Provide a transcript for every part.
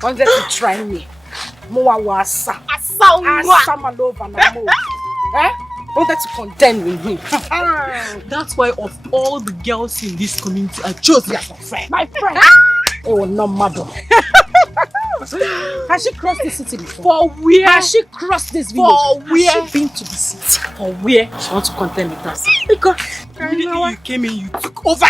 Wanted to try me. Moa wasa. Asamalova na mo. Eh? Wanted to contend with me. That's why of all the girls in this community, I chose you as my friend. My friend. Oh, no matter. Has she crossed the city before? For where? Has she crossed this village? For where? Has she been to the city? For where? She wants to contend with us. Because you came in, you took over.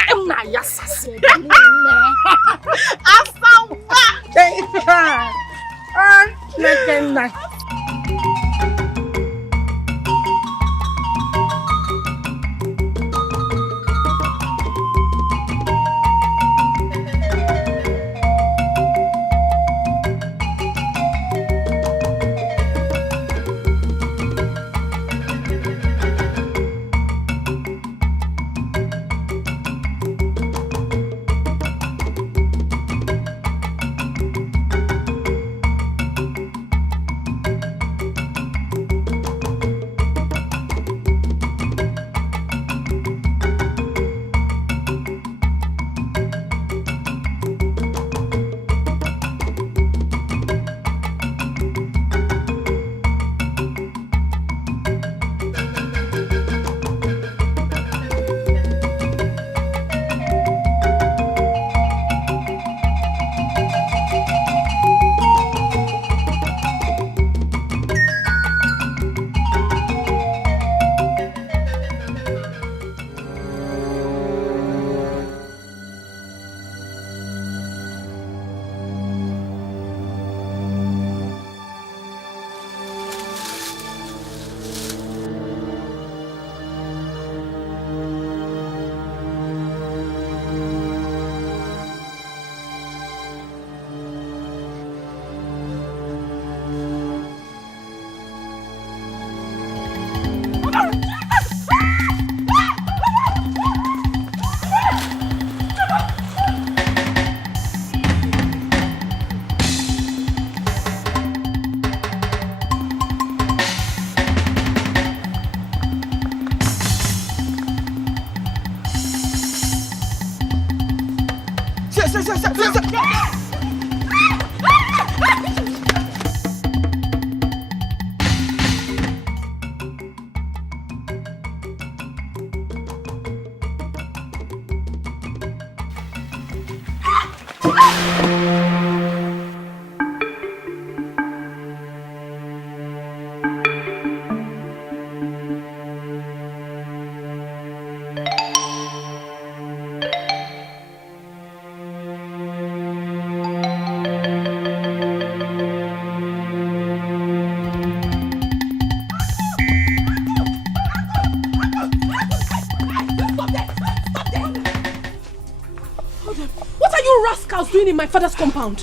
Doing in my father's compound?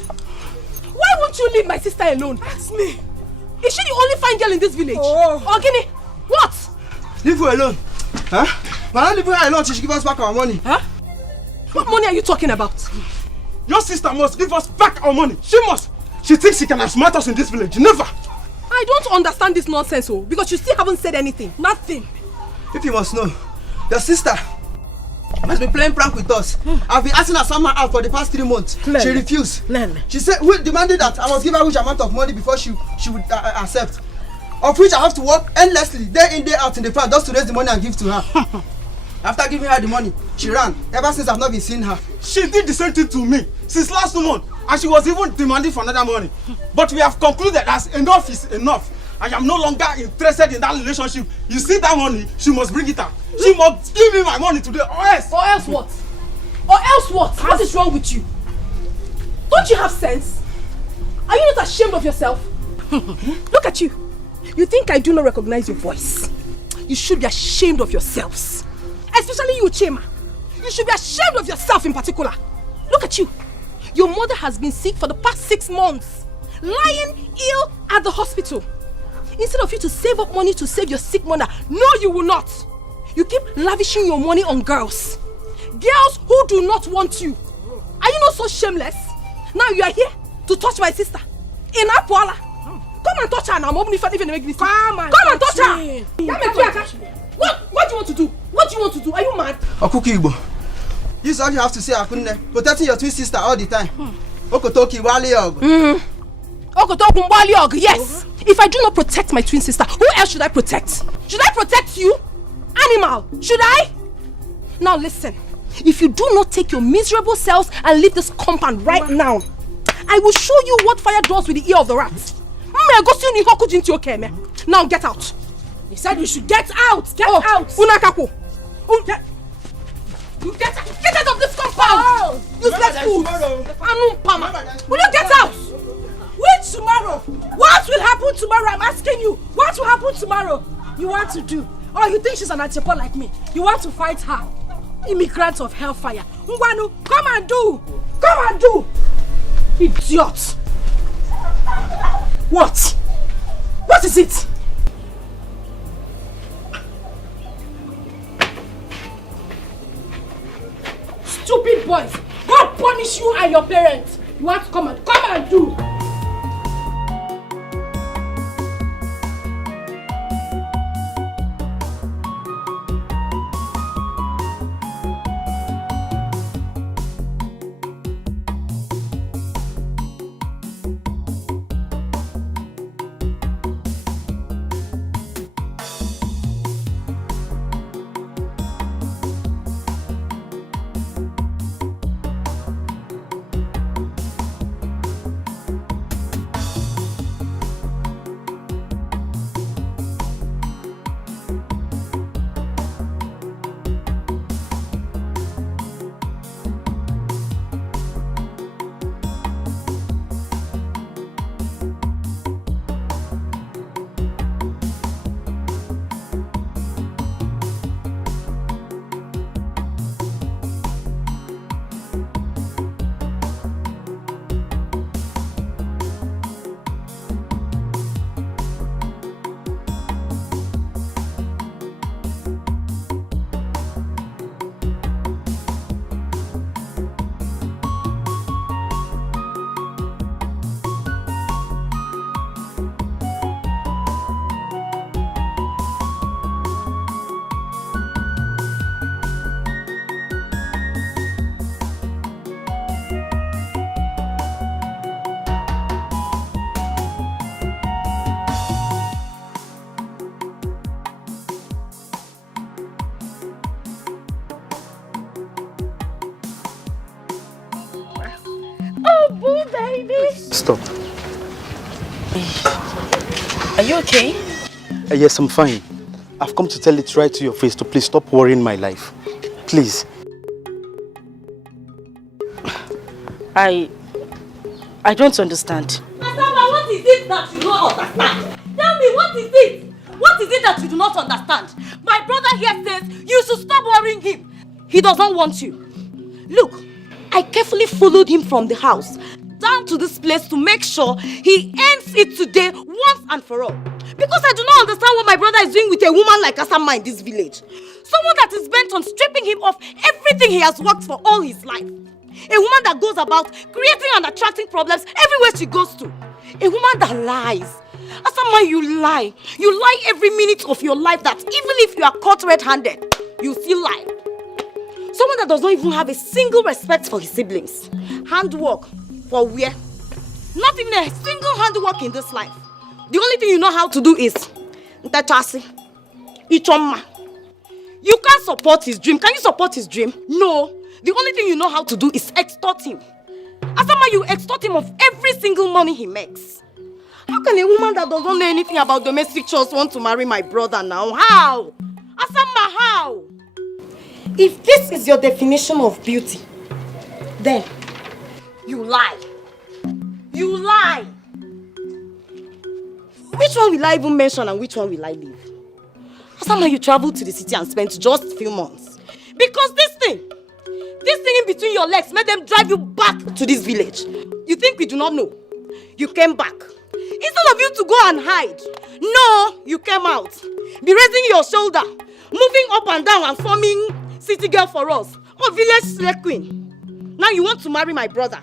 Why won't you leave my sister alone? That's me. Is she the only fine girl in this village? Oh. Ogini, what? Leave her alone. Huh? Why not leave her alone till she give us back our money? Huh? What money are you talking about? Your sister must give us back our money. She must. She thinks she can outsmart us in this village. Never. I don't understand this nonsense, because you still haven't said anything. Nothing. If you must know, your sister has been playing prank with us. I've been asking her somehow out for the past 3 months. She refused. She said, we demanded that I must give her which amount of money before she would accept. Of which I have to work endlessly, day in, day out in the farm just to raise the money and give to her. After giving her the money, she ran. Ever since I've not been seeing her. She did the same thing to me since last month. And she was even demanding for another money. But we have concluded that enough is enough. I am no longer interested in that relationship. You see that money, she must bring it out. She must give me my money today, or else. Or else what? Or else what? What is wrong with you? Don't you have sense? Are you not ashamed of yourself? Look at you. You think I do not recognize your voice? You should be ashamed of yourselves. Especially you, Chema. You should be ashamed of yourself in particular. Look at you. Your mother has been sick for the past 6 months. Lying ill at the hospital. Instead of you to save up money to save your sick mother, no, you will not. You keep lavishing your money on girls. Girls who do not want you. Are you not so shameless? Now you are here to touch my sister. In Apuala. Come and touch her now. Come and touch her. What do you want to do? What do you want to do? Are you mad? Okukibo, this is all you have to say, Akunne. Protecting your twin sister all the time. Okotoki Waliog. Okotoki Waliog, yes. If I do not protect my twin sister, who else should I protect? Should I protect you? Animal, should I? Now listen, if you do not take your miserable selves and leave this compound right now, I will show you what fire does with the ear of the rat. Now get out. He said you should get out. Get out. Unakaku. Get out of this compound. Useless fool. Will you get out? Which tomorrow? What will happen tomorrow? I'm asking you. What will happen tomorrow? You want to do? Oh, you think she's an Achepo like me? You want to fight her? Immigrants of hellfire. Ngwanu, come and do. Come and do. Idiot. What? What is it? Stupid boys. God punish you and your parents. You want to come and do. baby. Stop. Are you okay? Yes, I'm fine. I've come to tell it right to your face to please stop worrying my life. Please. I don't understand. Asama, what is it that you don't understand? Tell me, what is it? What is it that you do not understand? My brother here says you should stop worrying him. He doesn't want you. Look, I carefully followed him from the house down to this place to make sure he ends it today once and for all. Because I do not understand what my brother is doing with a woman like Asama in this village. Someone that is bent on stripping him of everything he has worked for all his life. A woman that goes about creating and attracting problems everywhere she goes to. A woman that lies. Asama, you lie. You lie every minute of your life that even if you are caught red-handed, you still lie. Someone that does not even have a single respect for his siblings. Handwork for where? Not even a single handwork in this life. The only thing you know how to do is Ntachasi, Ichoma. You can't support his dream. Can you support his dream? No. The only thing you know how to do is extort him. Asama, you extort him of every single money he makes. How can a woman that doesn't know anything about domestic chores want to marry my brother now? How? Asama, how? If this is your definition of beauty, then you lie. You lie. Which one will I even mention and which one will I leave? Asama, you traveled to the city and spent just a few months. Because this thing in between your legs made them drive you back to this village. You think we do not know? You came back. Instead of you to go and hide, no, you came out. Be raising your shoulder, moving up and down and forming city girl for us. Or village slave queen. Now you want to marry my brother.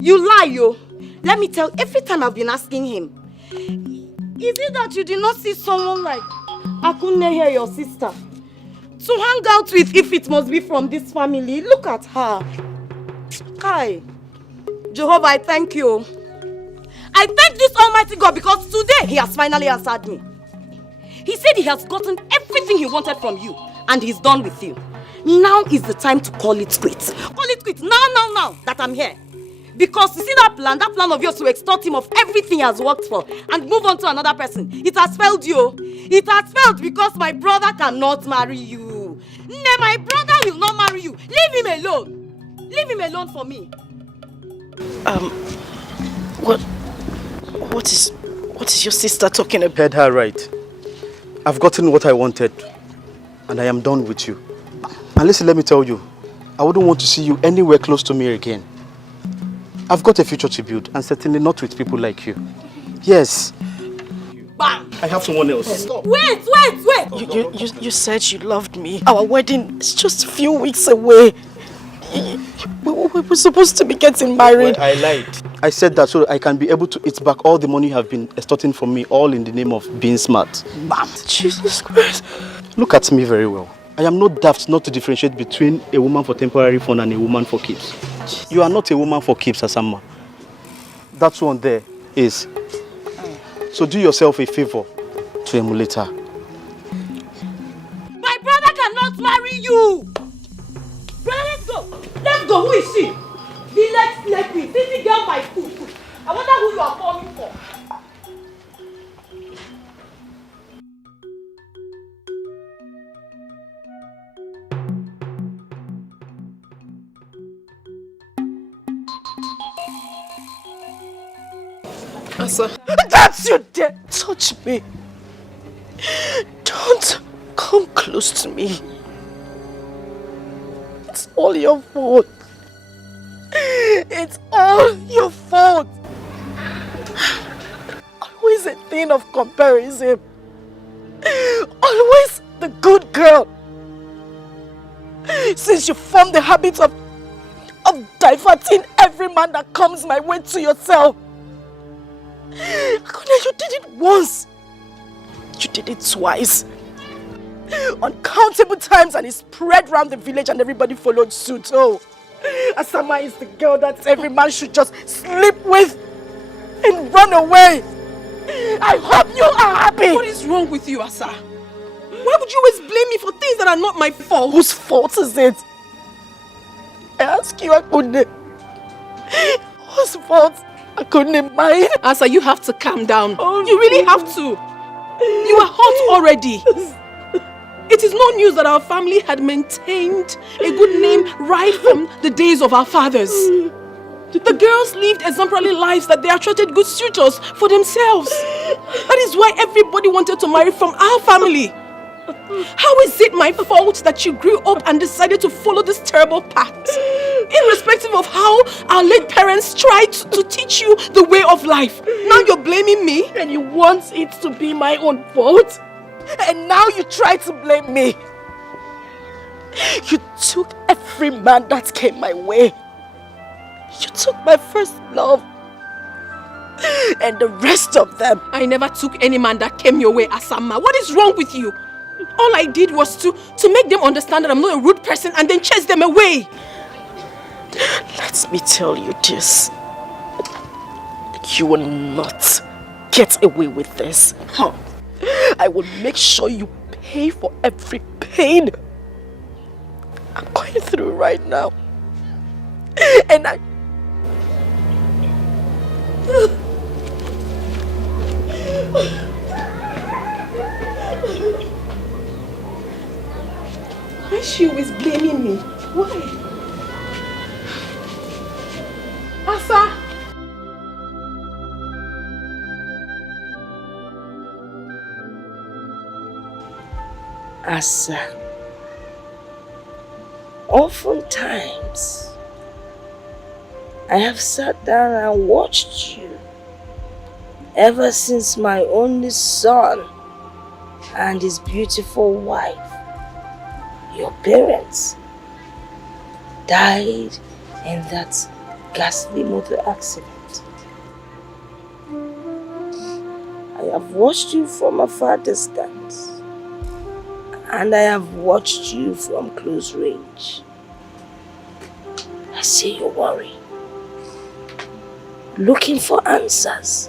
You lie, yo. Let me tell, every time I've been asking him, is it that you did not see someone like Akunne here, your sister, to hang out with if it must be from this family? Look at her. Kai. Jehovah, I thank you. I thank this Almighty God because today He has finally answered me. He said He has gotten everything He wanted from you and He's done with you. Now is the time to call it quits. Call it quits now that I'm here. Because you see that plan of yours to extort him of everything he has worked for and move on to another person, it has failed you. It has failed because my brother cannot marry you. No, my brother will not marry you. Leave him alone. Leave him alone for me. What is your sister talking about? Heard her right. I've gotten what I wanted and I am done with you. And listen, let me tell you, I wouldn't want to see you anywhere close to me again. I've got a future to build, and certainly not with people like you. Yes. Bam! I have someone else. Stop. Wait! You said you loved me. Our wedding is just a few weeks away. We were supposed to be getting married. Well, I lied. I said that so I can be able to eat back all the money you have been extorting from me, all in the name of being smart. Bam! Jesus Christ. Look at me very well. I am not daft not to differentiate between a woman for temporary fun and a woman for keeps. You are not a woman for keeps, Asama. That one there is. So do yourself a favor to emulate her. My brother cannot marry you! Brother, let's go! Let's go! Who is she? Village slave queen, city girl by food. I wonder who you are calling for. Asa. That's you dare touch me. Don't come close to me. It's all your fault. It's all your fault. Always a thing of comparison. Always the good girl. Since you formed the habit of diverting every man that comes my way to yourself. You did it once. You did it twice. Uncountable times, and it spread around the village and everybody followed suit. Oh, Asama is the girl that every man should just sleep with and run away. I hope you are happy. What is wrong with you, Asa? Why would you always blame me for things that are not my fault? Whose fault is it? I ask you, Akunne. Whose fault? I couldn't imagine. Asa, you have to calm down. Oh, you really have to. You are hot already. It is no news that our family had maintained a good name right from the days of our fathers. The girls lived exemplary lives that they attracted good suitors for themselves. That is why everybody wanted to marry from our family. How is it my fault that you grew up and decided to follow this terrible path? Irrespective of how our late parents tried to teach you the way of life. Now you're blaming me? And you want it to be my own fault? And now you try to blame me. You took every man that came my way. You took my first love. And the rest of them. I never took any man that came your way, Asama. What is wrong with you? All I did was to make them understand that I'm not a rude person and then chase them away. Let me tell you this. You will not get away with this. I will make sure you pay for every pain I'm going through right now. And why is she always blaming me? Why? Asa! Asa, oftentimes I have sat down and watched you ever since my only son and his beautiful wife, your parents, died in that ghastly motor accident. I have watched you from a far distance, and I have watched you from close range. I see you worry, looking for answers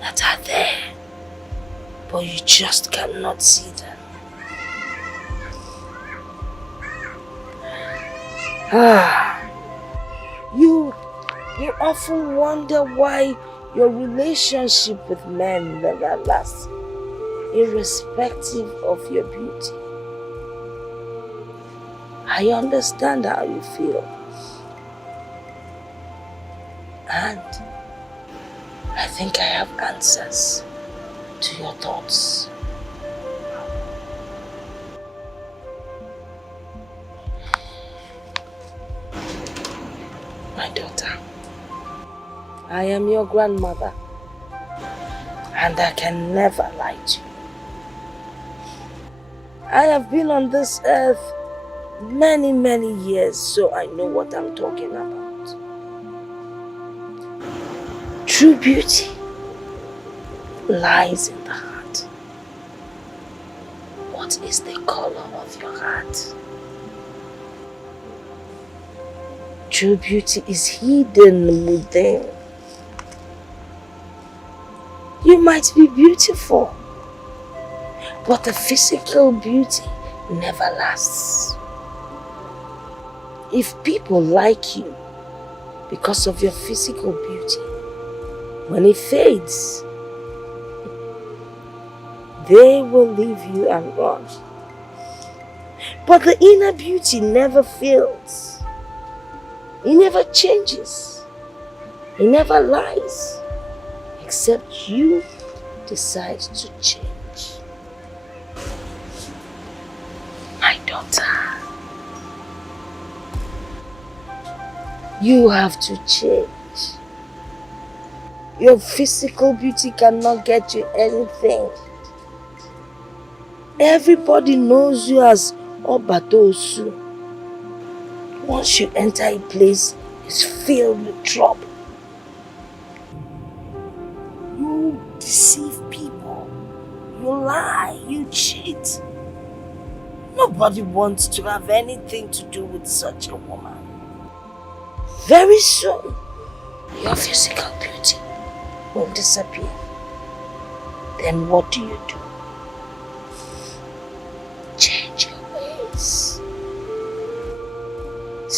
that are there, but you just cannot see them. You often wonder why your relationship with men never lasts, irrespective of your beauty. I understand how you feel. And I think I have answers to your thoughts. My daughter, I am your grandmother, and I can never lie to you. I have been on this earth many, many years, so I know what I'm talking about. True beauty lies in the heart. What is the color of your heart? True beauty is hidden within. You might be beautiful, but the physical beauty never lasts. If people like you because of your physical beauty, when it fades, they will leave you and run. But the inner beauty never fails. It never changes. It never lies. Except you decide to change. My daughter, you have to change. Your physical beauty cannot get you anything. Everybody knows you as Obatosu. Once you enter a place, it's filled with trouble. You deceive people. You lie. You cheat. Nobody wants to have anything to do with such a woman. Very soon, your physical beauty will disappear. Then what do? Change your ways.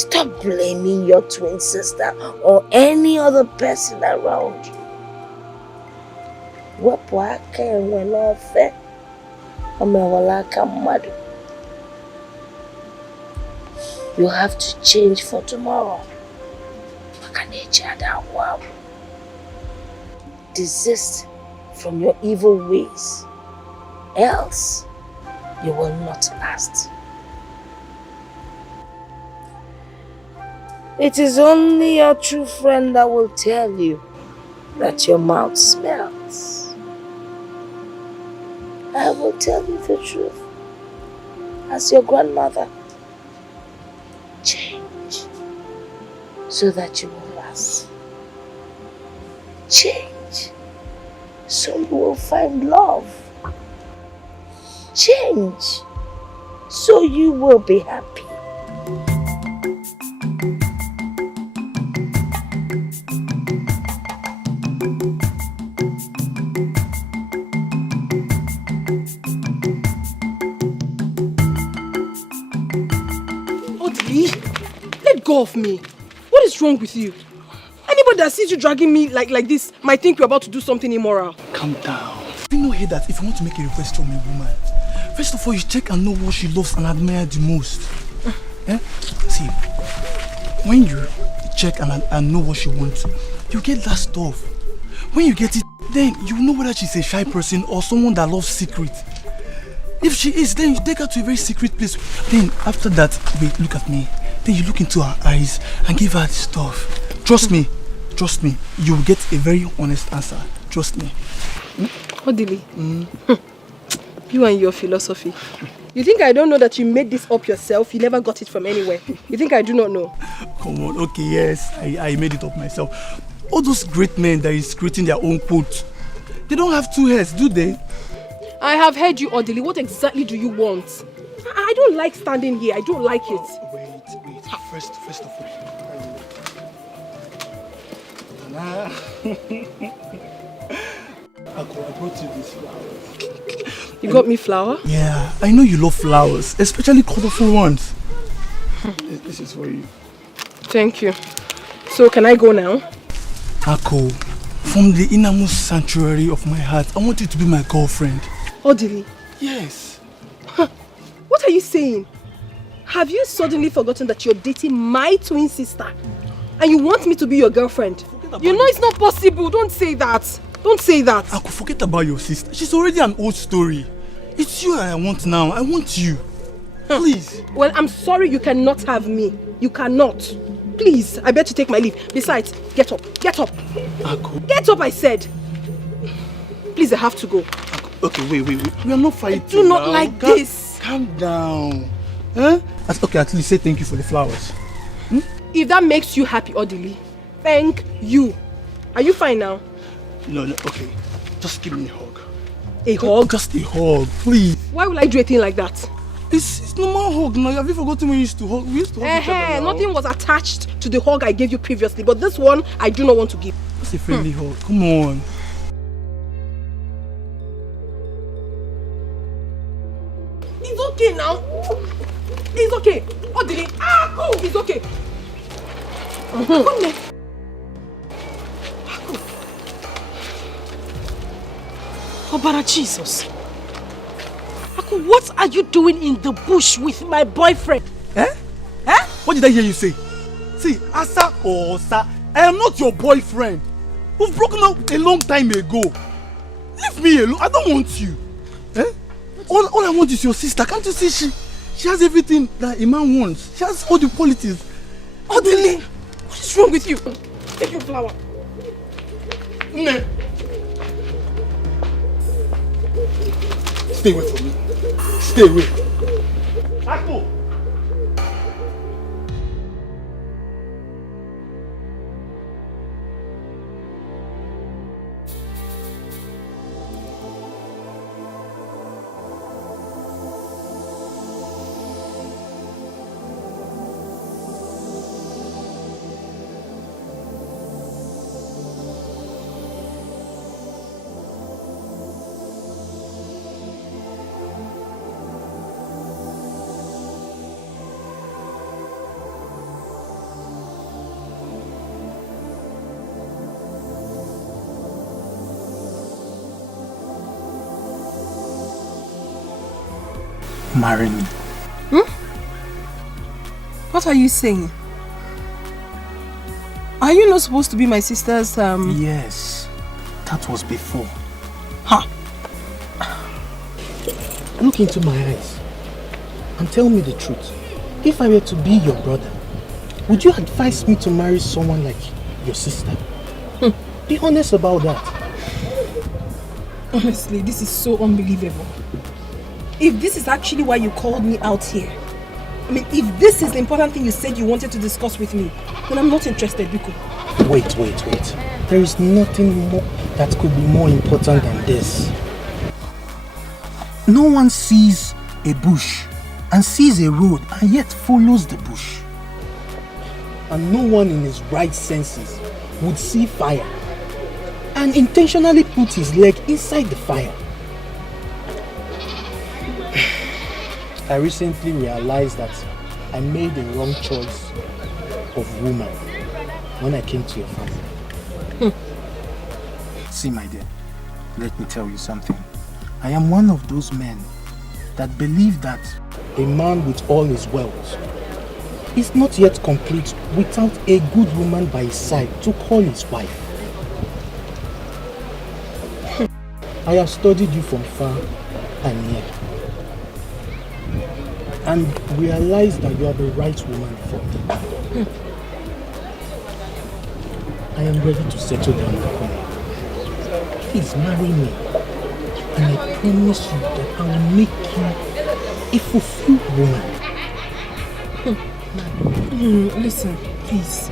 Stop blaming your twin sister or any other person around you. Wepụ aka enwe n'ofe, o mewala aka mmadụ. You have to change for tomorrow. Maka na echi ada agwụ agwụ. Desist from your evil ways, else you will not last. It is only your true friend that will tell you that your mouth smells. I will tell you the truth. As your grandmother, change so that you will last. Change so you will find love. Change so you will be happy. Let go of me. What is wrong with you? Anybody that sees you dragging me like this might think you're about to do something immoral. Calm down. You know here that if you want to make a request from a woman, first of all, you check and know what she loves and admires the most. See, when you check and know what she wants, you get that stuff. When you get it, then you know whether she's a shy person or someone that loves secrets. If she is, then you take her to a very secret place. Then after that, wait, look at me. Then you look into her eyes and give her the stuff. Trust me, you will get a very honest answer. Trust me. Odili, you and your philosophy. You think I don't know that you made this up yourself? You never got it from anywhere. You think I do not know? Come on, okay, yes, I made it up myself. All those great men that is creating their own quote, they don't have two heads, do they? I have heard you, Odili. What exactly do you want? I don't like standing here. I don't like it. Wait. First of all. I brought you this flower. You got me flower? Yeah, I know you love flowers, especially colorful ones. This is for you. Thank you. So can I go now? Ako, from the innermost sanctuary of my heart, I want you to be my girlfriend. Odili? Yes. What are you saying? Have you suddenly forgotten that you're dating my twin sister? And you want me to be your girlfriend? You know it's not possible. Don't say that. Don't say that. Ako, forget about your sister. She's already an old story. It's you I want now. I want you. Please. Well, I'm sorry you cannot have me. You cannot. Please, I bet you take my leave. Besides, get up. Get up. Ako. Get up, I said. Please, I have to go. Ako. Okay, wait. We are not fighting. I do not like this. Calm down. Huh? Okay, at least say thank you for the flowers. If that makes you happy, Odili, thank you. Are you fine now? No, okay. Just give me a hug. A hug? Just a hug, please. Why will I do a thing like that? It's normal hug now. Have you forgotten when we used to hug? We used to hug each other now. Nothing was attached to the hug I gave you previously, but this one I do not want to give. It's a friendly hug. Come on. It's okay now. It's okay. Odili. It's okay. Obara Jesus. Aku, what are you doing in the bush with my boyfriend? What did I hear you say? See, Asa or Osa, I am not your boyfriend. We've broken up a long time ago. Leave me alone. I don't want you. All I want is your sister. Can't you see she has everything that a man wants? She has all the qualities. Odili, what is wrong with you? Take your flower. Stay away from me. Stay away. Akpo! marry me. What are you saying? Are you not supposed to be my sister's Yes, that was before. Ha! Look into my eyes and tell me the truth. If I were to be your brother, would you advise me to marry someone like your sister? Be honest about that. Honestly, this is so unbelievable. If this is actually why you called me out here, I mean, if this is the important thing you said you wanted to discuss with me, then I'm not interested, Biko. Wait. There is nothing more that could be more important than this. No one sees a bush and sees a road and yet follows the bush. And no one in his right senses would see fire and intentionally put his leg inside the fire. I recently realized that I made the wrong choice of woman when I came to your family. See, my dear, let me tell you something. I am one of those men that believe that a man with all his wealth is not yet complete without a good woman by his side to call his wife. I have studied you from far and near and realized that you are the right woman for me. I am ready to settle down with you. Please marry me. And I promise you that I will make you a fulfilled woman. Listen, please.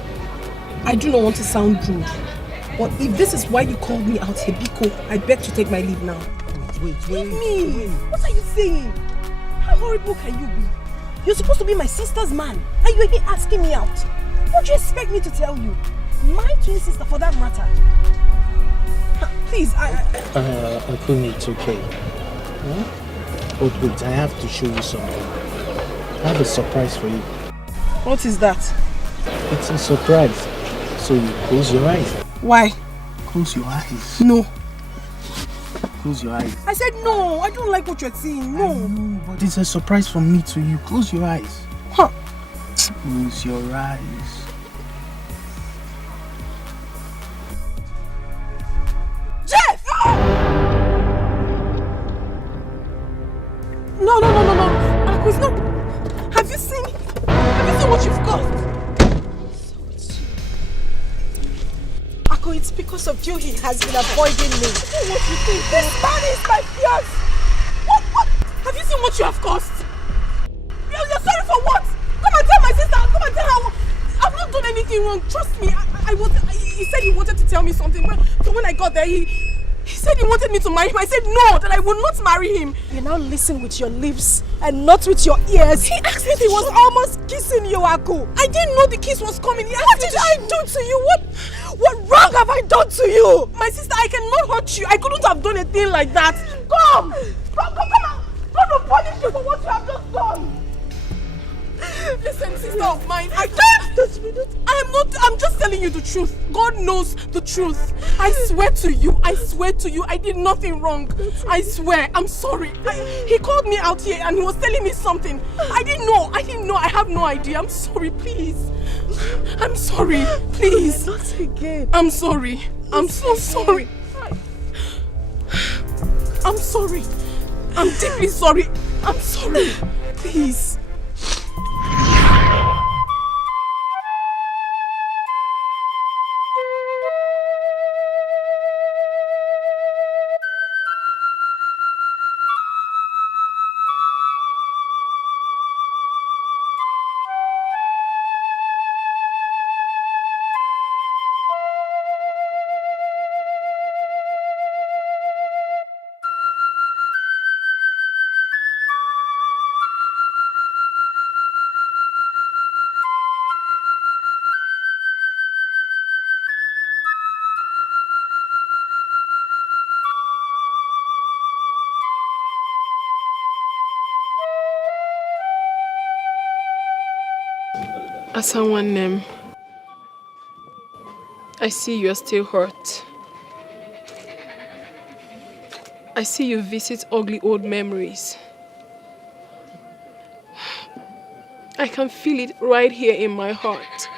I do not want to sound rude. But if this is why you called me out here, Biko, I beg to take my leave now. Wait. Leave me! What are you saying? How horrible can you be? You're supposed to be my sister's man, and you're here asking me out. What do you expect me to tell you? My twin sister, for that matter. Please, Uncle, it's okay. Huh? But wait, I have to show you something. I have a surprise for you. What is that? It's a surprise. So you close your eyes. Why? Close your eyes. No. Close your eyes. I said no. I don't like what you're saying. No. I know, but it's a surprise from me to you. Close your eyes. Huh. Close your eyes. Jeff! No. Marcus, no. Have you seen what you've got? Ako, it's because of you he has been avoiding me. What you think? This man is my fiance. What? Have you seen what you have caused? You're sorry for what? Come and tell my sister. Come and tell her. I've not done anything wrong. Trust me. He said he wanted to tell me something. So when I got there, he said he wanted me to marry him. I said no, that I would not marry him. You now listen with your lips and not with your ears. He asked me. He was almost kissing you, Ako. I didn't know the kiss was coming. What did I do to you? What wrong have I done to you? My sister, I cannot hurt you. I couldn't have done a thing like that. Come on. God will punish you for what you have just done. Listen, sister of mine, I can't touch me. I'm just telling you the truth. God knows the truth. I swear to you, I did nothing wrong. I swear, I'm sorry. He called me out here and he was telling me something. I didn't know, I have no idea. I'm sorry, please. I'm sorry, please. Not again. I'm sorry. I'm so sorry. I'm sorry. I'm deeply sorry. I'm sorry. Please. As someone named, I see you are still hurt. I see you visit ugly old memories. I can feel it right here in my heart.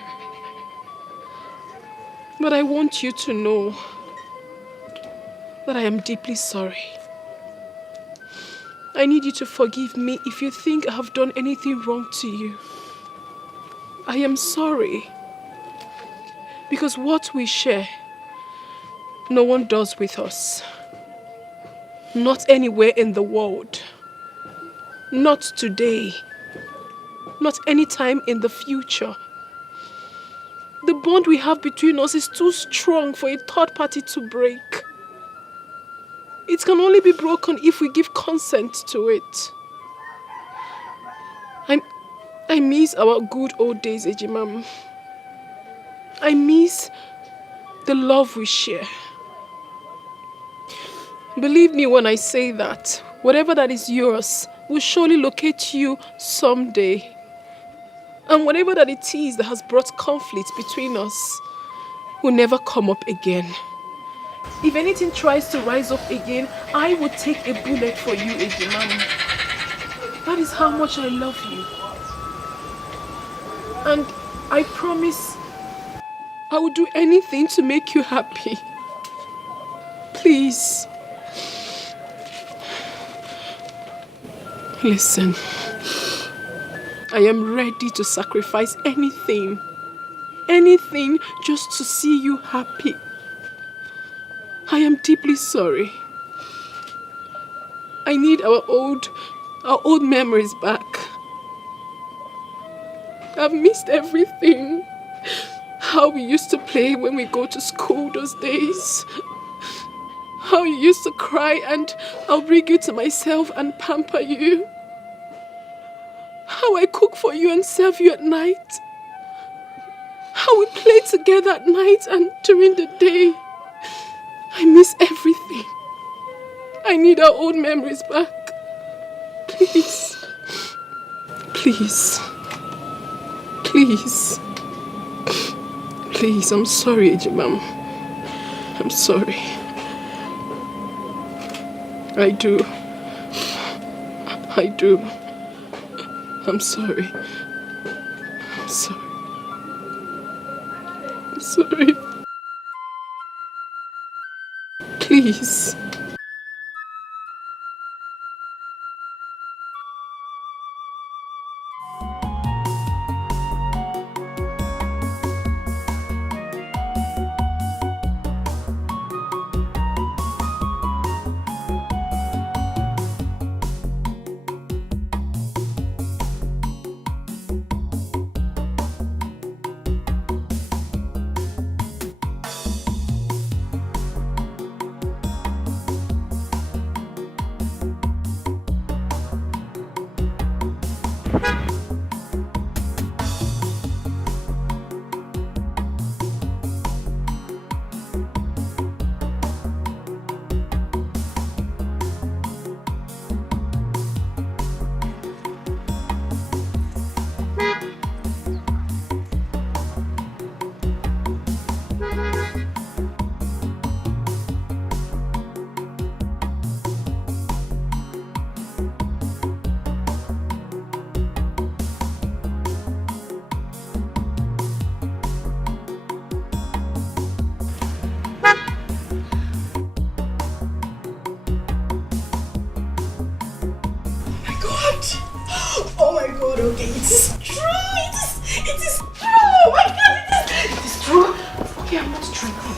But I want you to know that I am deeply sorry. I need you to forgive me if you think I have done anything wrong to you. I am sorry. Because what we share, no one does with us. Not anywhere in the world. Not today. Not anytime in the future. The bond we have between us is too strong for a third party to break. It can only be broken if we give consent to it. I miss our good old days, Ejimam. I miss the love we share. Believe me when I say that whatever that is yours will surely locate you someday. And whatever that it is that has brought conflict between us will never come up again. If anything tries to rise up again, I will take a bullet for you, Ejimam. That is how much I love you. And I promise I will do anything to make you happy. Please. Listen. I am ready to sacrifice anything. Anything just to see you happy. I am deeply sorry. I need our old memories back. I've missed everything. How we used to play when we go to school those days. How you used to cry and I'll bring you to myself and pamper you. How I cook for you and serve you at night. How we play together at night and during the day. I miss everything. I need our old memories back. Please. Please. Please. Please, I'm sorry, Ejimam. I'm sorry. I do. I'm sorry. I'm sorry. I'm sorry. Please. Okay, it is true. It is true. Oh my God, it is true. Okay, I'm not dreaming.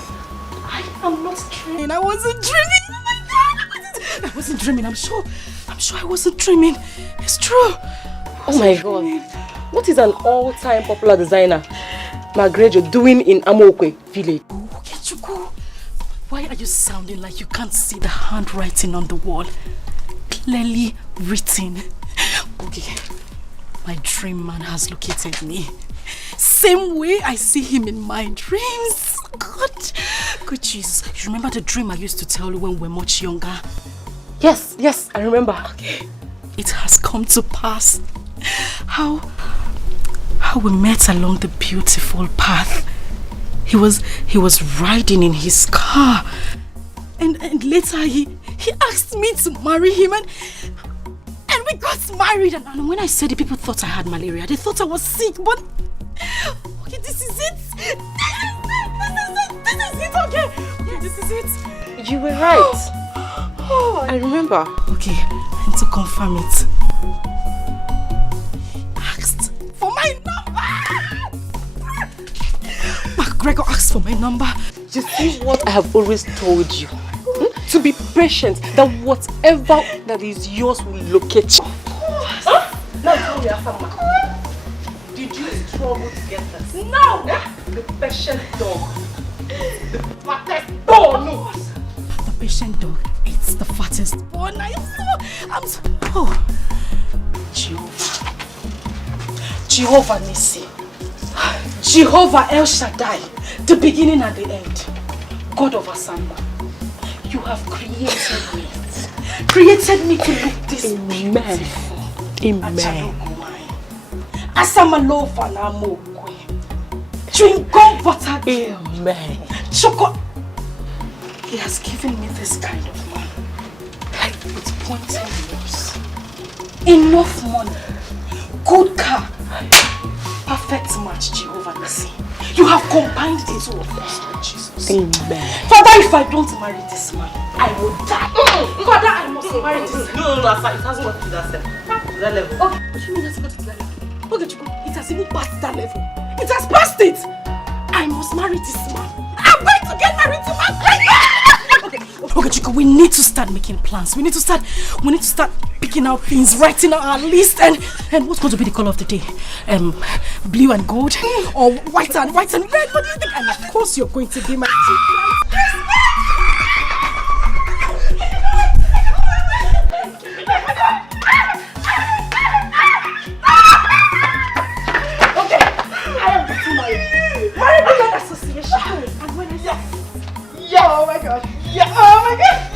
I am not dreaming. I wasn't dreaming. Oh my God, I wasn't dreaming. I'm sure I wasn't dreaming. It's true. Oh my God. What is an all-time popular designer, Margaret, doing in Amokwe village? Okay, Chuku. Why are you sounding like you can't see the handwriting on the wall? Clearly written. Okay. My dream man has located me. Same way I see him in my dreams. God. Good Jesus. You remember the dream I used to tell you when we were much younger? Yes, I remember. Okay. It has come to pass. How we met along the beautiful path. He was riding in his car. And later he asked me to marry him and we We got married and when I said it, people thought I had malaria. They thought I was sick, but... Okay, this is it. This is it, okay? Okay, this is it. You were right. I remember. Okay, I need to confirm it. Asked for my number! McGregor asked for my number. You see what I have always told you? To be patient, that whatever that is yours will locate you. Huh? Now tell me, Asama. Did you struggle to get this? No! The patient dog. The fattest dog! No! The patient dog eats the fattest bone. I'm so... Oh. Jehovah Nissi. Jehovah El Shaddai. The beginning and the end. God of Asamba. You have created me. Created me to look this beautiful. Amen. Asama lo fanamo kwe. Chewing gum butter. Amen. Choco. He has given me this kind of man. With pointed nose. Enough money. Good car. Perfect match, Jehovah Nissi. You have combined the two of us, Lord Jesus. Amen. Father, if I don't marry this man, I will die. Father, I must marry this man. No, it hasn't got to that level. Okay, what do you mean it hasn't got to that level? Okay, Chico, it has even passed that level. It has passed it. I must marry this man. I'm going to get married to my Okay, Chico, we need to start making plans. We need to start picking out things, writing out our list, and what's going to be the color of the day? Blue and gold, or white and red? What do you think? And of course, you're going to be my Okay, I am getting married. Married by that association. And when I say, yeah, oh my God, yeah, oh my God.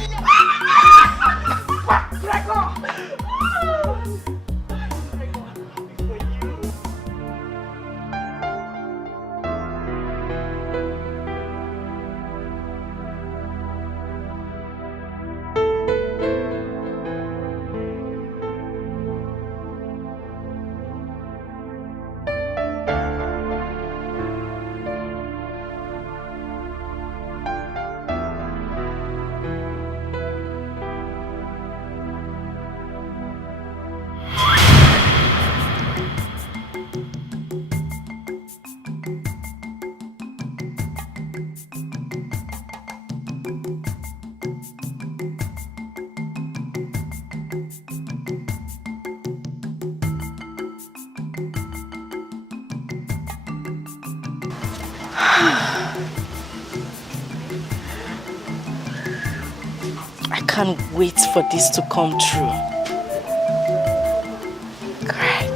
I can't wait for this to come true. Crack.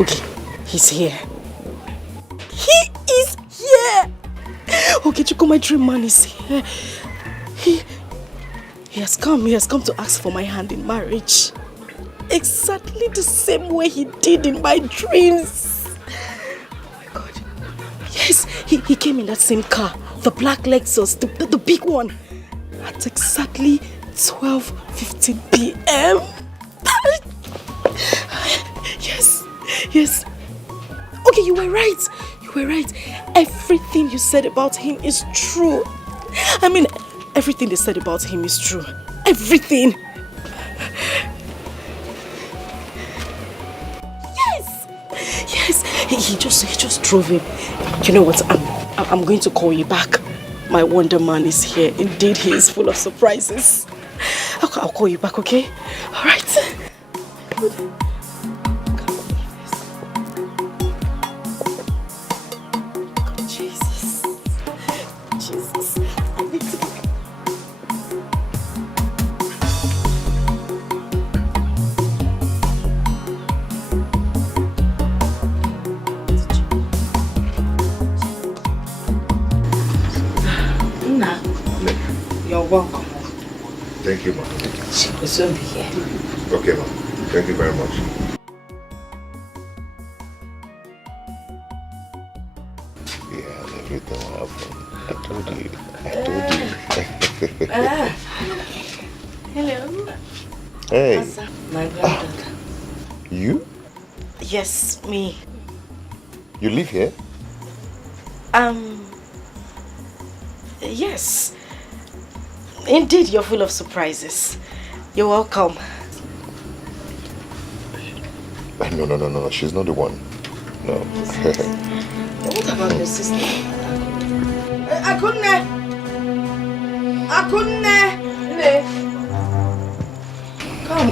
Okay, he's here. He is here! Okay, Chico, my dream man is here. He has come to ask for my hand in marriage. Exactly the same way he did in my dreams. Oh my God. Yes, he came in that same car, the black Lexus, the big one. At exactly 12:15 p.m. Yes. Okay, you were right. Everything you said about him is true. I mean, everything they said about him is true. Everything. Yes. He just drove him. You know what? I'm going to call you back. My Wonder Man is here. Indeed, he is full of surprises. I'll call you back, okay? All right. Good. Jesus. I need to... You're welcome. Thank you, ma'am. She will soon be here. Okay, ma'am. Thank you very much. Yeah, everything will happen. I told you. Hello. Hey. My granddaughter. You? Yes, me. You live here? Yes. Indeed, you're full of surprises. You're welcome. No. She's not the one. No. What about your sister? Akunne!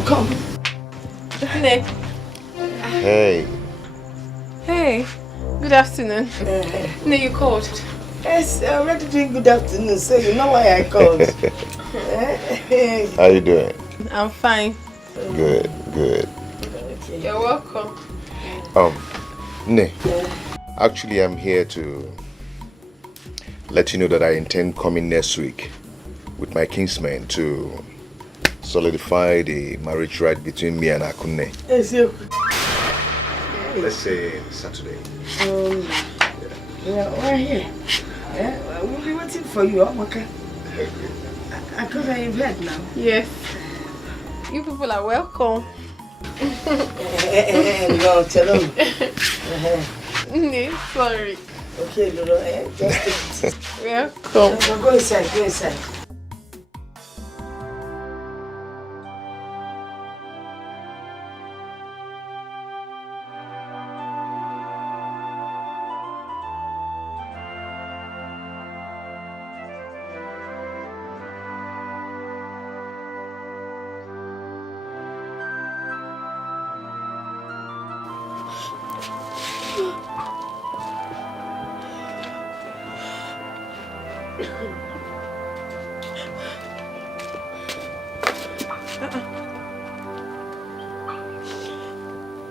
Come. Hey. Good afternoon. No, you called. Yes, I already doing good afternoon, so you know why I called. How you doing? I'm fine. Good. You're welcome. Ne. Actually, I'm here to let you know that I intend coming next week with my kinsmen to solidify the marriage right between me and Akunne. Yes, you. Let's say Saturday. We're here. We'll be waiting for you, okay? Akunne, you've heard now. Yes. You people are welcome. No, tell them. No, sorry. Okay, Lolo, just take it. Welcome. Go inside.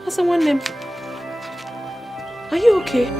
What's someone name? Are you okay?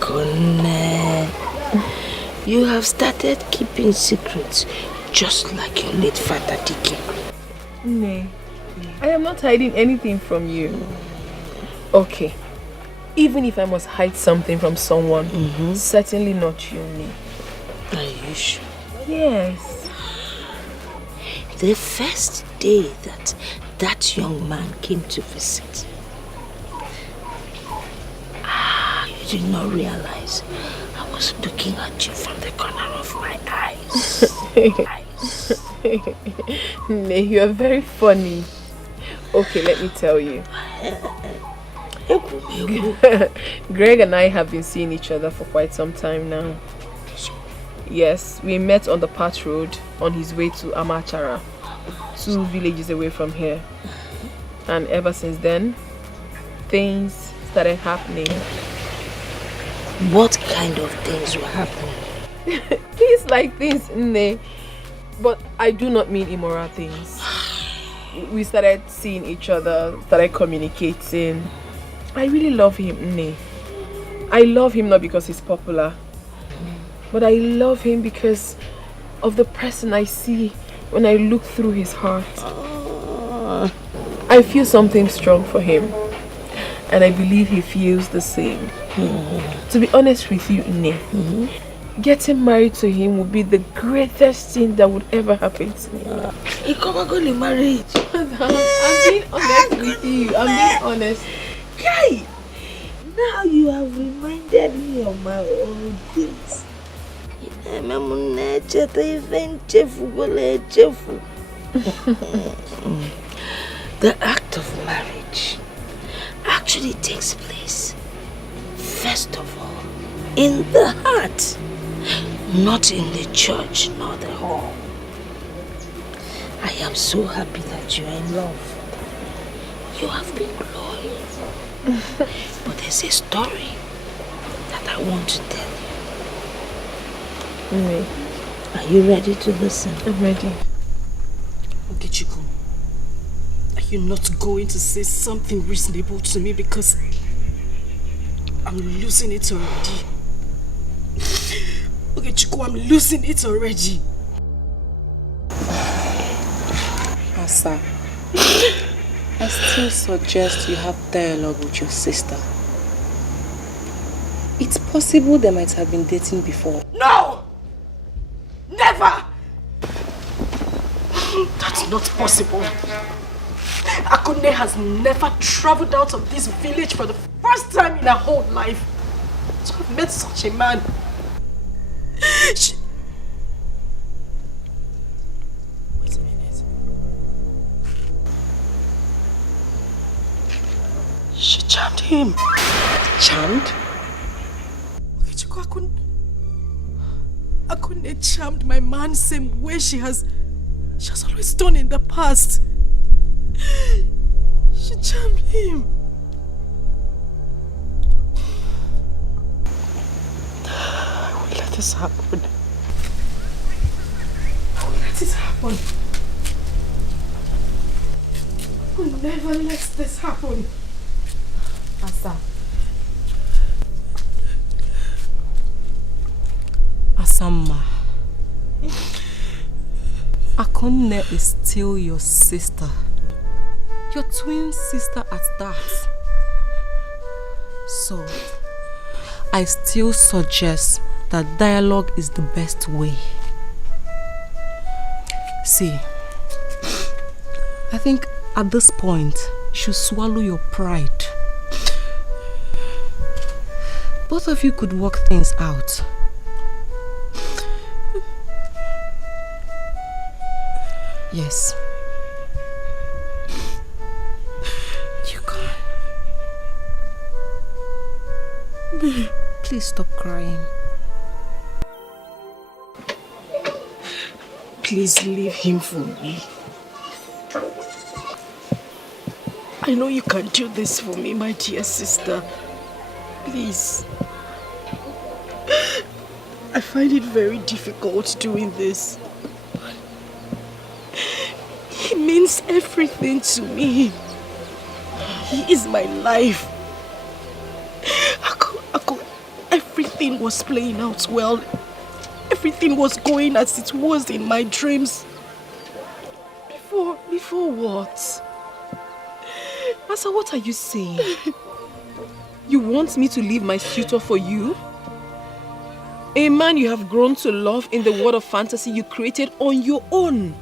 Konne, you have started keeping secrets just like your late father Dike. Nay, I am not hiding anything from you. Okay, even if I must hide something from someone, certainly not you, Nay. Are you sure? Yes. The first day that young man came to visit, you did not realize I was looking at you from the corner of my eyes. Nay, you are very funny. Okay, let me tell you. Greg and I have been seeing each other for quite some time now. Yes, we met on the Pat Road on his way to Amachara, 2 villages away from here. And ever since then, things started happening. What kind of things were happening? Things like things, Nne. But I do not mean immoral things. We started seeing each other, started communicating. I really love him, Nne. I love him not because he's popular, but I love him because of the person I see when I look through his heart. I feel something strong for him, and I believe he feels the same. To be honest with you, Nne, getting married to him would be the greatest thing that would ever happen to me. You come and go to marriage. I'm being honest with you. I'm being honest. Kai! Now you have reminded me of my old days. The act of marriage actually takes place, first of all, in the heart, not in the church nor the hall. I am so happy that you are in love. You have been glowing. But there's a story that I want to tell you. Are you ready to listen? I'm ready. Okechukwu, are you not going to say something reasonable to me, because I'm losing it already? Okechukwu, I'm losing it already. Asa, I still suggest you have dialogue with your sister. It's possible they might have been dating before. No! Never! That's not possible. Akunne has never traveled out of this village for the first time in her whole life to have met such a man. Wait a minute. She charmed him. Charmed? Akunne charmed my man same way she has always done in the past. She charmed him. I will let this happen. I will let it happen. I will never let this happen. Asa. Asamma, Akunne is still your sister. Your twin sister at that. So, I still suggest that dialogue is the best way. See, I think at this point, you should swallow your pride. Both of you could work things out. Yes. You can. Please stop crying. Please leave him for me. I know you can do this for me, my dear sister. Please. I find it very difficult doing this. He means everything to me. He is my life. everything was playing out well. Everything was going as it was in my dreams. Before what? Asa, what are you saying? You want me to leave my suitor for you? A man you have grown to love in the world of fantasy you created on your own.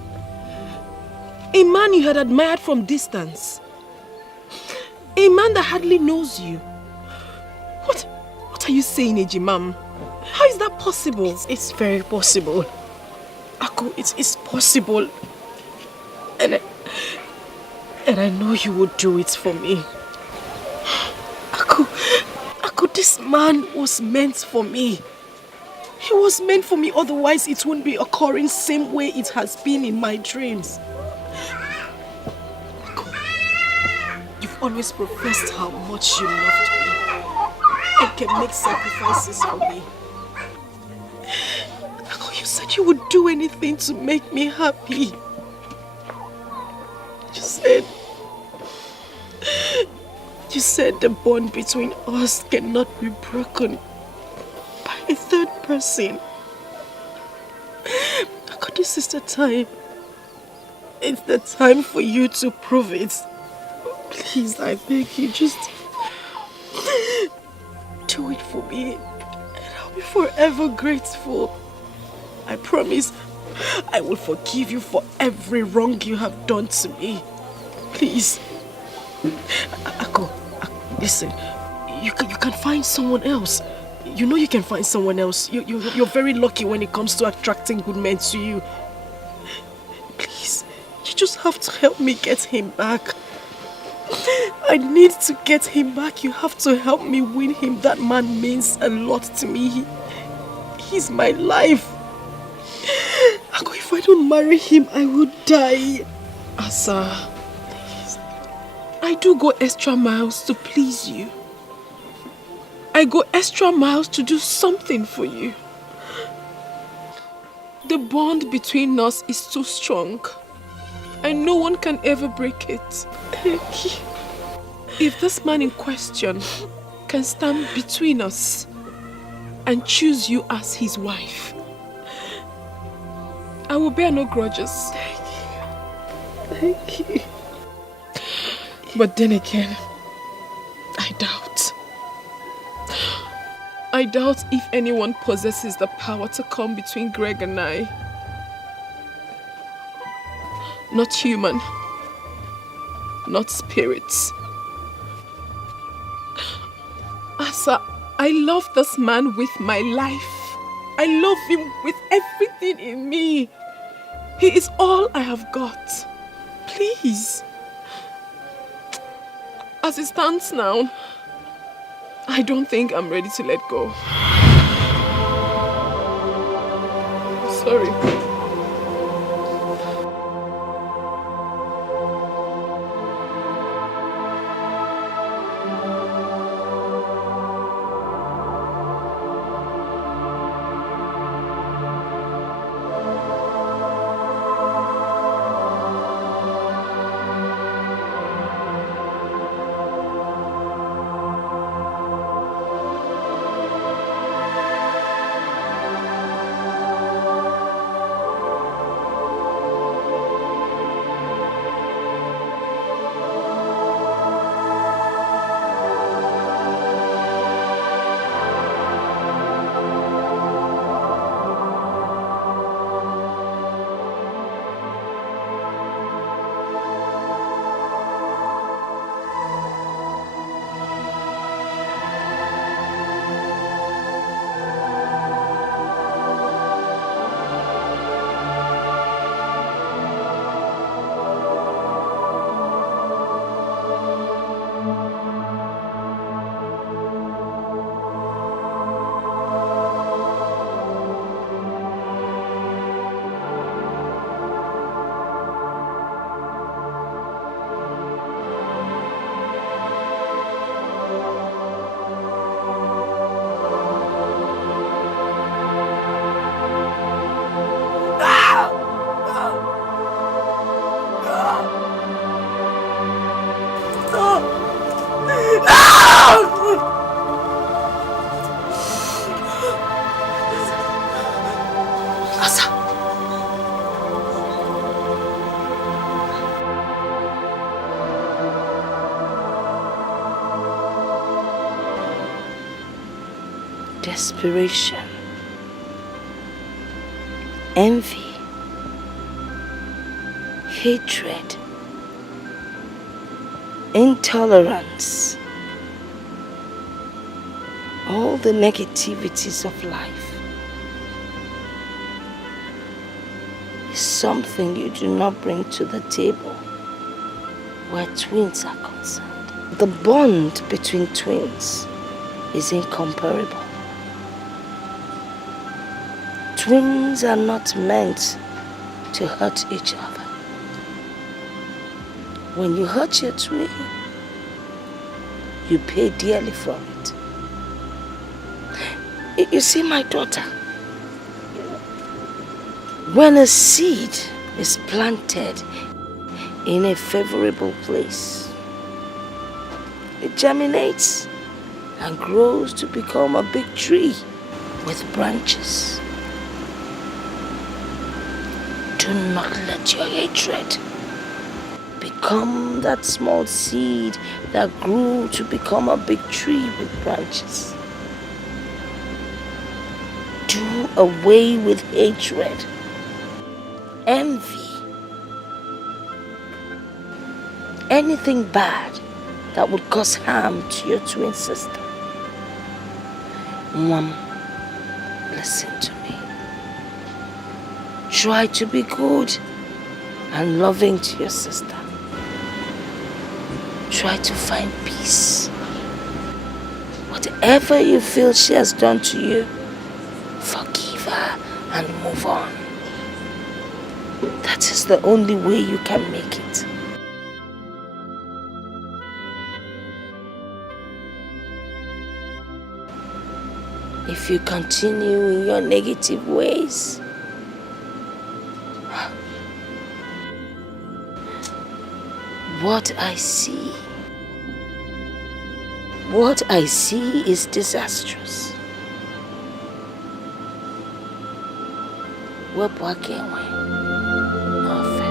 A man you had admired from distance. A man that hardly knows you. What are you saying, Ejimam? How is that possible? It's very possible. Aku, it's possible. And I know you would do it for me. Aku, this man was meant for me. He was meant for me, otherwise it wouldn't be occurring same way it has been in my dreams. Aku, you've always professed how much you loved me and can make sacrifices for me. Aku, you said you would do anything to make me happy. You said the bond between us cannot be broken by a third person. This is the time. It's the time for you to prove it. Please, I beg you, just do it for me. And I'll be forever grateful. I promise I will forgive you for every wrong you have done to me. Please. Ako, listen, you can find someone else. You know you can find someone else. You're very lucky when it comes to attracting good men to you. Please, you just have to help me get him back. I need to get him back. You have to help me win him. That man means a lot to me. He's my life. Ako, if I don't marry him, I will die. Asa, please. I do go extra miles to please you. I go extra miles to do something for you. The bond between us is too strong, and no one can ever break it. If this man in question can stand between us and choose you as his wife, I will bear no grudges. Thank you. But then again, I doubt. I doubt if anyone possesses the power to come between Greg and I. Not human. Not spirits. Asa, I love this man with my life. I love him with everything in me. He is all I have got. Please. As it stands now, I don't think I'm ready to let go. Sorry. desperation, envy, hatred, intolerance, all the negativities of life is something you do not bring to the table where twins are concerned. The bond between twins is incomparable. Twins are not meant to hurt each other. When you hurt your twin, you pay dearly for it. You see, my daughter, when a seed is planted in a favorable place, it germinates and grows to become a big tree with branches. Do not let your hatred become that small seed that grew to become a big tree with branches. Do away with hatred, envy, anything bad that would cause harm to your twin sister. Mom, listen to me. Try to be good and loving to your sister. Try to find peace. Whatever you feel she has done to you, forgive her and move on. That is the only way you can make it. If you continue in your negative ways, what I see is disastrous. Wepụ aka enwe n'ofe.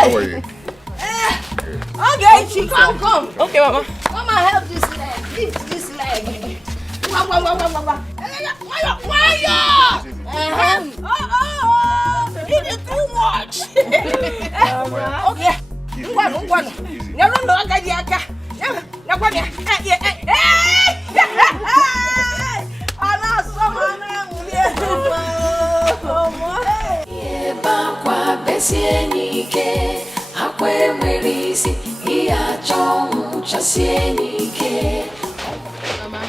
How are you? Okay, she come. Okay, Mama. Mama, help this leg. Lift this leg. It is too much. Okay. Mama,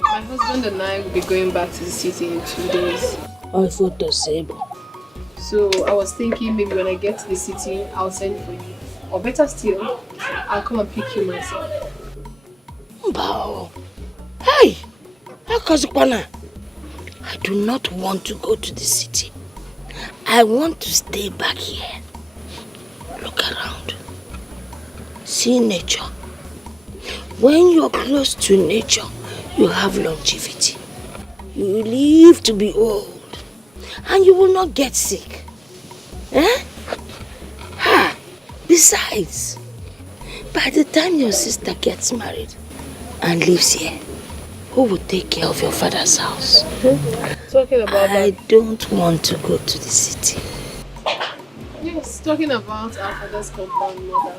my husband and I will be going back to the city in 2 days. I thought the same. So I was thinking maybe when I get to the city, I'll send for you. Or better still, I'll come and pick you myself. Bao. Hey! Akazukwana. I do not want to go to the city. I want to stay back here. Look around. See nature. When you're close to nature, you have longevity. You live to be old. and you will not get sick. Eh? Besides, by the time your sister gets married and lives here, who will take care of your father's house? Talking about I don't want to go to the city. Yes, talking about our father's compound, mother.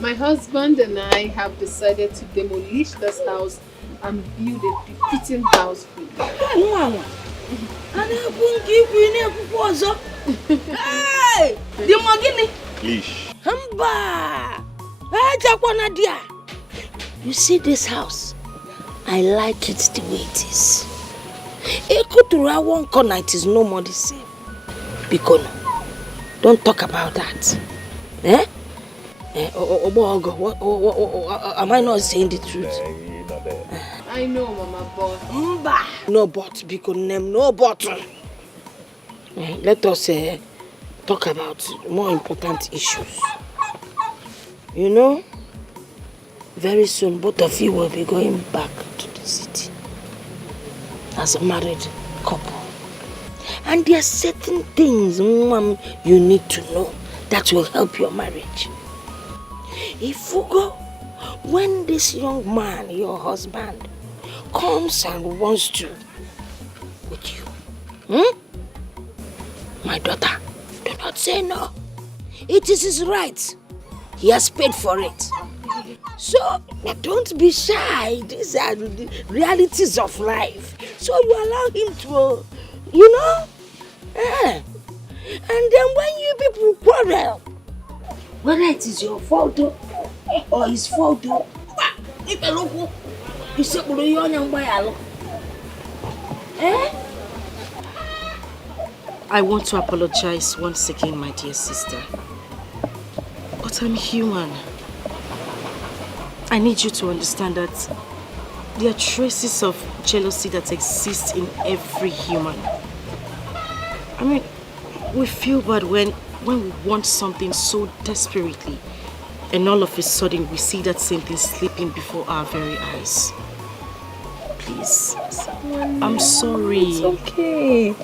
My husband and I have decided to demolish this house and build a befitting house for you. Hey! The Mogini! Please. You see this house? I like it the way it is. It could do one corner, it is no more the same. Because don't talk about that. Eh? Am I not saying the truth? I know, Mama, but... No but, because no but. Let us talk about more important issues. You know, very soon both of you will be going back to the city as a married couple. And there are certain things, Mom, you need to know that will help your marriage. If you go, when this young man, your husband, comes and wants to with you, my daughter, do not say no. It is his right. He has paid for it. So, don't be shy. These are the realities of life. So you allow him to, you know? And then when you people quarrel, whether it is your fault or his fault, I want to apologize once again, my dear sister. But I'm human. I need you to understand that there are traces of jealousy that exist in every human. I mean, we feel bad when we want something so desperately, and all of a sudden we see that same thing slipping before our very eyes. Please, I'm sorry. It's okay.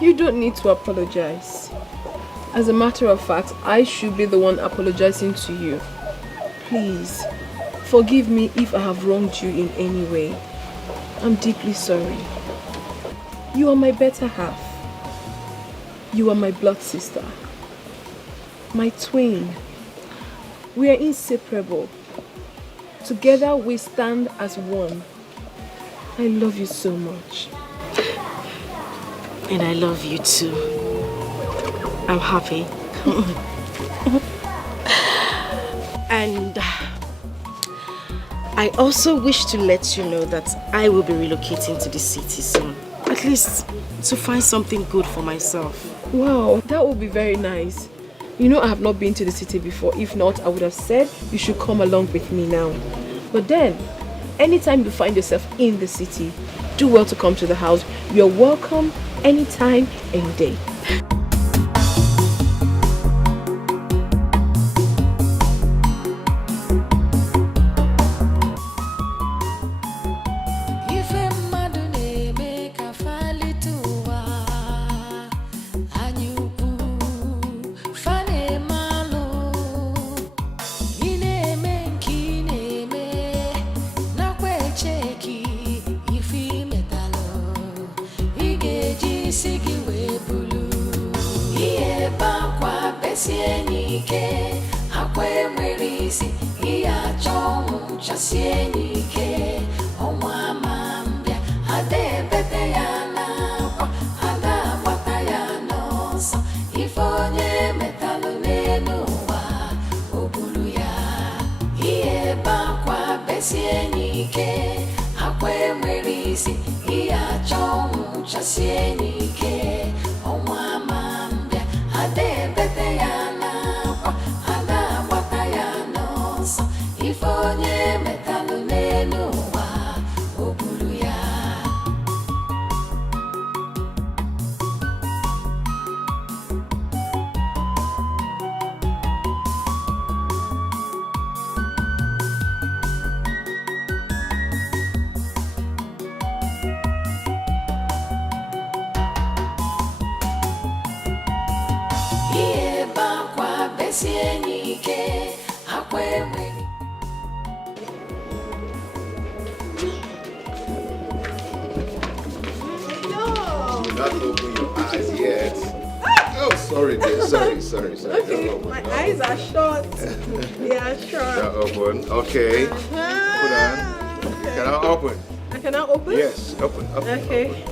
You don't need to apologize. As a matter of fact, I should be the one apologizing to you. Please, forgive me if I have wronged you in any way. I'm deeply sorry. You are my better half. You are my blood sister. My twin. We are inseparable. Together we stand as one. I love you so much. And I love you too. I'm happy. And I also wish to let you know that I will be relocating to the city soon. At least to find something good for myself. Wow, that would be very nice. You know, I have not been to the city before. If not, I would have said you should come along with me now. But then, anytime you find yourself in the city, do well to come to the house. You're welcome anytime, any day. If onye metalụ Not open your eyes yet. Oh, sorry, dear. Sorry. Okay, my eyes are shut. They are shut. Not open. Okay. Put on. You cannot open. I cannot open? Yes, open. Okay. Open.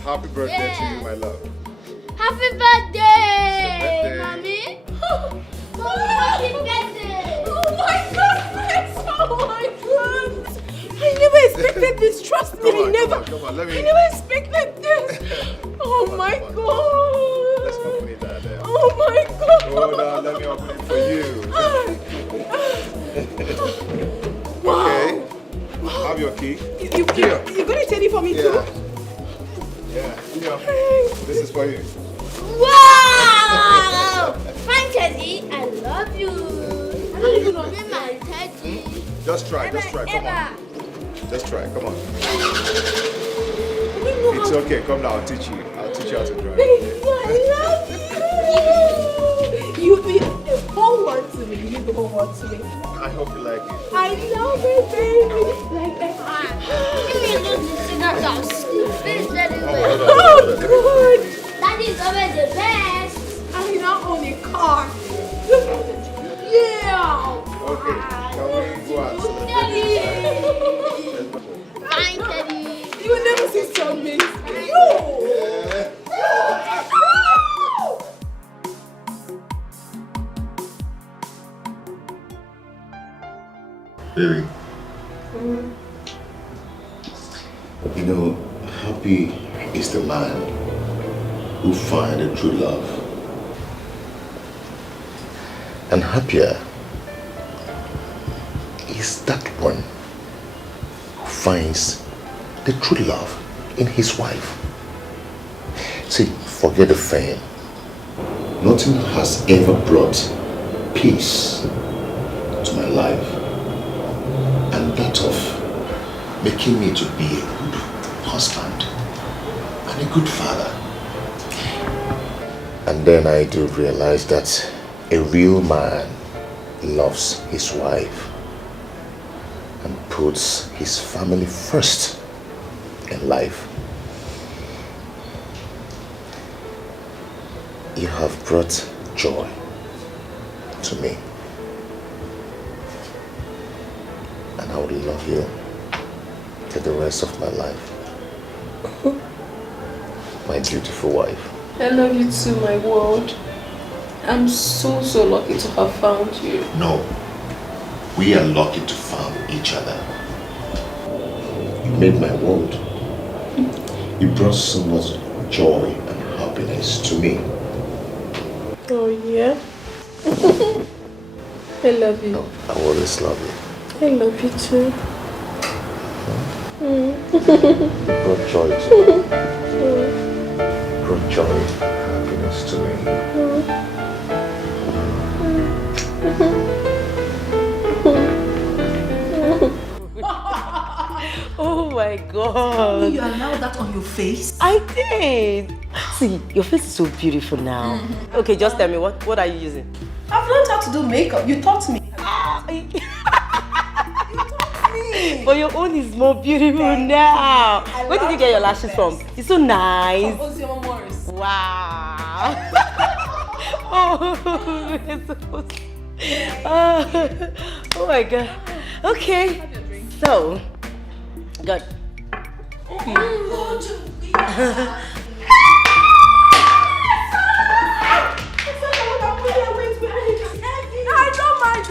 Happy birthday to you, my love. Happy birthday, Birthday. Mommy! Happy birthday! Oh my goodness! Oh my goodness! I never expected this. Trust me, Come on, I never let me. I never expected this. Oh my god! Let's open it out there. Oh my god! Hold on, let me open it for you. Okay. Have your key. You're going to take it for me too? Yeah. This is for you. Wow! Fine, Teddy, I love you. I love you, my Teddy. Just try. Come on. Just try. Come on. It's okay. Come now. I'll teach you how to drive. Baby, I love you. You mean the whole world to me. You mean the whole world to me. I hope you like it. I love it, baby. Like that. Oh, good. Daddy's always the best. I now own a car. Yeah. Okay. Can we go out? Daddy. Fine, Daddy. You will never see something. Baby. You know, happy is the man who finds a true love. And happier is that one who finds the true love in his wife. See, forget the fame. Nothing has ever brought peace to my life and that of making me to be a good husband and a good father. And then I do realize that a real man loves his wife and puts his family first in life. You have brought joy to me, and I would love you till the rest of my life. My beautiful wife. I love you too, my world. I'm so lucky to have found you. No, we are lucky to find each other. You made my world. You brought so much joy and happiness to me. Oh yeah? I love you. No, I always love you. I love you too. You brought joy to me. You brought joy and happiness to me. Oh my God. You allowed that on your face? I did. See, your face is so beautiful now. Okay, just tell me, what are you using? I've learned how to do makeup. You taught me. But your own is more beautiful now. Where did you get your lashes from? It's so nice. From Morris. Wow. Oh my God. Okay. So, good. I don't mind.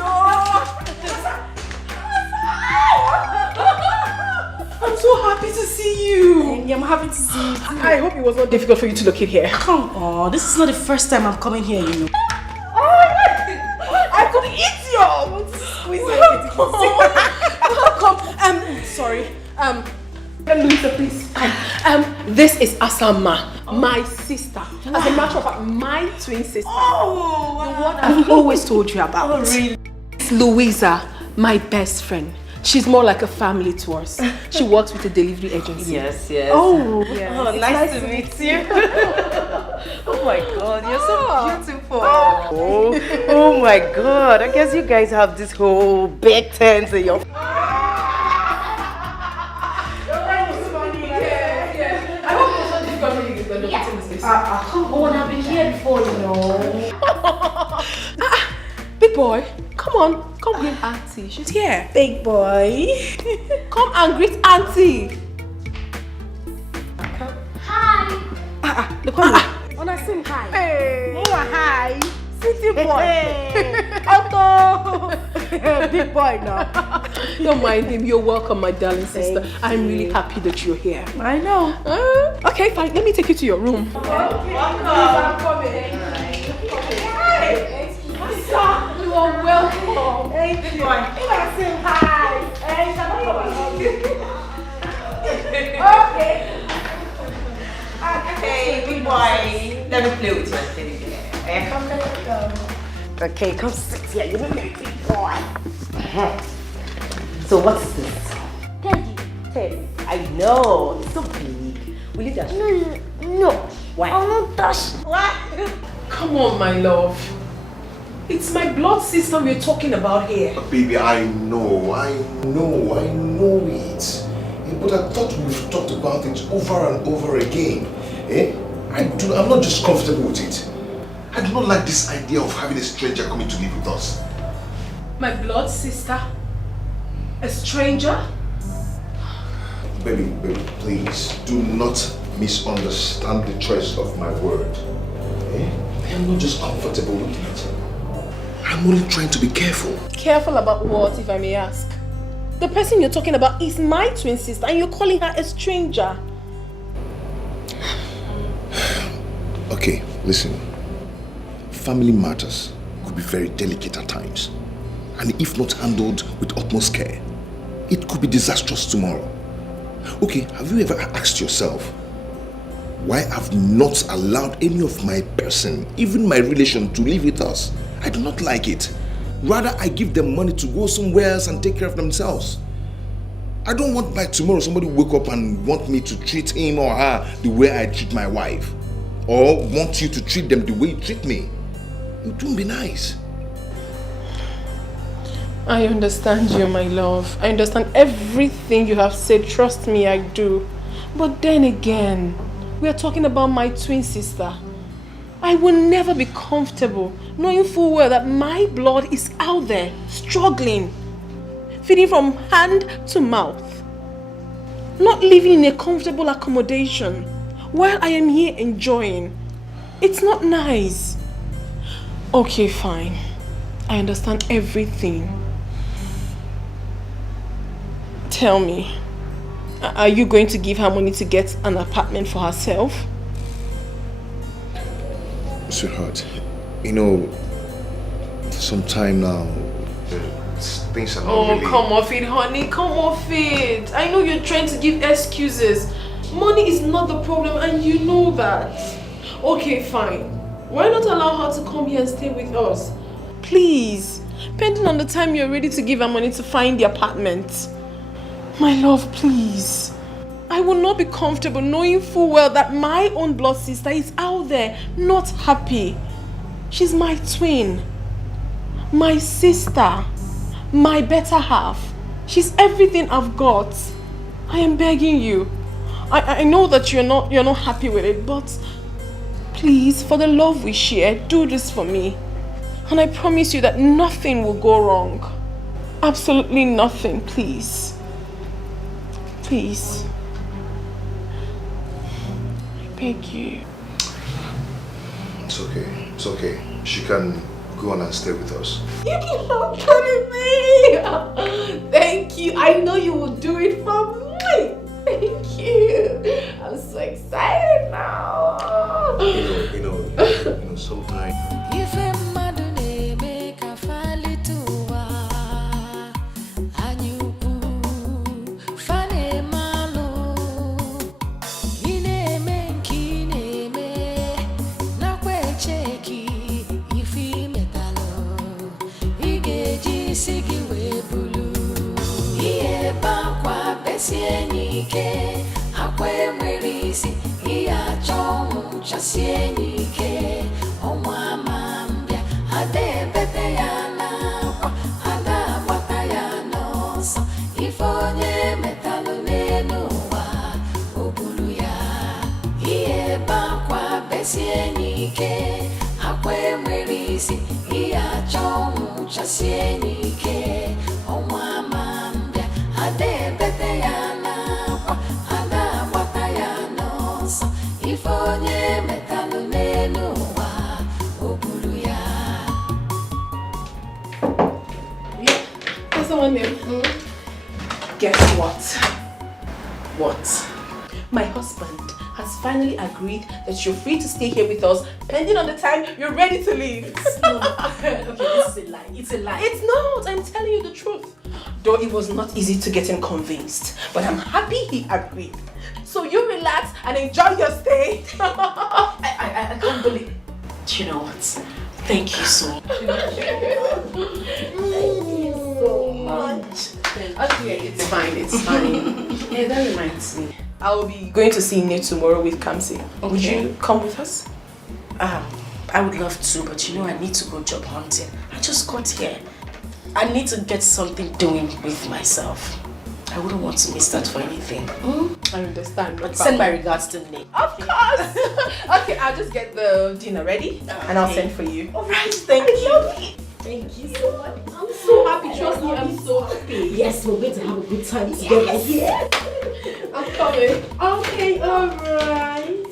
I'm so happy to see you. I'm happy to see you too. I hope it was not difficult for you to locate here. Come on, this is not the first time I'm coming here, you know. I could eat you. I want to squeeze you. Welcome. Sorry. Louisa, please. This is Asama, my sister. As a matter of fact, my twin sister. Oh, The one I've always told you about. Oh, really? It's Louisa, my best friend. She's more like a family to us. She works with a delivery agency. Yes. Oh, yeah. Oh, nice to meet you. Oh my God, you're so beautiful. Oh my God, I guess you guys have this whole big tent in your... Come on, I've been here before, you know. Big boy, come greet auntie. She's here. Big boy. Come and greet auntie. Hi. Look on Wanna sing hi? Hey. Hi. City boy. Otto. Big boy now. Don't mind him. You're welcome, my darling sister. I'm really happy that you're here. I know. Okay, fine. Let me take you to your room. Okay. I'm coming. You are welcome. Thank you. Wanna sing hi? Hey, okay. Hey, big boy. Let me play with you. Okay, come sit here. You look like a big boy. So what's this? Teddy. I know. It's so big. Will you touch? No. Why? I won't touch. What? Come on, my love. It's my blood sister we're talking about here. But baby, I know it. But I thought we've talked about it over and over again. I'm not just comfortable with it. I do not like this idea of having a stranger coming to live with us. My blood sister? A stranger? Baby, please do not misunderstand the choice of my word. I am not just comfortable with it. I'm only trying to be careful. Careful about what, if I may ask? The person you're talking about is my twin sister and you're calling her a stranger. Okay, listen. Family matters could be very delicate at times. And if not handled with utmost care, it could be disastrous tomorrow. Okay, have you ever asked yourself why I've not allowed any of my person, even my relation, to live with us? I do not like it. Rather, I give them money to go somewhere else and take care of themselves. I don't want by tomorrow somebody wake up and want me to treat him or her the way I treat my wife. Or want you to treat them the way you treat me. It won't be nice. I understand you, my love. I understand everything you have said. Trust me, I do. But then again, we are talking about my twin sister. I will never be comfortable knowing full well that my blood is out there, struggling, feeding from hand to mouth, not living in a comfortable accommodation while I am here enjoying. It's not nice. Okay, fine. I understand everything. Tell me, are you going to give her money to get an apartment for herself? Sweetheart, you know, for some time now, things are not really... Come off it, honey. Come off it. I know you're trying to give excuses. Money is not the problem and you know that. Okay, fine. Why not allow her to come here and stay with us? Please. Pending on the time you're ready to give her money to find the apartment. My love, please. I will not be comfortable knowing full well that my own blood sister is out there, not happy. She's my twin, my sister, my better half. She's everything I've got. I am begging you. I know that you're not happy with it, but please, for the love we share, do this for me. And I promise you that nothing will go wrong. Absolutely nothing, please. Please. I beg you. It's okay. It's okay. She can go on and stay with us. You keep on telling me. Thank you. I know you will do it for me. Thank you. I'm so excited now. You know, sometimes. Akwe mwerisi, iya chomu chasieni. isi iya chong chasienike omamambia ade bete yana ada bata yana so ifonye metalu nenuwa obulu ya. There's someone there. Guess what? What? My husband has finally agreed that you're free to stay here with us, pending on the time you're ready to leave. No. Okay, this is a lie. It's a lie. It's not. I'm telling you the truth. Though it was not easy to get him convinced, but I'm happy he agreed. So you relax and enjoy your stay. I can't believe it. Do you know what? Thank you so much. Thank you so much. Okay, it's fine. It's fine. Yeah, that reminds me. I'll be going to see Nate tomorrow with Counsel. Okay. Would you come with us? I would love to, but you know I need to go job hunting. I just got here. I need to get something doing with myself. I wouldn't want to miss that for anything. I understand. But send my regards to Nate. Of course. Okay, I'll just get the dinner ready and I'll send for you. Alright, thank you. Thank you so much. I'm so happy. Trust me, I'm so happy. Yes, we're going to have a good time together. Yes. I'm coming. Okay, alright.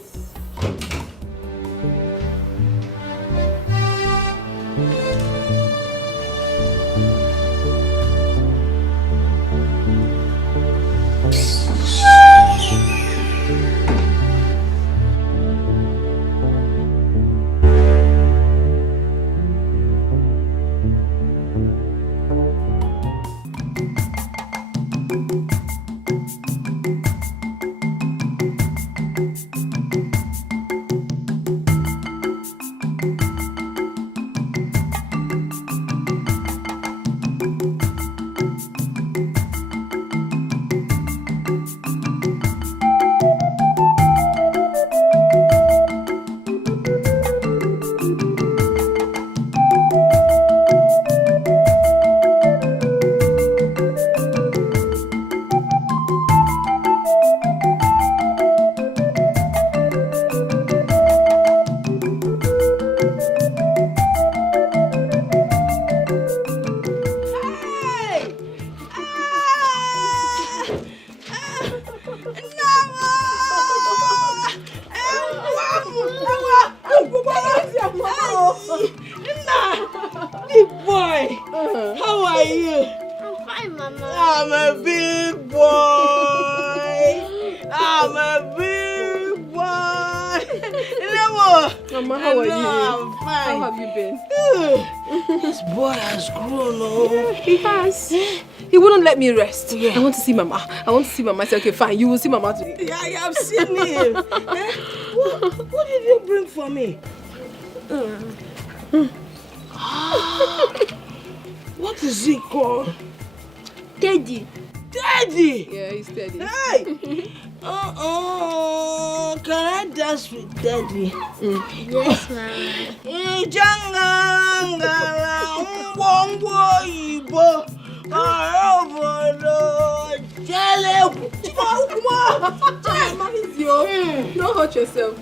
Let me rest. I want to see Mama. I said, okay, fine. You will see Mama today. Yeah, I have seen him. What did you bring for me? What is it called? Teddy. Teddy. Yeah, he's Teddy. Hey. Can I dance with Teddy? Yes, Mama. Don't hurt yourself.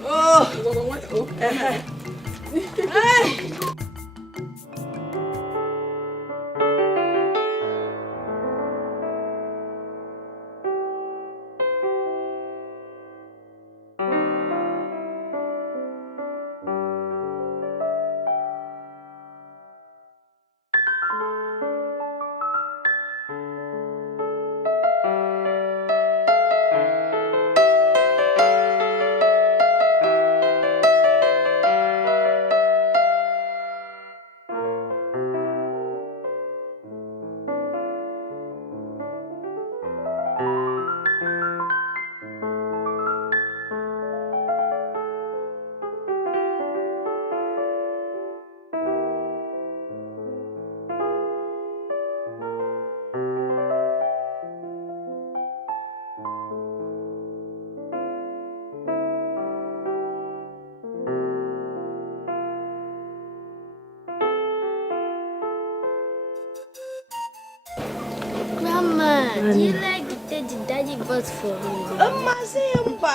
Grandma, do you like the teddy Daddy bought for me?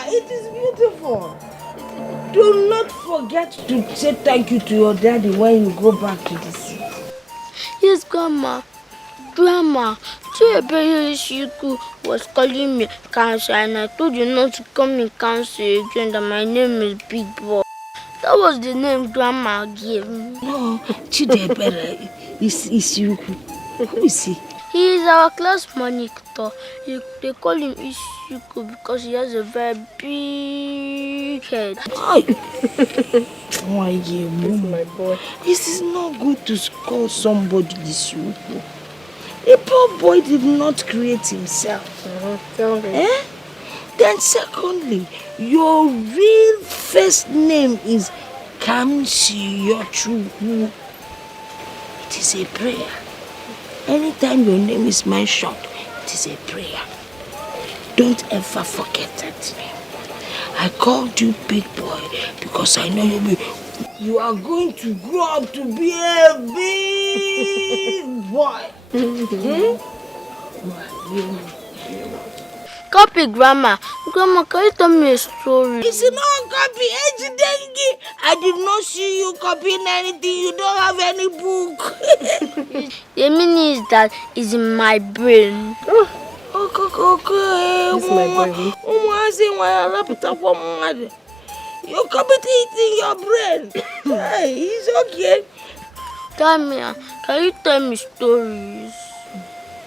It is beautiful. Do not forget to say thank you to your daddy when you go back to the city. Yes, Grandma. Grandma, Chiebeyeshiku was calling me Counsel, and I told you not to call me Counsel again, that my name is Big Boy. That was the name Grandma gave me. No, Chidebere is you. Who is he? He is our class monitor. They call him Ishiku because he has a very big head. Why, you, my boy? It is not good to call somebody Ishiku. A poor boy did not create himself. Tell me. Eh? Then secondly, your real first name is Kamsiyochu. It is a prayer. Anytime your name is mentioned, it is a prayer. Don't ever forget that name. I called you Big Boy because I know you are going to grow up to be a big boy. Copy, Grandma. Grandma, can you tell me a story? It's not copy, Ejidengi. I did not see you copying anything. You don't have any book. The meaning is that it's in my brain. Okay. This is my boy. You copy it in your brain. Hey, it's okay. Tamia, can you tell me stories?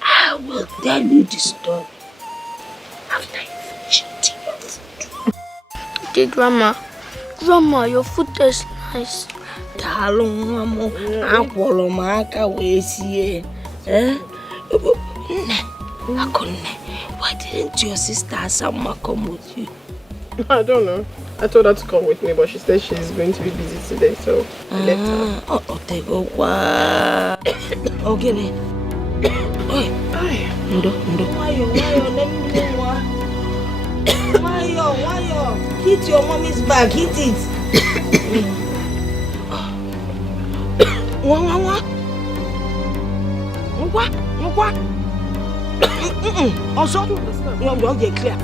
I will tell you the story after you finish eating your food. Okay, Grandma. Grandma, your food tastes nice. Why didn't your sister Asama come with you? I don't know. I told her to come with me, but she said she's going to be busy today, so I left her. Okay then. Ndo. Why? Hit your mommy's back, hit it. What? Also, you're get clear.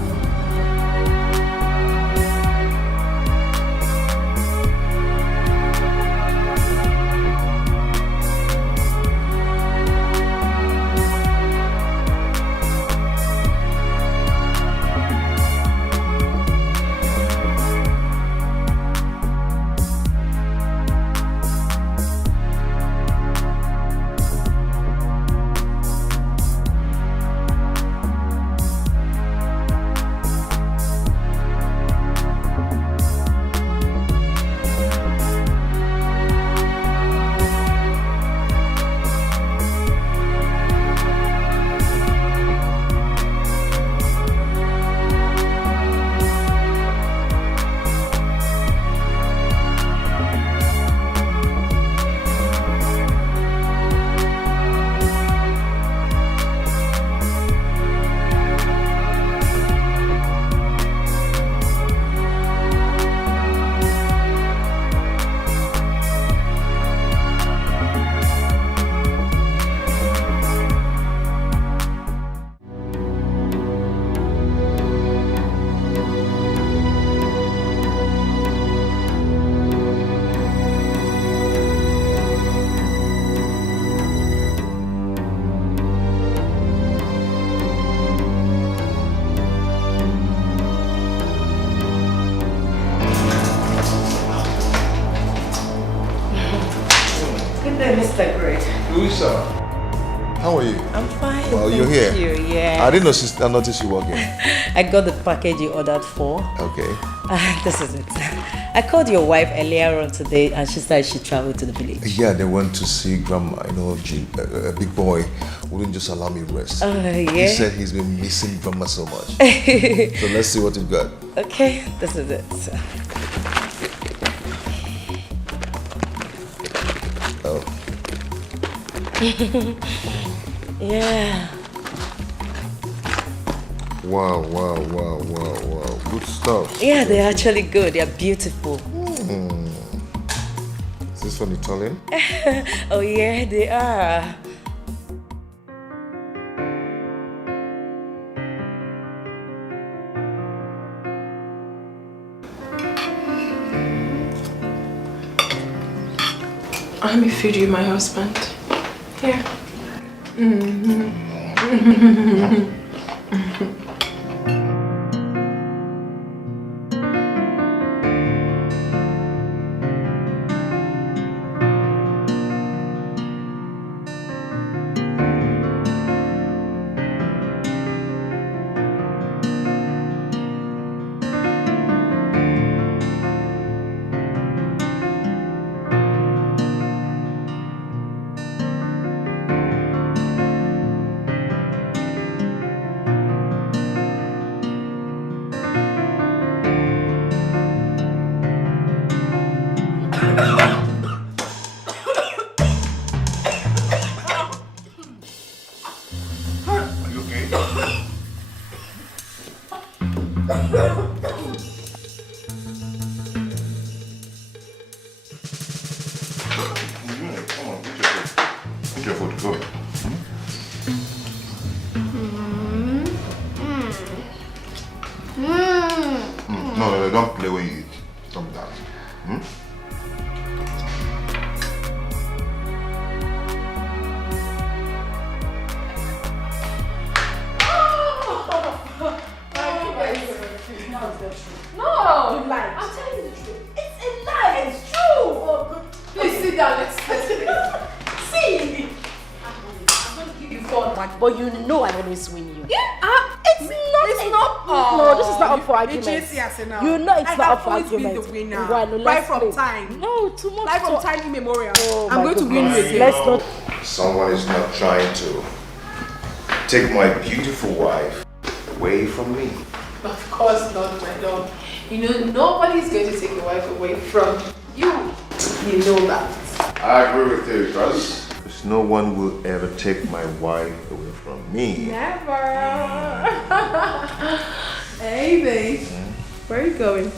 Mr. Great. Louisa, how are you? I'm fine. Well, thank you're here. Yeah. I didn't notice you walking. I got the package you ordered for. Okay. This is it. I called your wife earlier on today and she said she traveled to the village. Yeah, they went to see Grandma. You know, Big Boy wouldn't just allow me rest. Yeah? He said he's been missing Grandma so much. So let's see what you've got. Okay, this is it. Oh. Yeah. Wow. Good stuff. Yeah, they're actually good. They're beautiful. Is this from Italian? Oh yeah, they are. Let me feed you, my husband. Here. No, don't play when you eat. Stop that. No! You lied. I'm telling you the truth. It's a lie. It's true. Please sit down. Let's see. I'm going to give you fun. But you know I always win you. Yeah? It's not. No, this is not up for argument. You know it's not up for argument. argument. Been the winner. Well, right from time. No, too much. Right from time immemorial. Oh, I'm going to win you again. Let's not. Someone is not trying to take my beautiful wife away from me. Of course not, my love. You know, nobody's going to take your wife away from you. You know that. I agree with you, because no one will ever take my wife away from me. Never. Hey, babe. Where are you going?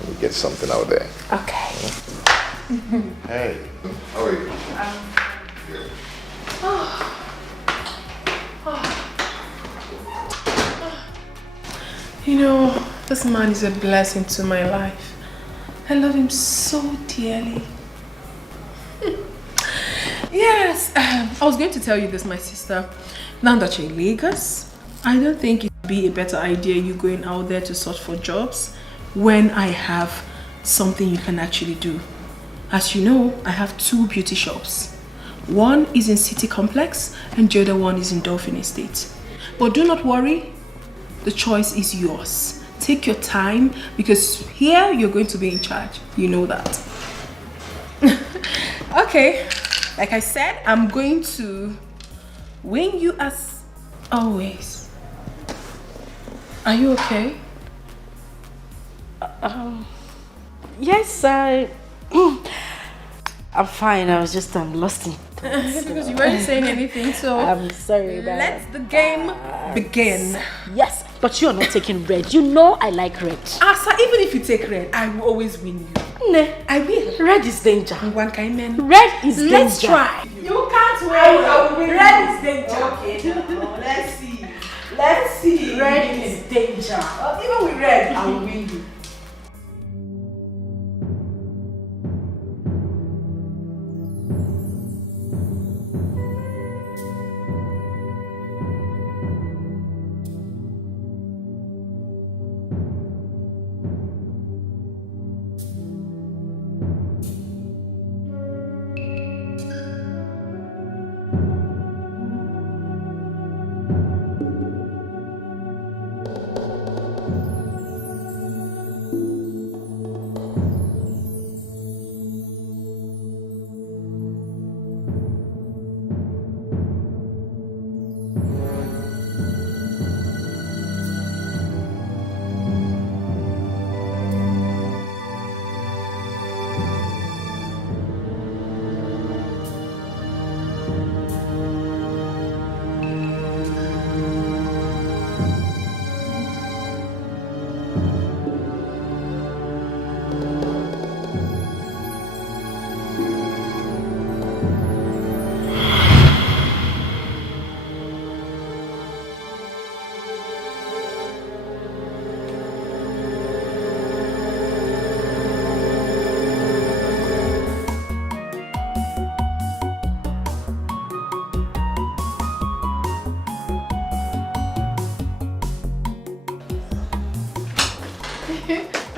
Let me get something out there. Okay. Hey, how are you? Good. You know, this man is a blessing to my life. I love him so dearly. Yes, I was going to tell you this, my sister. Now that you're in Lagos, I don't think it would be a better idea you going out there to search for jobs when I have something you can actually do. As you know, I have 2 beauty shops. One is in City Complex and the other one is in Dolphin Estate. But do not worry, the choice is yours. Take your time because here you're going to be in charge. You know that. Okay, like I said, I'm going to win you as always. Are you okay? Yes, I'm fine. I was just lost in thoughts. Because you weren't saying anything, so I'm sorry about let the game begin. Yes, but you're not taking red. You know I like red. Asa, even if you take red, I will always win you. Ne, I will. red is danger. One kind man. Red is danger. Let's try. You can't win. I will win. Red is danger. Okay, let's see. Let's see. Red is danger. Even with red, I will win you.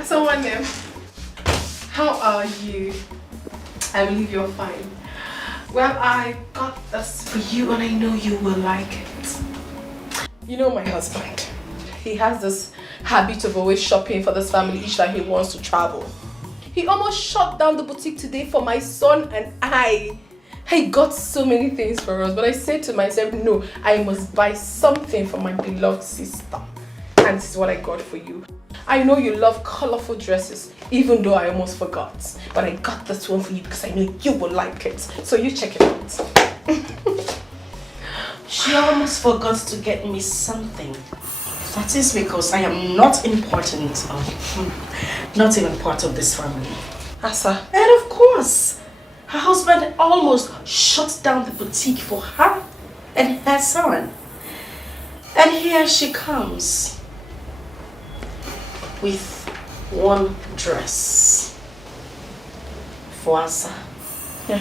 Someone name. How are you? I believe you're fine. Well, I got this for you and I know you will like it. You know my husband. He has this habit of always shopping for this family each time he wants to travel. He almost shut down the boutique today for my son and I. I got so many things for us, but I said to myself, no, I must buy something for my beloved sister. And this is what I got for you. I know you love colorful dresses, even though I almost forgot. But I got this one for you because I know you will like it. So you check it out. She almost forgot to get me something. That is because I am not important, not even part of this family. Asa. And of course, her husband almost shut down the boutique for her and her son. And here she comes with one dress for Asa. Yeah.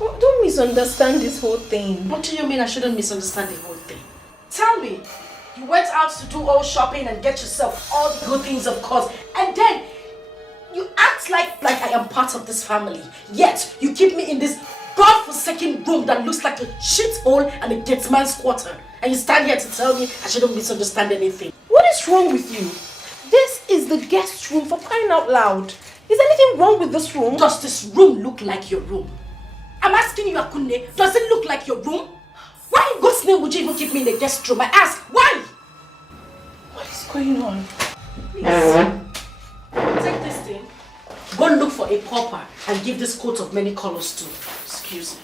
Don't misunderstand this whole thing. What do you mean I shouldn't misunderstand the whole thing? Tell me, you went out to do all shopping and get yourself all the good things, of course, and then you act like I am part of this family. Yet you keep me in this godforsaken room that looks like a shithole and a dead man's quarter. And you stand here to tell me I shouldn't misunderstand anything. What is wrong with you? This is the guest room, for crying out loud. Is anything wrong with this room? Does this room look like your room? I'm asking you, Akunne, does it look like your room? Why in God's name would you even keep me in the guest room? I ask, why? What is going on? Please, take this thing. Go look for a pauper and give this coat of many colors to. Excuse me.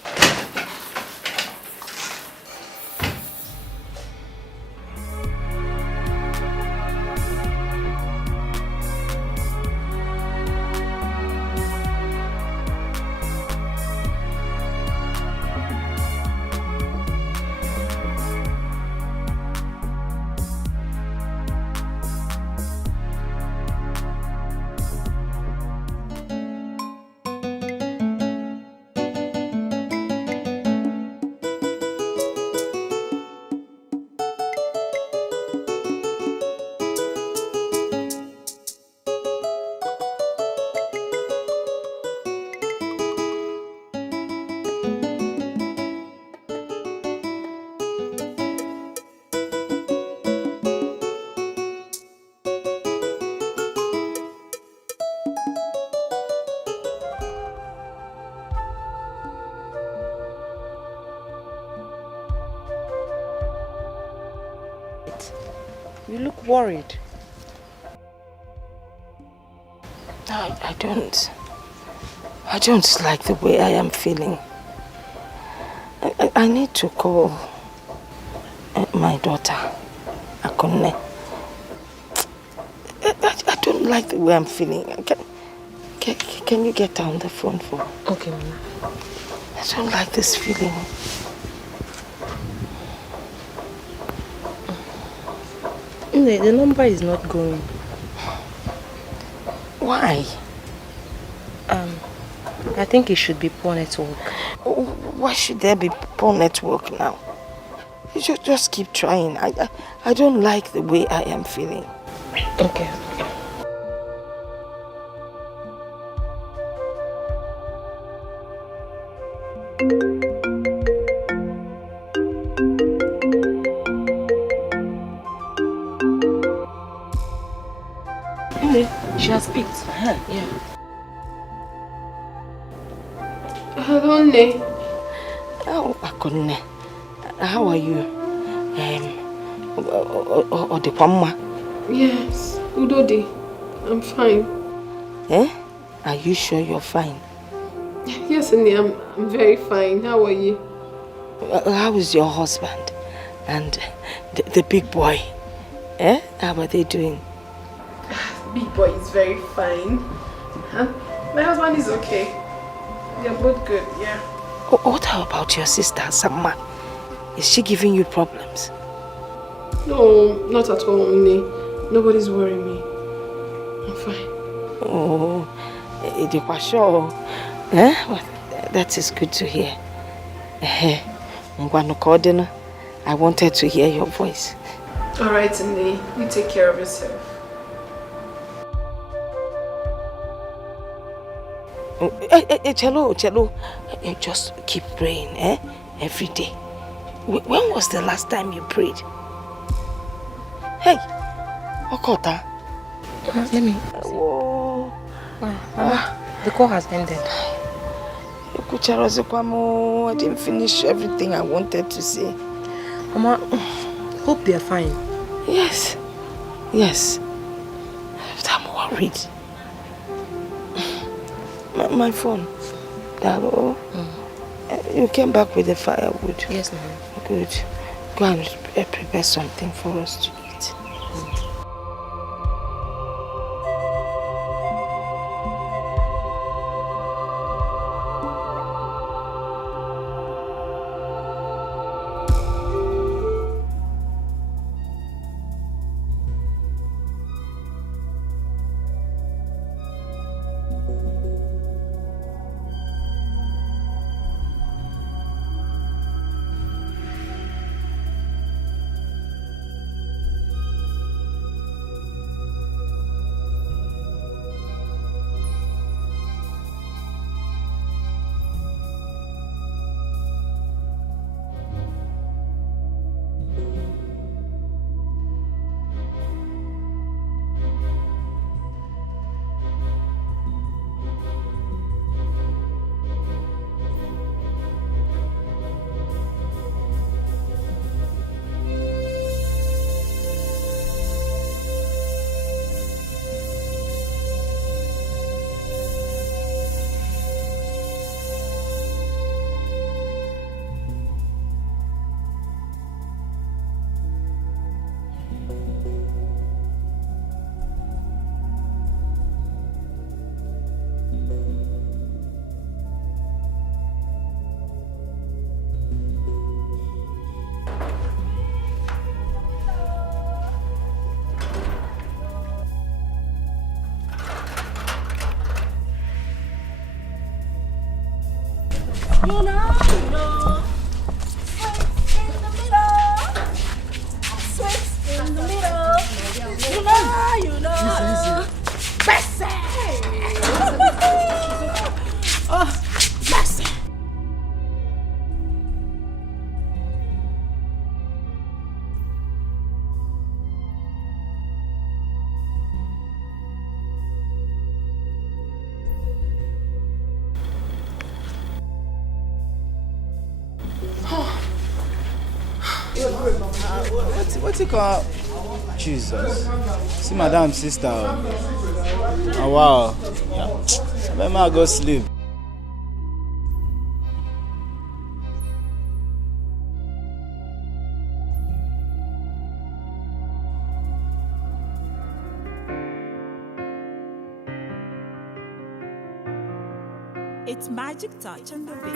You look worried. I don't like the way I am feeling. I need to call my daughter, Akunne. I don't like the way I'm feeling. Can you get down the phone for me? Okay, Mama. I don't like this feeling. The number is not going. Why? I think it should be poor network. Why should there be poor network now? You should just keep trying. I don't like the way I am feeling. Okay. She has picked. Yeah. Hello, Ne. Oh, Akunne. How are you? Odepamma. Yes, Udodi. I'm fine. Eh? Are you sure you're fine? Yes, Ne, I'm very fine. How are you? How is your husband? And the big boy? Eh? How are they doing? Big boy is very fine. My husband is okay. They're both good, yeah. What about your sister, Samma? Is she giving you problems? No, not at all, Ne. Nobody's worrying me. I'm fine. Oh, sure. Eh? Well, that is good to hear. I wanted to hear your voice. Alright, Ne. You take care of yourself. Chelo, just keep praying, every day. When was the last time you prayed? Hey, Okota. Let me. Oh. The call has ended. I didn't finish everything I wanted to say. Mama, hope they're fine. Yes. But I'm worried. My phone. Dalo, you came back with the firewood. Yes, ma'am. Good. Go and prepare something for us to eat. You know. Sweet in the middle. You know. Mercy. Oh, mercy. What's it called? Jesus. See madam sister. Oh wow. Yeah. Let me go sleep. It's magic touch on the beat.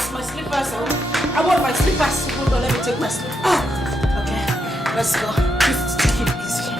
My slippers. I want my slippers. Hold on, let me take my slippers. Okay, let's go. Just take it easy.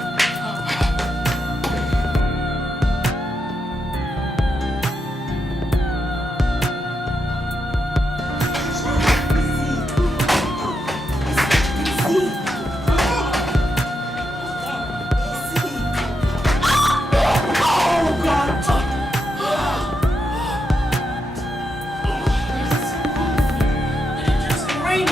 Just rain.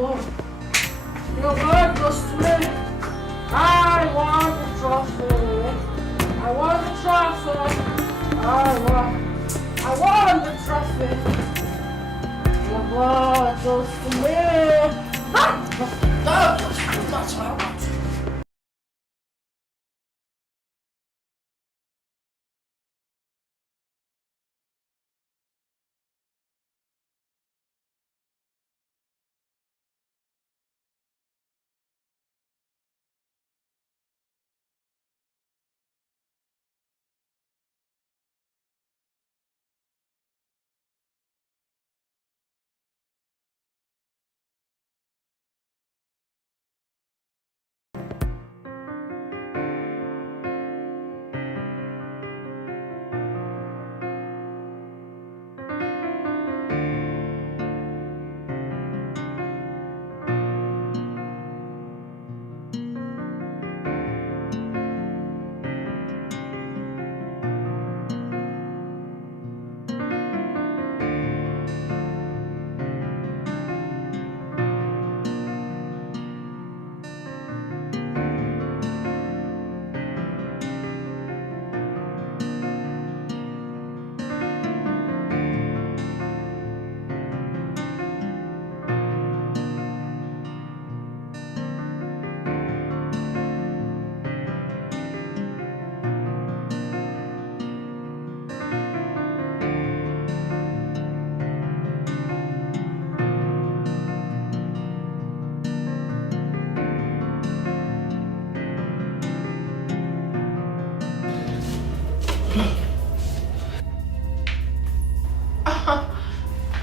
Your blood goes to me. I want the trophy. I want the trophy. I want the trophy. Your blood goes to me. That's what I want.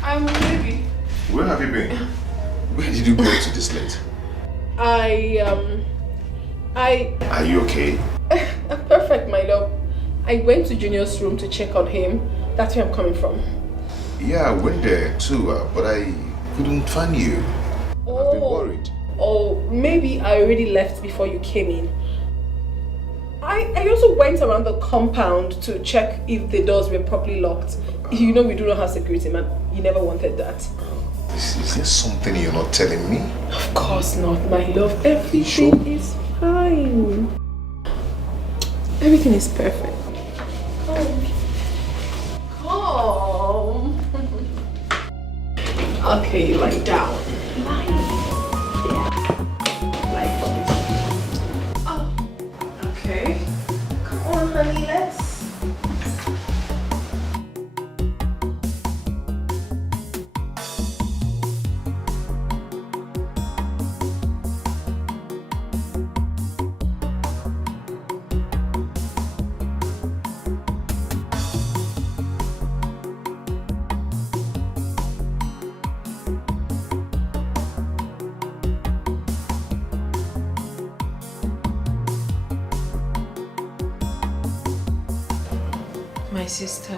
I'm ready. Where have you been? Where did you go to this late? Are you okay? Perfect, my love. I went to Junior's room to check on him. That's where I'm coming from. Yeah, I went there too, but I couldn't find you. I've been worried. Oh, maybe I already left before you came in. I also went around the compound to check if the doors were properly locked. You know we do not have security, man. You never wanted that. Is there something you're not telling me? Of course not, my love. Everything is fine. Everything is perfect. Come. Okay, lie down. Okay. Come on, honey, let's. Sister,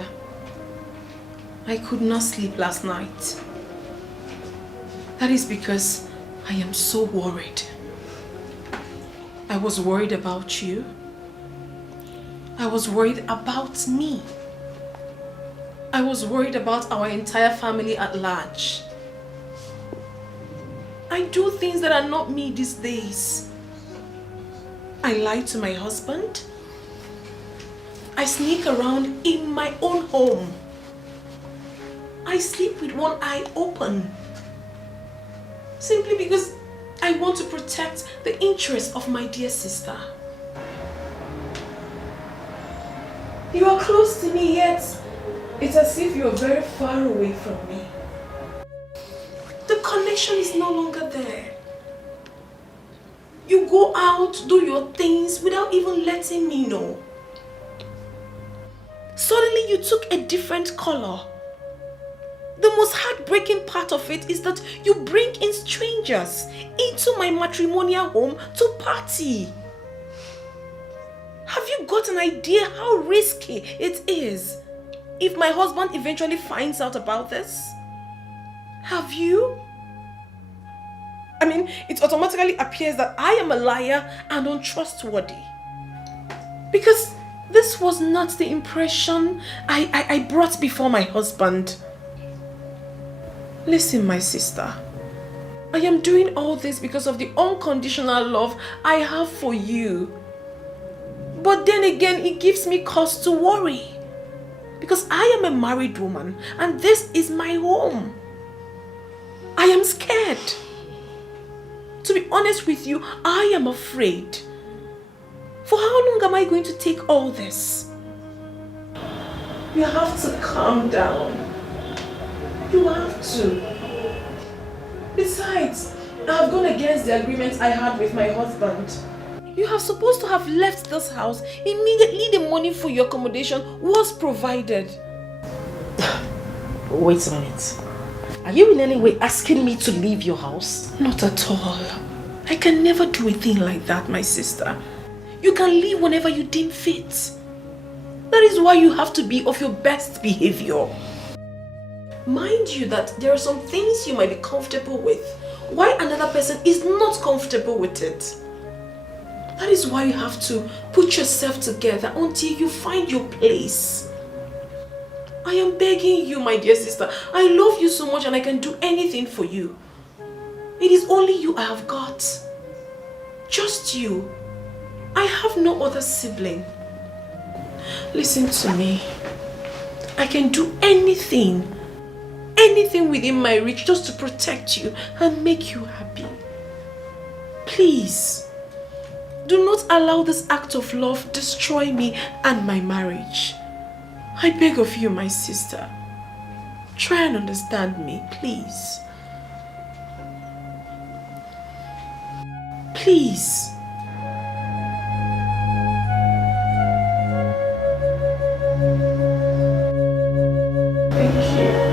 I could not sleep last night. That is because I am so worried. I was worried about you. I was worried about me. I was worried about our entire family at large. I do things that are not me these days. I lie to my husband. I sneak around in my own home. I sleep with one eye open. Simply because I want to protect the interests of my dear sister. You are close to me, yet it's as if you are very far away from me. The connection is no longer there. You go out, do your things without even letting me know. Suddenly you took a different color. The most heartbreaking part of it is that you bring in strangers into my matrimonial home to party. Have you got an idea how risky it is if my husband eventually finds out about this? Have you? I mean, it automatically appears that I am a liar and untrustworthy. Because this was not the impression I brought before my husband. Listen, my sister. I am doing all this because of the unconditional love I have for you. But then again, it gives me cause to worry. Because I am a married woman and this is my home. I am scared. To be honest with you, I am afraid. For how long am I going to take all this? You have to calm down. You have to. Besides, I have gone against the agreement I had with my husband. You are supposed to have left this house immediately the money for your accommodation was provided. Wait a minute. Are you in any way asking me to leave your house? Not at all. I can never do a thing like that, my sister. You can leave whenever you deem fit. That is why you have to be of your best behavior. Mind you that there are some things you might be comfortable with, while another person is not comfortable with it. That is why you have to put yourself together until you find your place. I am begging you, my dear sister. I love you so much and I can do anything for you. It is only you I have got. Just you. I have no other sibling. Listen to me. I can do anything within my reach just to protect you and make you happy. Please, do not allow this act of love destroy me and my marriage. I beg of you, my sister. Try and understand me, please. Please. Thank you.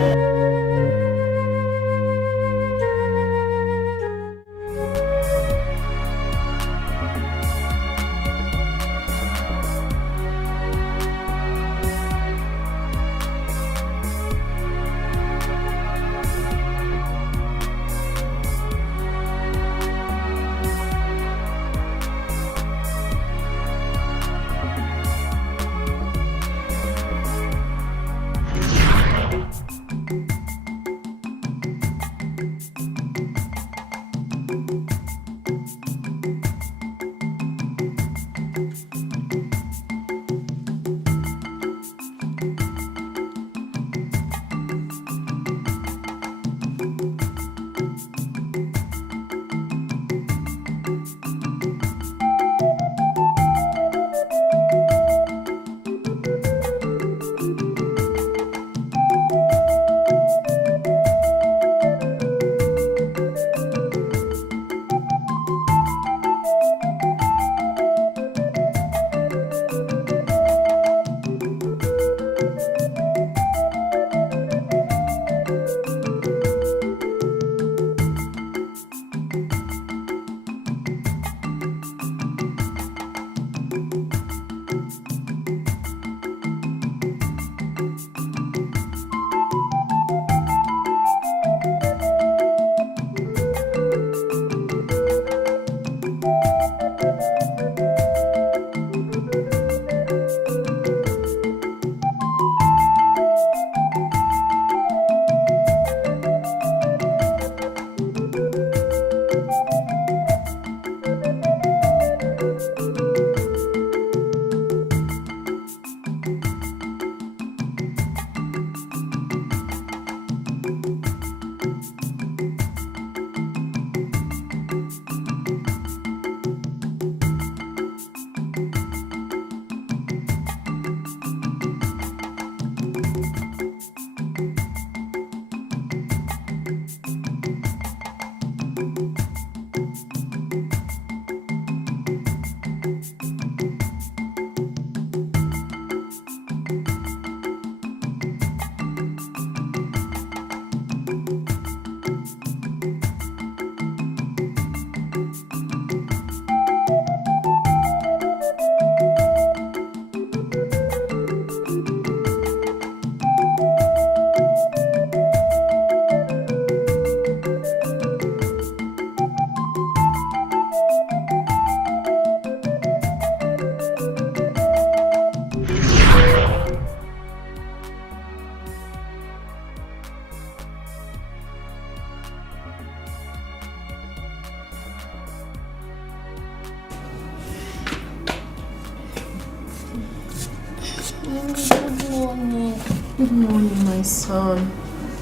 Good morning, my son.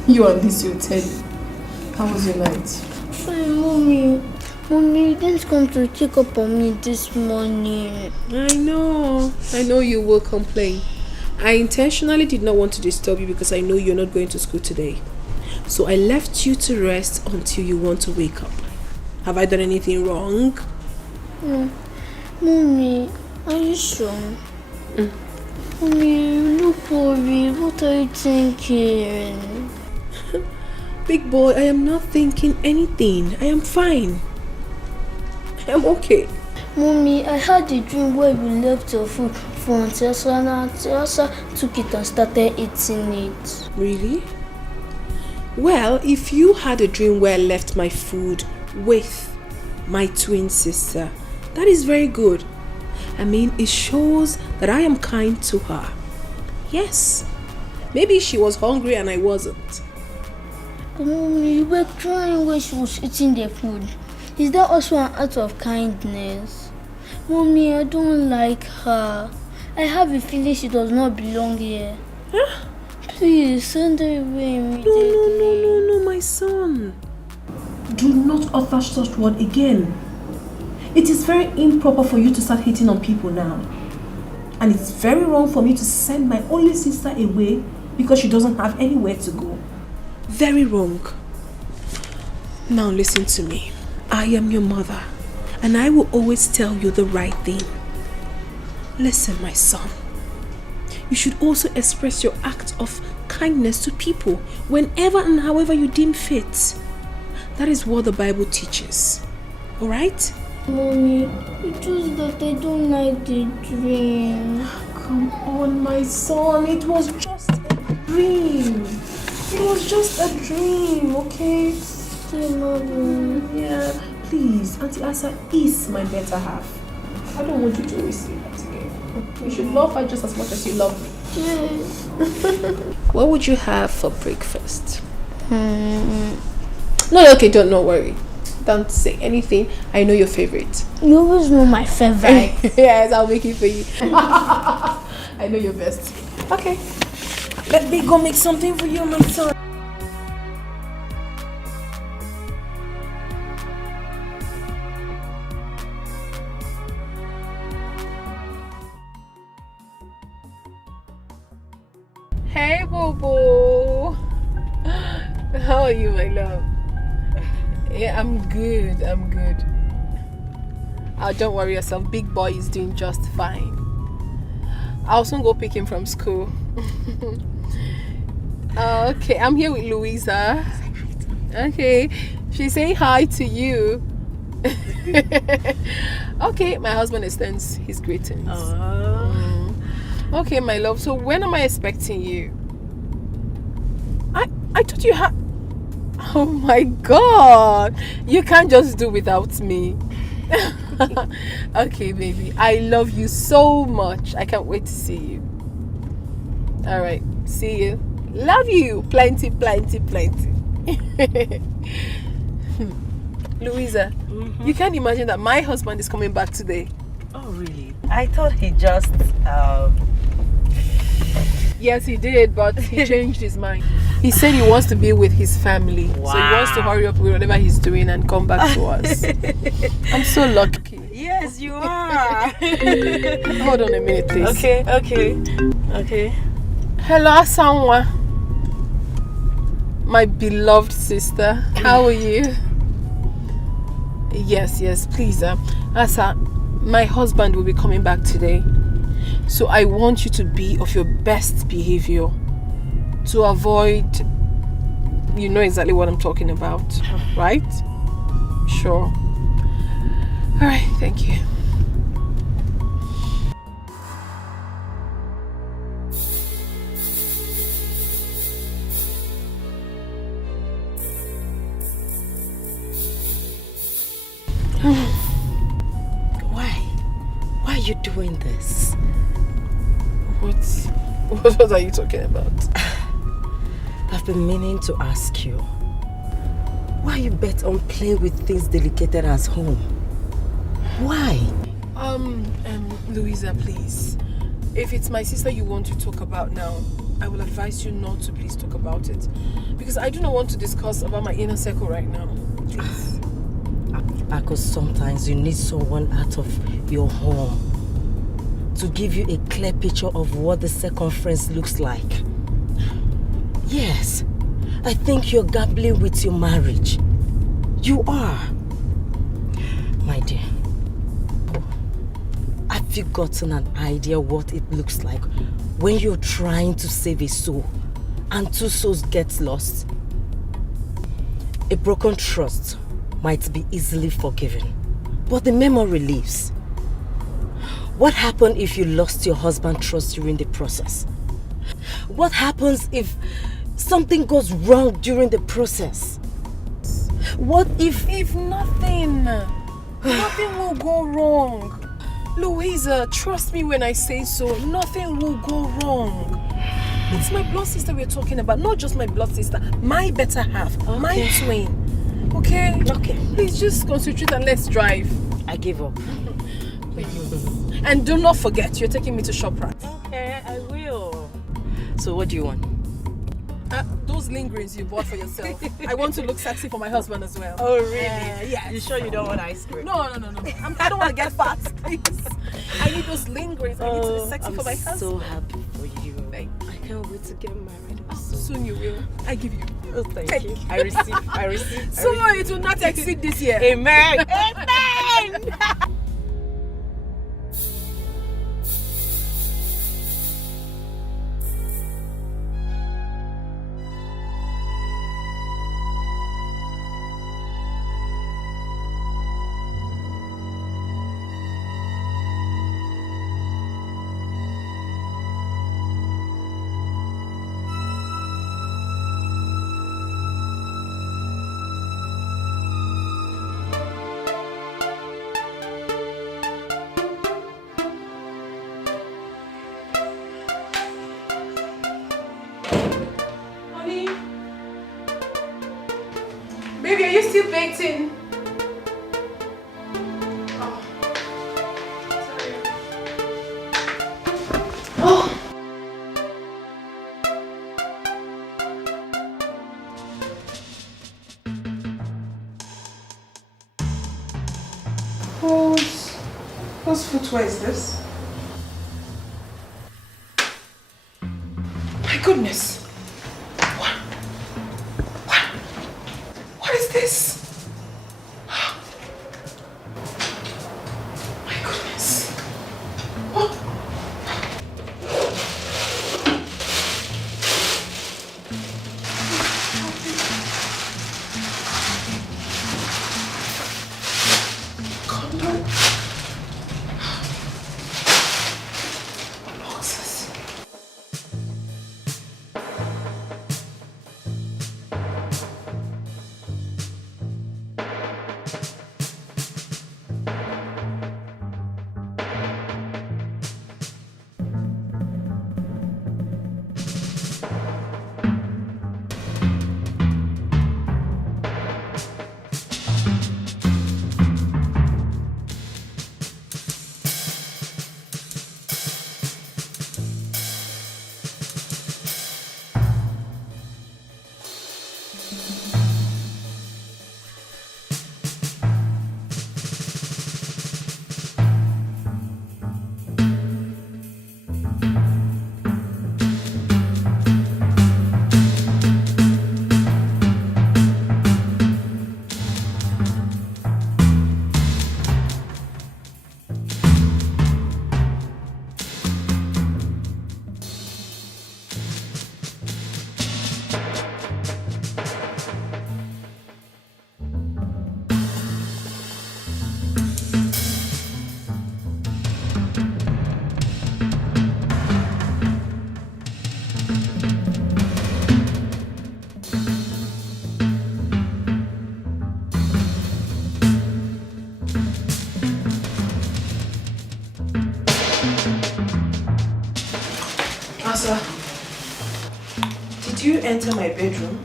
You and this your Teddy. How was your night? Fine, Mommy. Mommy, you didn't come to check up on me this morning. I know you will complain. I intentionally did not want to disturb you because I know you're not going to school today. So I left you to rest until you want to wake up. Have I done anything wrong? No. Mommy, are you sure? Mommy, you look worried. What are you thinking? Big boy, I am not thinking anything. I am fine. I am okay. Mommy, I had a dream where you left your food for Auntie Asa and Auntie Asa took it and started eating it. Really? Well, if you had a dream where I left my food with my twin sister, that is very good. I mean, it shows that I am kind to her. Yes. Maybe she was hungry and I wasn't. Mommy, you were crying when she was eating the food. Is that also an act of kindness? Mommy, I don't like her. I have a feeling she does not belong here. Huh? Please, send her away immediately. No, my son. Do not utter such word again. It is very improper for you to start hitting on people now. And it's very wrong for me to send my only sister away because she doesn't have anywhere to go. Very wrong. Now listen to me. I am your mother, and I will always tell you the right thing. Listen, my son. You should also express your act of kindness to people whenever and however you deem fit. That is what the Bible teaches. Alright? Mommy, it's just that I don't like the dream. Come on, my son. It was just a dream. It was just a dream, okay? Yeah, please. Auntie Asa is my better half. I don't want you to always say that again. You should love her just as much as you love me. Yes. What would you have for breakfast? No, okay, don't worry. Don't say anything. I know your favorite. You always know my favorite. Yes, I'll make it for you. I know your best. Okay. Let me go make something for you, my son. Hey, Bobo. How are you, my love? Yeah, I'm good. Don't worry yourself. Big boy is doing just fine. I'll soon go pick him from school. Okay, I'm here with Louisa. Okay, she's saying hi to you. Okay, my husband extends his greetings. Okay, my love. So when am I expecting you? I thought you had... Oh my God! You can't just do without me. Okay, baby. I love you so much. I can't wait to see you. Alright, see you. Love you. Plenty. Louisa, you can't imagine that my husband is coming back today. Oh, really? I thought he just... Yes, he did, but he changed his mind. He said he wants to be with his family. Wow. So he wants to hurry up with whatever he's doing and come back to us. I'm so lucky. Yes, you are. Hold on a minute, please. Okay. Hello, Asanwa. My beloved sister. How are you? Yes, please. Asa, my husband will be coming back today. So I want you to be of your best behavior to avoid, you know exactly what I'm talking about, right? Sure. All right, thank you. Why are you doing this? What are you talking about? I've been meaning to ask you. Why you bet on playing with things delicate as home? Why? Louisa, please. If it's my sister you want to talk about now, I will advise you not to please talk about it. Because I do not want to discuss about my inner circle right now. Please. Because sometimes you need someone out of your home to give you a clear picture of what the circumference looks like. Yes, I think you're gambling with your marriage. You are. My dear, have you gotten an idea what it looks like when you're trying to save a soul and two souls get lost? A broken trust might be easily forgiven, but the memory lives. What happened if you lost your husband's trust during the process? What happens if something goes wrong during the process? What if... If nothing will go wrong. Louisa, trust me when I say so, nothing will go wrong. It's my blood sister we're talking about, not just my blood sister, my better half, my twin. Okay? Okay. Please just concentrate and let's drive. I give up. And do not forget, you're taking me to ShopRite. Okay, I will. So what do you want? Those lingerings you bought for yourself. I want to look sexy for my husband as well. Oh, really? Yes. You sure you don't want ice cream? No. I don't want to get fat, please. I need those lingerings. I need to be sexy for my husband. I'm so happy for you. Thank you. I can't wait to get married. Soon you will. I give you. Oh, thank you. I receive. So it will not exceed this year. Amen. Amen. Baby, are you still baking? Oh. Sorry. Oh. Whose footwear is this? My goodness. What is this? My goodness. What? Condom. Boxes. Asa, did you enter my bedroom?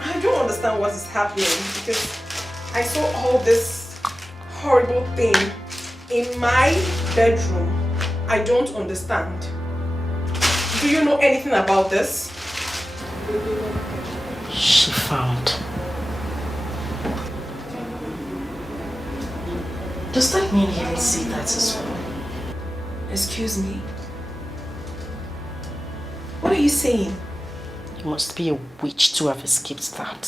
I don't understand what is happening because I saw all this horrible thing in my bedroom. I don't understand. Do you know anything about this? She found. Does that mean he will see that as well? Excuse me? What are you saying? You must be a witch to have escaped that.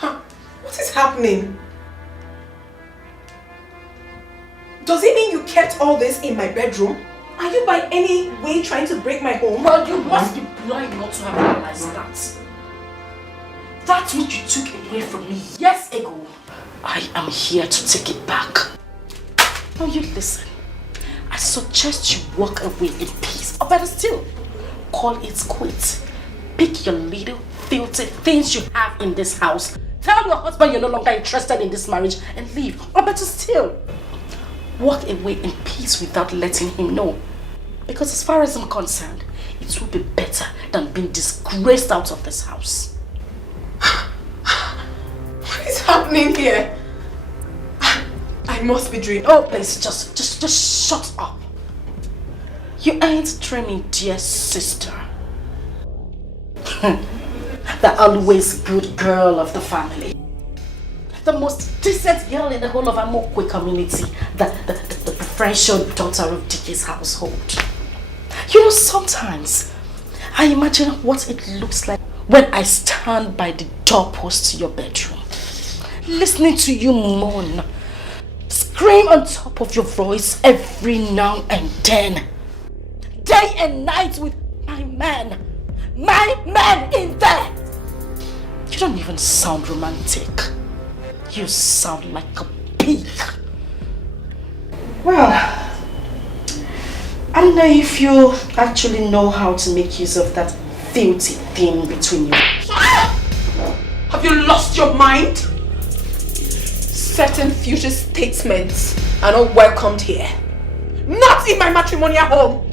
What is happening? Does it mean you kept all this in my bedroom? Are you by any way trying to break my home? Well, you must be blind not to have realized that. That's what you took away from me years ago. I am here to take it back. Now you listen. I suggest you walk away in peace. Or better still, call it quits. Pick your little filthy things you have in this house. Tell your husband you're no longer interested in this marriage and leave. Or better still, walk away in peace without letting him know. Because as far as I'm concerned, it will be better than being disgraced out of this house. What is happening here? I must be dreaming. Oh, please, just shut up. You ain't dreaming, dear sister. The always good girl of the family. The most decent girl in the whole of Amokwe community. The preferential daughter of Dickie's household. You know, sometimes I imagine what it looks like when I stand by the doorpost to your bedroom, listening to you moan, scream on top of your voice every now and then, day and night with my man in there. You don't even sound romantic. You sound like a pig. Well, I don't know if you actually know how to make use of that filthy thing between you. Have you lost your mind? Certain future statements are not welcomed here. Not in my matrimonial home.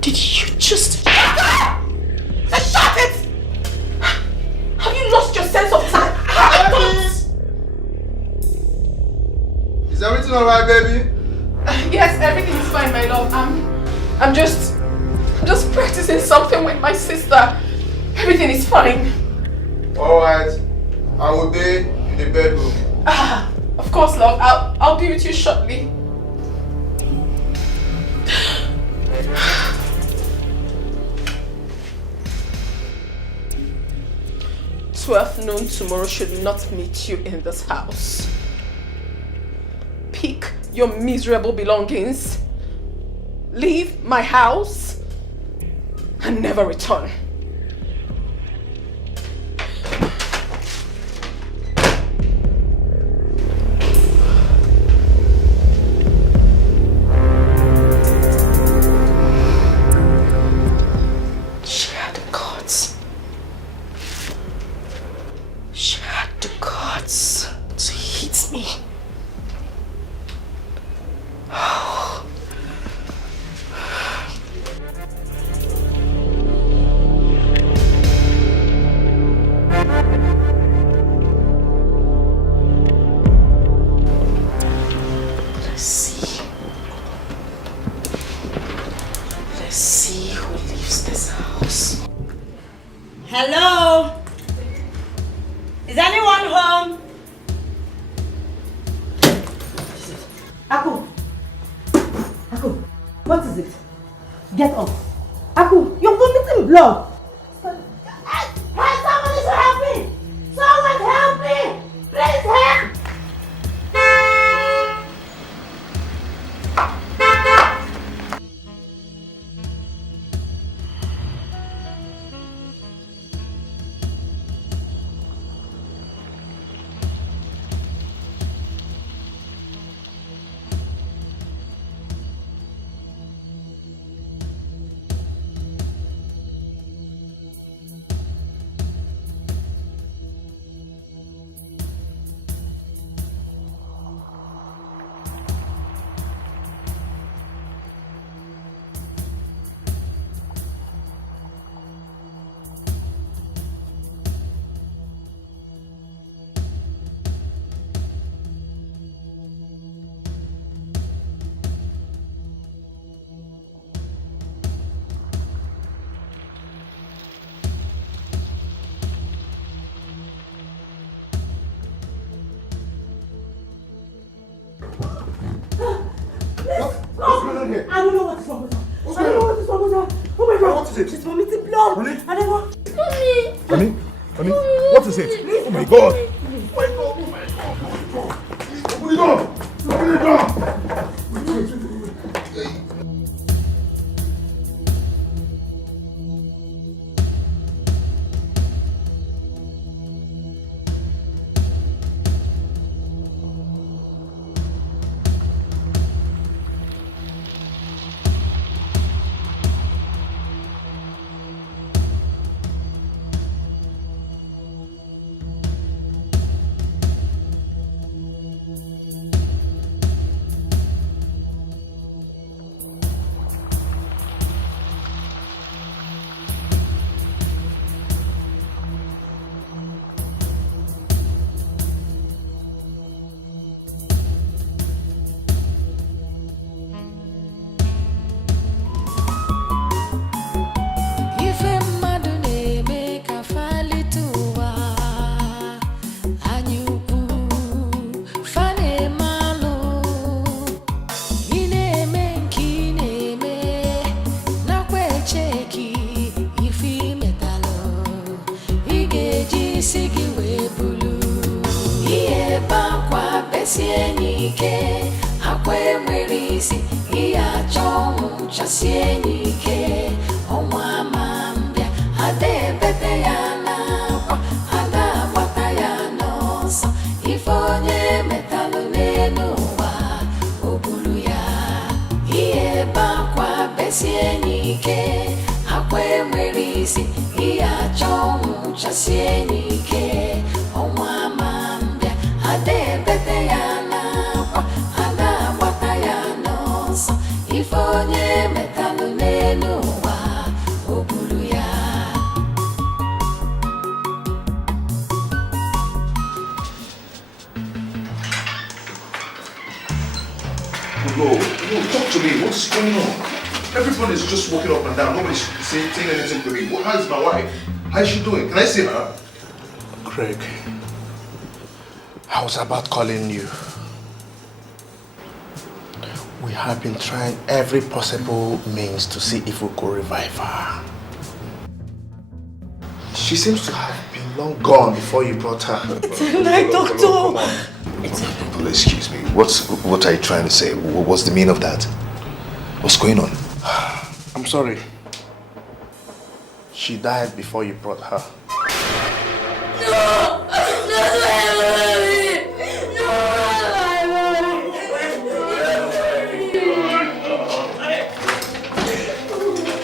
Did you just... Shut it! Have you lost your sense of time? Is everything alright, baby? Yes, everything is fine, my love. I'm just practicing something with my sister. Everything is fine. Alright. I will be in the bedroom. Of course, love. I'll be with you shortly. 12 noon tomorrow should not meet you in this house. Pick your miserable belongings, leave my house, and never return. Hello? Is anyone home? Aku, what is it? Get up. Aku, you're vomiting blood. Hey, someone is helping! Someone help me! Please help! on here? I don't know what is wrong with her. What's I don't know going on? what is wrong with her. Oh my God. What is it? She's vomiting blood. Honey? I don't know. Honey? Honey? What is it? Oh my God! Oh my God! Oh my God! Open the door! Open the door! Ife mmadụ na-eme ka falite ụwa anya ukwu fa na-eme alụ ị na-eme nke ị na-eme nakwa echeki ife imetalụ ị ga-eji isi gị wee bulu ihe ebe akwa besie n'ike akwa enwere isi ihe achọ ọnwụ chasie n'ike ọnwa ama mbịa ada ebete ya n'akwa ada agbata ya n'ọsọ ife onye metalụ n'elu ụwa o buru ya ihe ebe akwa besie n'ike akwa enwere isi ihe achọ ọnwụ chasie n'ike ọnwa ama mbịa ada ebete ya n'akwa ada agbata ya n'ọsọ ife onye metalụ n'elu ụwa o buru ya. No, talk to me. What's going on? Everyone is just walking up and down. Nobody's saying anything to me. How is my wife? How is she doing? Can I see her? Craig, I was about calling you. We have been trying every possible means to see if we could revive her. She seems to have been long gone before you brought her. Tonight, doctor. Please, excuse me. What are you trying to say? What's the meaning of that? What's going on? I'm sorry. She died before you brought her.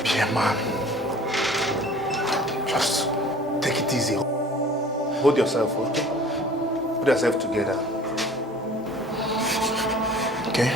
Be a man. Just take it easy. Hold yourself, okay? Put yourself together. Okay?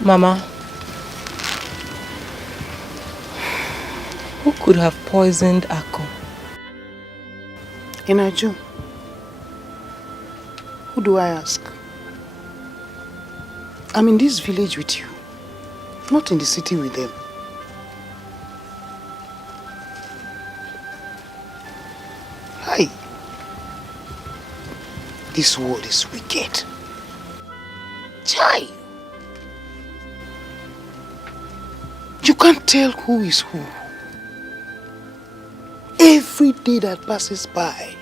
Mama, who could have poisoned Akko? Inaju, who do I ask? I'm in this village with you, not in the city with them. Hi. This world is wicked. Chai. You can't tell who is who. Every day that passes by,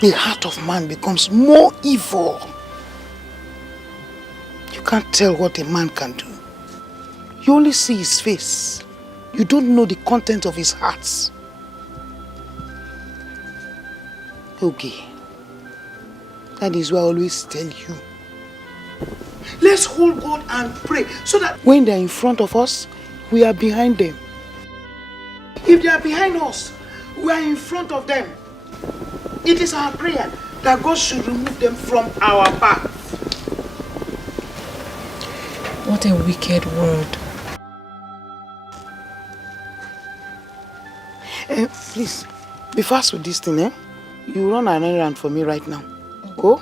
the heart of man becomes more evil. You can't tell what a man can do. You only see his face. You don't know the content of his heart. Okay. That is why I always tell you. Let's hold God and pray so that when they're in front of us, we are behind them. If they are behind us, we are in front of them. It is our prayer that God should remove them from our path. What a wicked world. Please, be fast with this thing, eh? You run an errand for me right now. Go.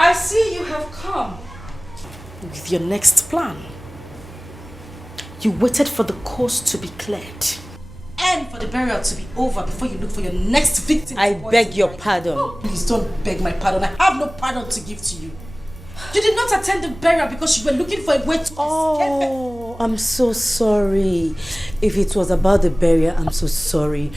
I see you have come with your next plan. You waited for the coast to be cleared and for the burial to be over before you look for your next victim. I beg your pardon. Oh, please don't beg my pardon. I have no pardon to give to you. You did not attend the burial because you were looking for a way to escape. Oh, I'm so sorry. If it was about the burial, I'm so sorry.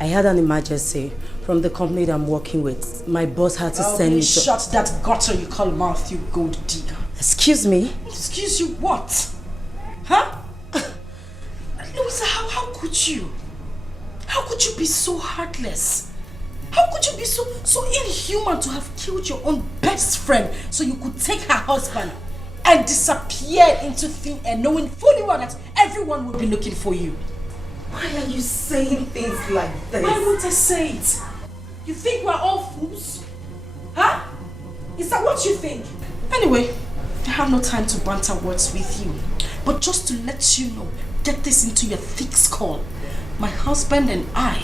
I had an emergency from the company that I'm working with. My boss had to send me to... Shut that gutter you call mouth, you gold digger. Excuse me? Excuse you what? Huh? Louisa, how could you? How could you be so heartless? How could you be so inhuman to have killed your own best friend so you could take her husband and disappear into thin air knowing fully well that everyone will be looking for you? Why are you saying things like this? Why won't I say it? You think we're all fools? Huh? Is that what you think? Anyway, I have no time to banter words with you. But just to let you know, get this into your thick skull. My husband and I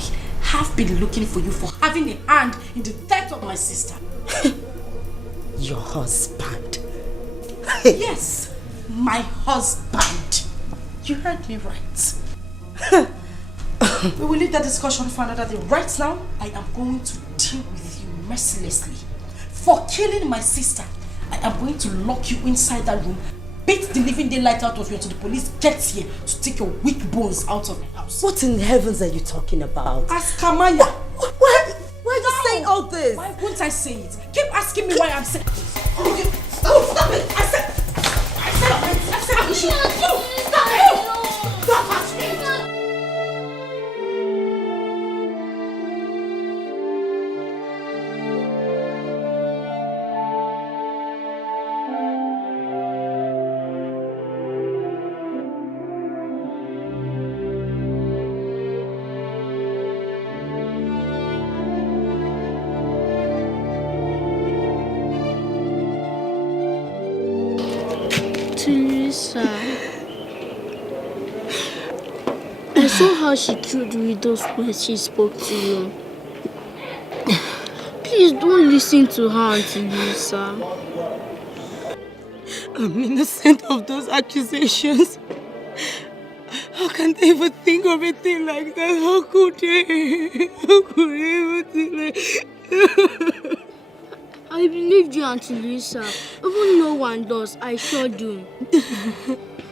have been looking for you for having a hand in the death of my sister. Your husband? Yes, my husband. You heard me right. We will leave that discussion for another day. Right now, I am going to deal with you mercilessly. For killing my sister, I am going to lock you inside that room, beat the living daylight out of you until the police gets here to take your weak bones out of my house. What in heavens are you talking about? Ask Kamaya. Why are you saying all this? Why won't I say it? Keep asking me why I'm saying this. Oh, stop it! I said you should. No, stop it! Don't touch me! I saw how she killed you with those words she spoke to you. Please don't listen to her, Auntie Lisa. I'm innocent of those accusations. How can they even think of a thing like that? How could they? How could they even think like I believed you, Auntie Lisa. Even no one does, I sure do.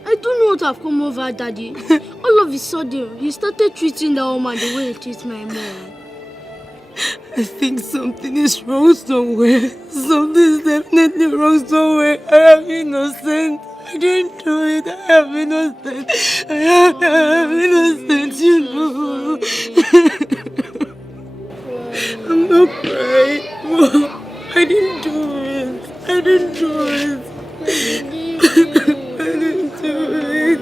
I don't know what have come over Daddy. All of a sudden, he started treating that woman the way he treats my mom. I think something is wrong somewhere. Something is definitely wrong somewhere. I am innocent. I didn't do it. I am innocent. I am innocent, you know. I'm not crying. Mom, I didn't do it. I didn't do it. I didn't do it.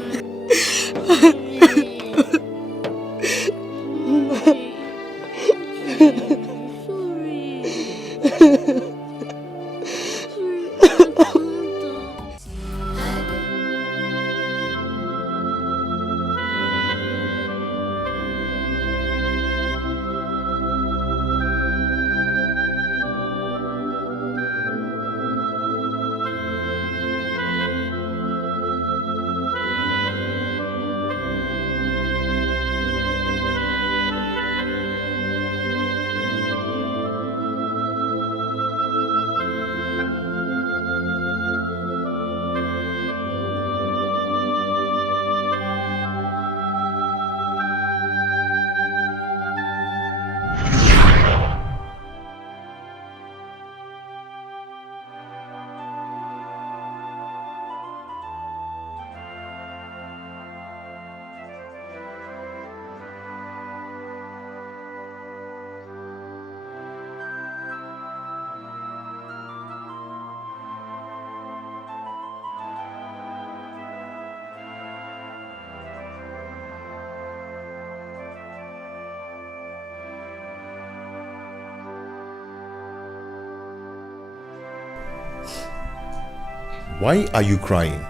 Why are you crying?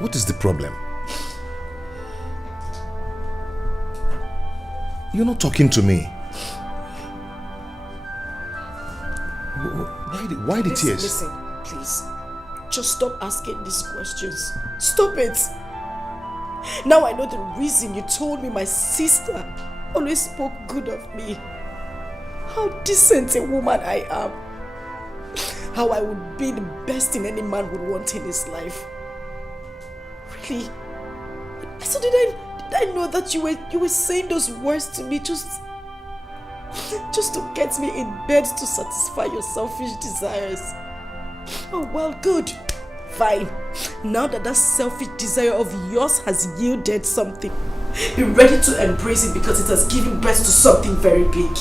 What is the problem? You're not talking to me. Why the tears? Listen, please. Just stop asking these questions. Stop it. Now I know the reason you told me my sister always spoke good of me. How decent a woman I am. How I would be the best thing any man would want in his life. Really? So did I know that you were saying those words to me just to get me in bed to satisfy your selfish desires? Oh well, good. Fine. Now that selfish desire of yours has yielded something, be ready to embrace it because it has given birth to something very big.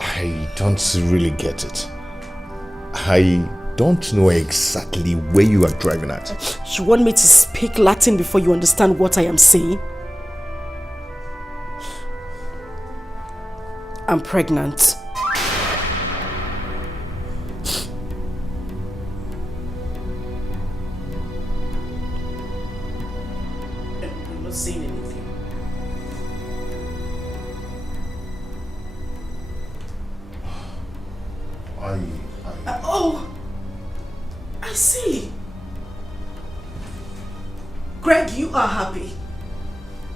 I don't really get it. I don't know exactly where you are driving at. You want me to speak Latin before you understand what I am saying? I'm pregnant. Oh, I see. Greg, you are happy.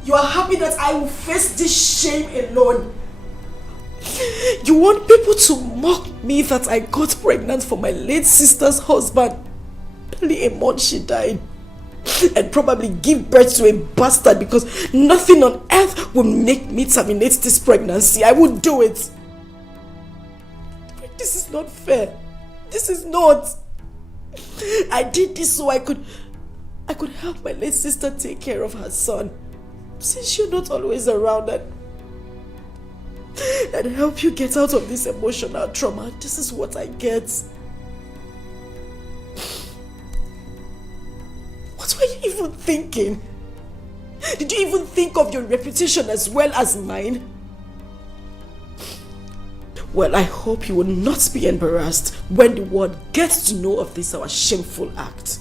You are happy that I will face this shame alone. You want people to mock me that I got pregnant for my late sister's husband. Barely a month she died. And probably give birth to a bastard because nothing on earth will make me terminate this pregnancy. I would do it. This is not fair. This is not. I did this so I could help my late sister take care of her son. Since you're not always around and help you get out of this emotional trauma, this is what I get. What were you even thinking? Did you even think of your reputation as well as mine? Well, I hope you will not be embarrassed when the world gets to know of this our shameful act.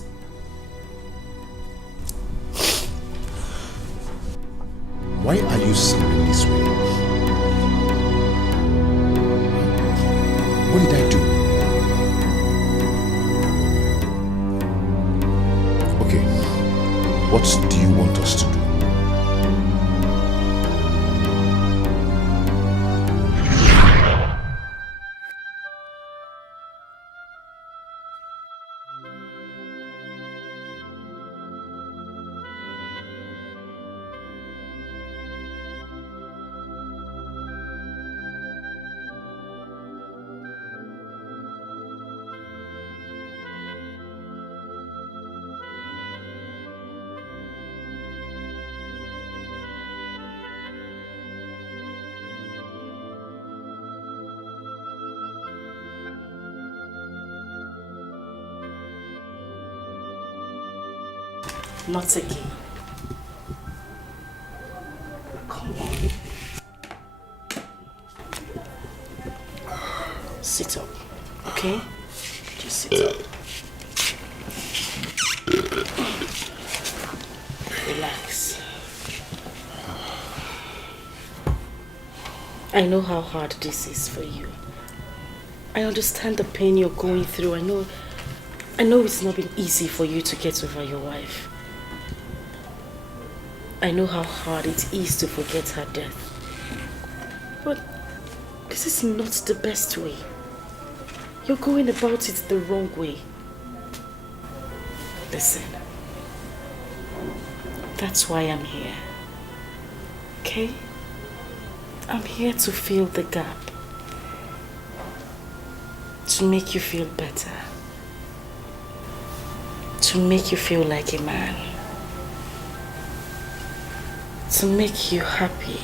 Why are you sounding this way? What did I do? Okay, what do you want us to do? Not again. Come on. Sit up, okay? Just sit up. Relax. I know how hard this is for you. I understand the pain you're going through. I know it's not been easy for you to get over your wife. I know how hard it is to forget her death. But this is not the best way. You're going about it the wrong way. Listen. That's why I'm here. Okay? I'm here to fill the gap. To make you feel better. To make you feel like a man. To make you happy.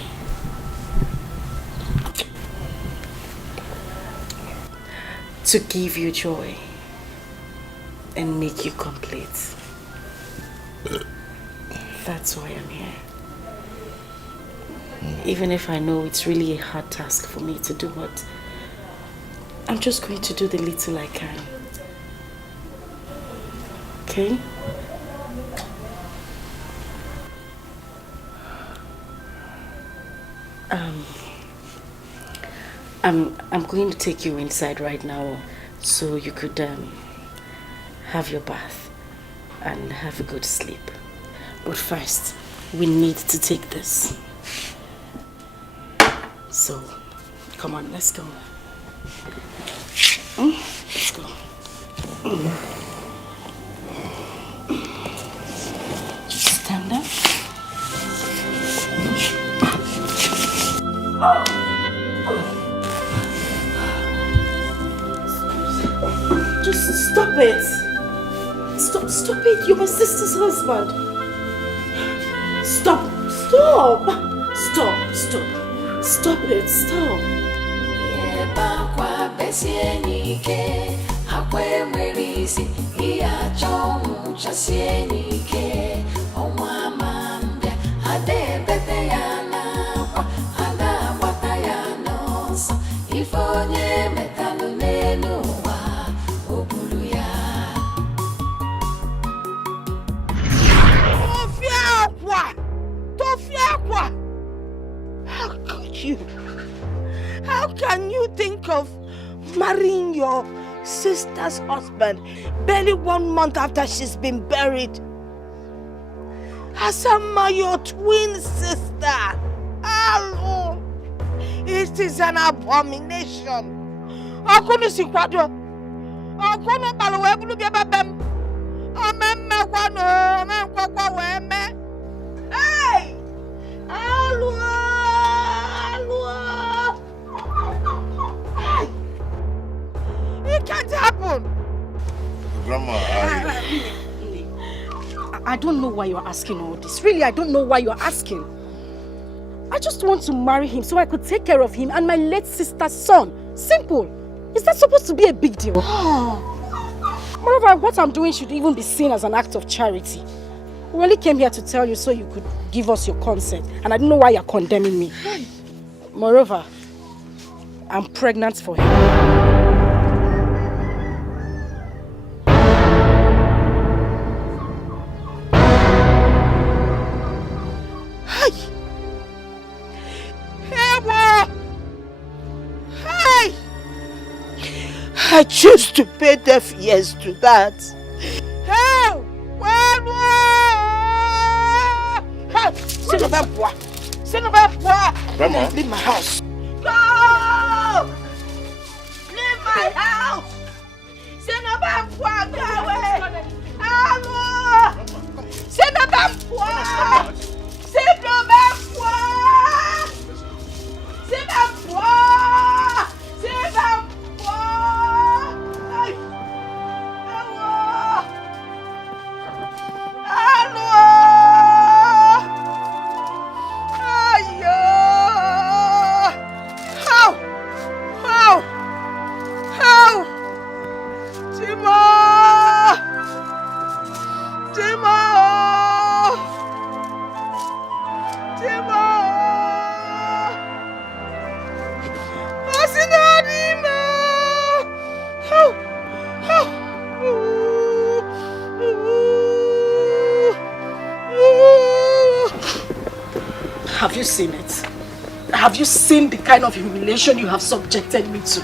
To give you joy and make you complete. That's why I'm here. Even if I know it's really a hard task for me to do, but I'm just going to do the little I can. Okay? I'm going to take you inside right now so you could have your bath and have a good sleep. But first, we need to take this. So, come on, let's go. Let's go. Just stand up. Just stop it. Stop it. You're my sister's husband. Stop it. Stop. How can you think of Marrying your sister's husband barely 1 month after she's been buried. Asama, your twin sister. Hello. It is an abomination. Akunu sikwado. Akunu balwe bulu biaba bem. Amemme kwano, amemme kwa weme. Hey! Hello. Hey! It can't happen. Grandma, I don't know why you're asking all this. Really, I don't know why you're asking. I just want to marry him so I could take care of him and my late sister's son. Simple. Is that supposed to be a big deal? Moreover, what I'm doing should even be seen as an act of charity. We only came here to tell you so you could give us your consent. And I don't know why you're condemning me. Moreover, I'm pregnant for him. I choose to pay deaf ears to that. Hey! Grandma. Leave my house. Go! Leave my house! Go away! Hello! Have you seen it? Have you seen the kind of humiliation you have subjected me to?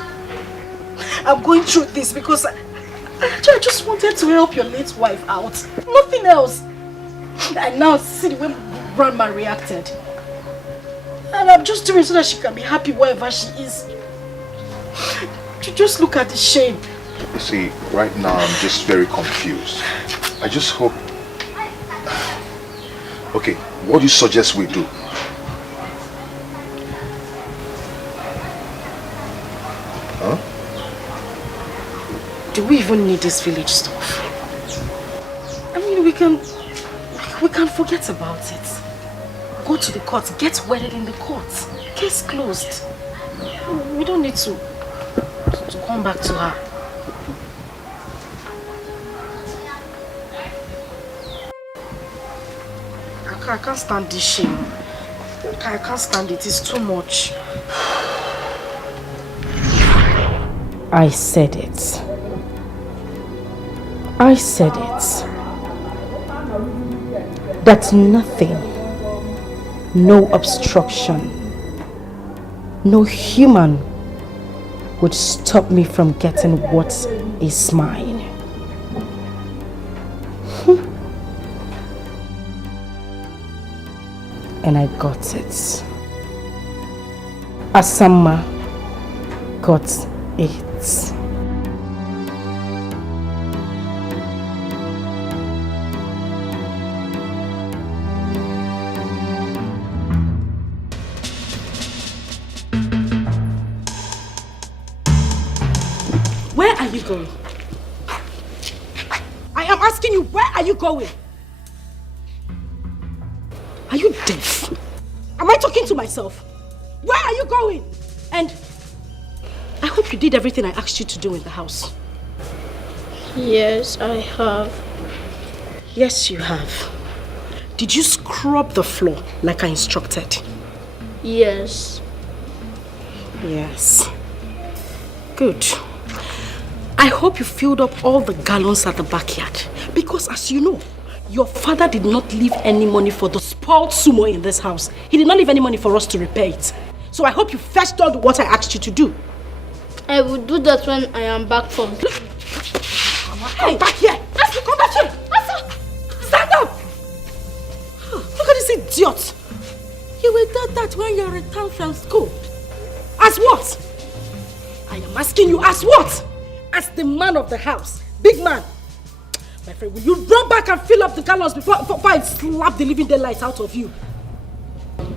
I'm going through this because I just wanted to help your late wife out. Nothing else. And now see the way Grandma reacted. And I'm just doing it so that she can be happy wherever she is. Just look at the shame. You see, right now I'm just very confused. I just hope... Okay, what do you suggest we do? Huh? Do we even need this village stuff? I mean, we can forget about it. Go to the court, get wedded in the court. Case closed. We don't need to come back to her. I can't stand this shame. I can't stand it. It's too much. I said it. I said it. That nothing, no obstruction, no human would stop me from getting what is mine. And I got it. Asama got it. Where are you going? I am asking you, where are you going? Are you deaf? Am I talking to myself? Where are you going? And I hope you did everything I asked you to do in the house. Yes, I have. Yes, you have. Did you scrub the floor like I instructed? Yes. Yes. Good. I hope you filled up all the gallons at the backyard. Because as you know, your father did not leave any money for the spoiled sumo in this house. He did not leave any money for us to repair it. So I hope you fetched all the water I asked you to do. I will do that when I am back from. Hey, back here! Ask you, come back here! Answer! Stand up! Look at this idiot! You will do that when you return from school. As what? I am asking you, as what? As the man of the house. Big man. My friend, will you run back and fill up the gallons before I slap the living daylights out of you?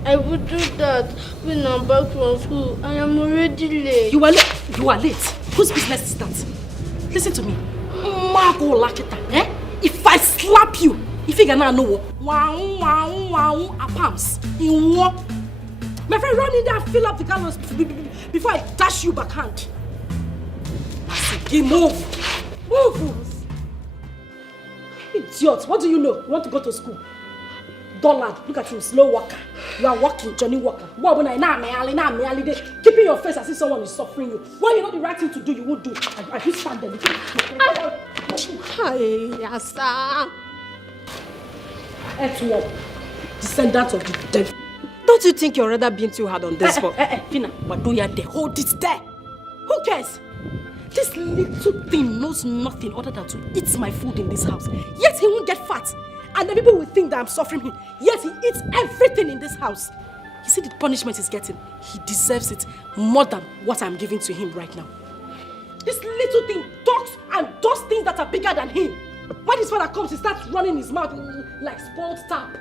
I will do that when I'm back from school. I am already late. You are late? You are late. Whose business is that? Listen to me. Margo Lakita, eh? If I slap you, if you cannot know, palms. My friend, run in there and fill up the gallons before I dash you backhand. I said, move. Move. Idiot, what do you know? You want to go to school? Dullard, look at him, slow walker. You are walking, Johnny Walker. Keeping your face as if someone is suffering you. When you know the right thing to do, you would do. I just stand there. Hi, Yasa. Earthworm, descendant of the devil. Don't you think you're rather being too hard on this one? Fina, what do you there? Hold it there. Who cares? This little thing knows nothing other than to eat my food in this house. Yet he won't get fat. And the people will think that I'm suffering him. Yet he eats everything in this house. You see the punishment he's getting? He deserves it more than what I'm giving to him right now. This little thing talks and does things that are bigger than him. When his father comes, he starts running his mouth like spoiled tap.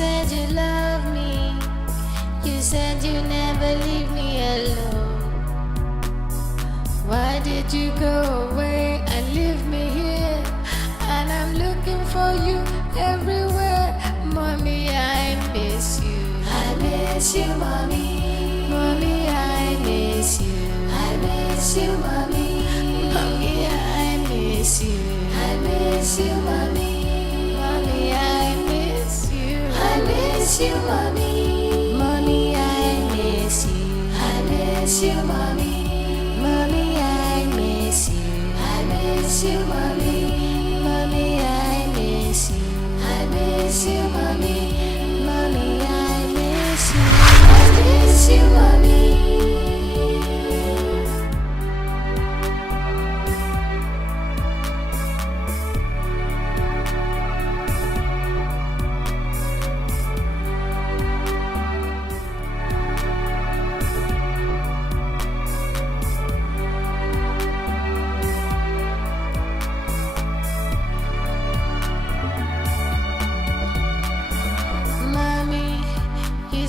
said you love me. You said you never leave me alone. Why did you go away and leave me here? And I'm looking for you everywhere. Mommy, I miss you. I miss you, mommy. Mommy, I miss you. I miss you, mommy. Mommy, I miss you. I miss you, mommy. Mommy, I miss you. I miss you, mommy. Mommy, I miss you. I miss you, mommy. Mommy, I miss you. I miss you, mommy. Mommy, I miss you. I miss you, mommy. Mommy, I miss you. I miss you, mommy.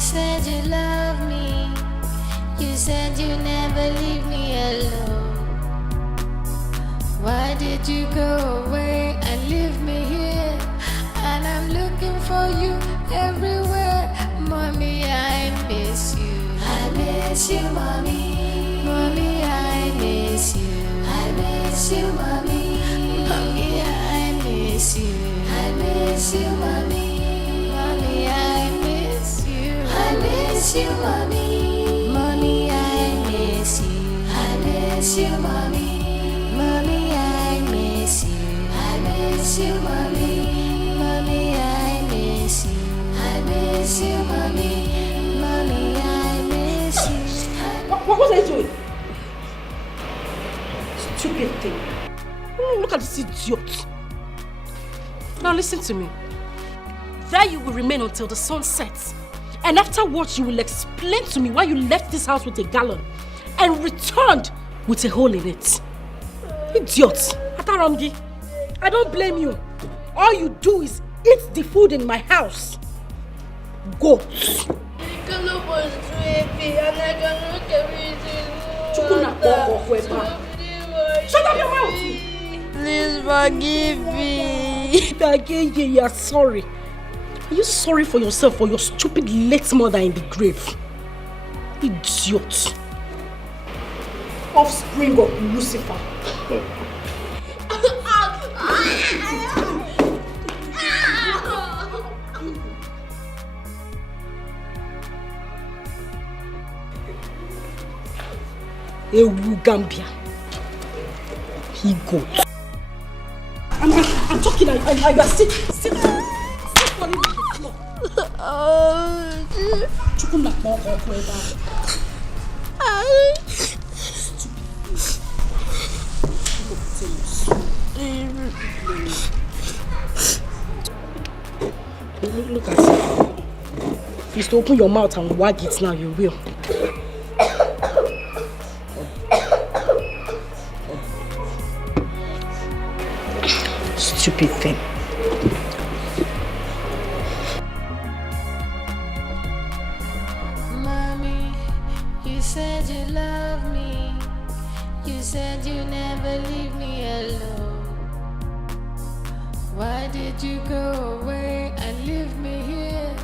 Said you love me. You said you never leave me alone. Why did you go away and leave me here? And I'm looking for you everywhere. Mommy, I miss you. I miss you, mommy. Mommy, I miss you. I miss you, mommy. Mommy, I miss you. I miss you, mommy. Mommy, I miss you. I miss you, mommy. Mommy, I miss you. I miss you, mommy. him. Look at this idiot. Now listen to me. There you will remain until the sun sets. And afterwards you will explain to me why you left this house with a gallon and returned with a hole in it. Idiot. Ataramgi, I don't blame you. All you do is eat the food in my house. Go. was sleepy and I cannot carry it. Shut up your mouth! Please forgive me. Again, you are sorry. Are you sorry for yourself or your stupid late mother in the grave? Idiot. Offspring of Lucifer. Ewu Gambia. He goes. I'm talking. I sit falling on the floor. Chukuna Boko Kweba. Look at it. Please to open your mouth and wag it now, you will. Stupid thing. Mommy, you said you love me. You said you never leave me alone. Why did you go away and leave me here?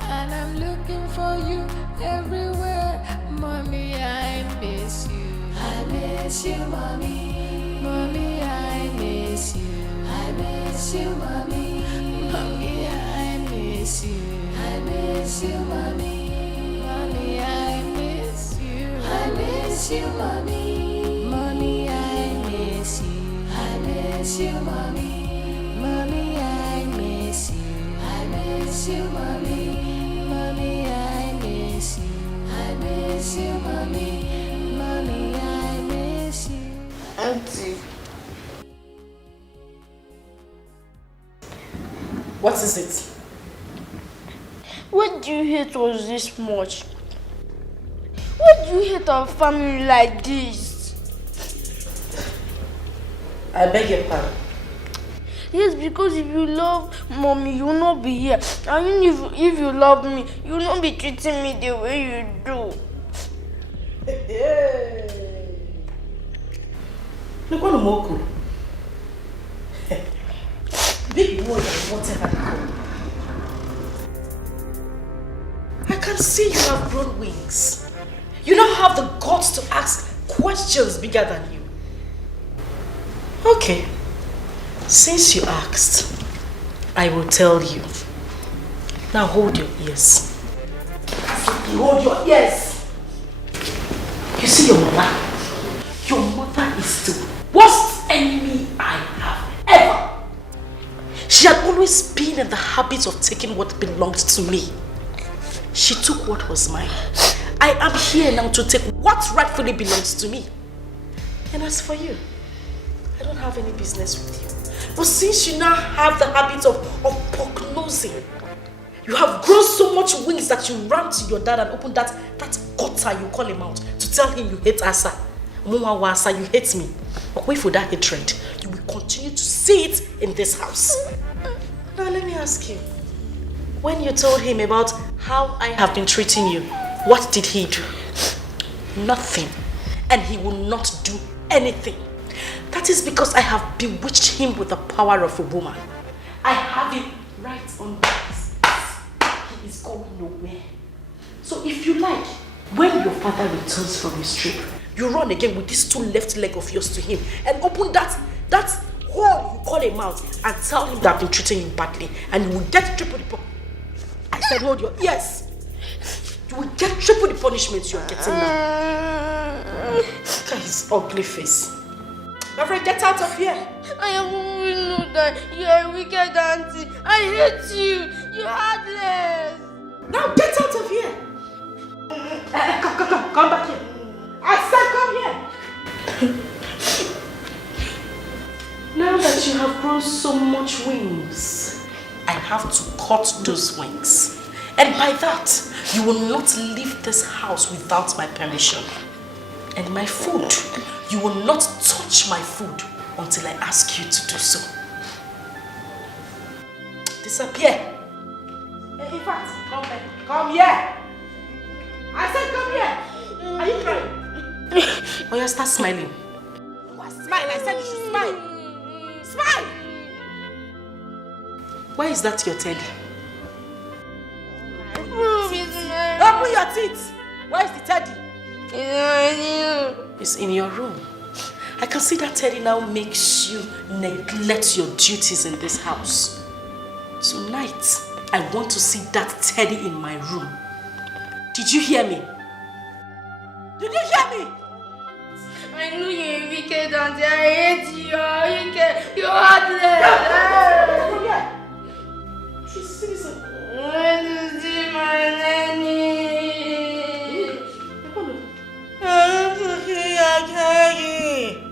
And I'm looking for you everywhere. Mommy, I miss you. I miss you, mommy. Mommy, I miss you. I miss you, mommy. Mommy, I miss you. I miss you, mommy. Mommy, I miss you. I miss you, mommy. Mommy, I miss you. I miss you, mommy. Mommy, I miss you. I miss you, mommy. Mommy, I miss you. I miss you, mommy. Mommy, I miss you. Auntie. What is it? What do you hate us this much? Why do you hate our family like this? I beg your pardon. Yes, because if you love mommy, you will not be here. And if you love me, you will not be treating me the way you do. Look what Moku. Big word and whatever they call. I can see you have grown wings. You now have the guts to ask questions bigger than you. Okay. Since you asked, I will tell you. Now hold your ears. You hold your ears. You see your mother? Your mother is the worst enemy I have ever. She had always been in the habit of taking what belonged to me. She took what was mine. I am here now to take what rightfully belongs to me. And as for you, I don't have any business with you. But since you now have the habit of pock-nosing, you have grown so much wings that you ran to your dad and opened that gutter you call him out to tell him you hate Asa. Asa, you hate me. But wait for that hatred. You will continue to see it in this house. Now let me ask you. When you told him about how I have been treating you, what did he do? Nothing. And he will not do anything. That is because I have bewitched him with the power of a woman. I have him right on this. He is going nowhere. So if you like, when your father returns from his trip, you run again with this two left leg of yours to him and open that hole you call him out and tell him that I've been treating you badly, and you will get triple the I said hold your ears. You will get triple the punishment you are getting now. Look at his ugly face. My friend, get out of here. I know that you are a wicked auntie. I hate you. You're heartless. Now get out of here. Come back here. I said come here. that you have grown so much wings. I have to cut those wings. And by that, you will not leave this house without my permission. And my food, you will not touch my food until I ask you to do so. Disappear. In fact, come here. Come here. I said come here. Are you crying? Oh, you start smiling. Smile, I said you should smile. Smile! Why is that your teddy? Open your teeth! Where is the teddy? It's in your room. I can see that teddy now makes you neglect your duties in this house. Tonight, I want to see that teddy in my room. Did you hear me? Did you hear me? I know you're wicked, Auntie. I hate you. You're wicked. You're heartless. I want to see my nanny. I want to see your daddy.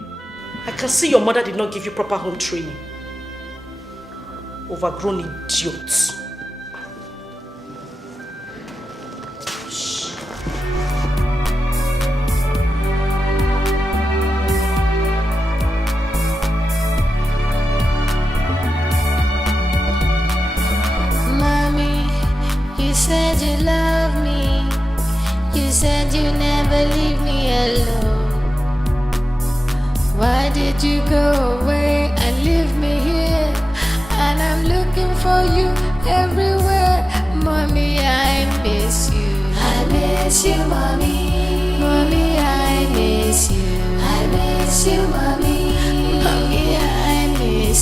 I can see your mother did not give you proper home training. Overgrown idiots. Said you love me. You said you never leave me alone. Why did you go away and leave me here? And I'm looking for you everywhere. Mommy, I miss you. I miss you, mommy. Mommy, I miss you. I miss you, mommy. Mommy, I miss you.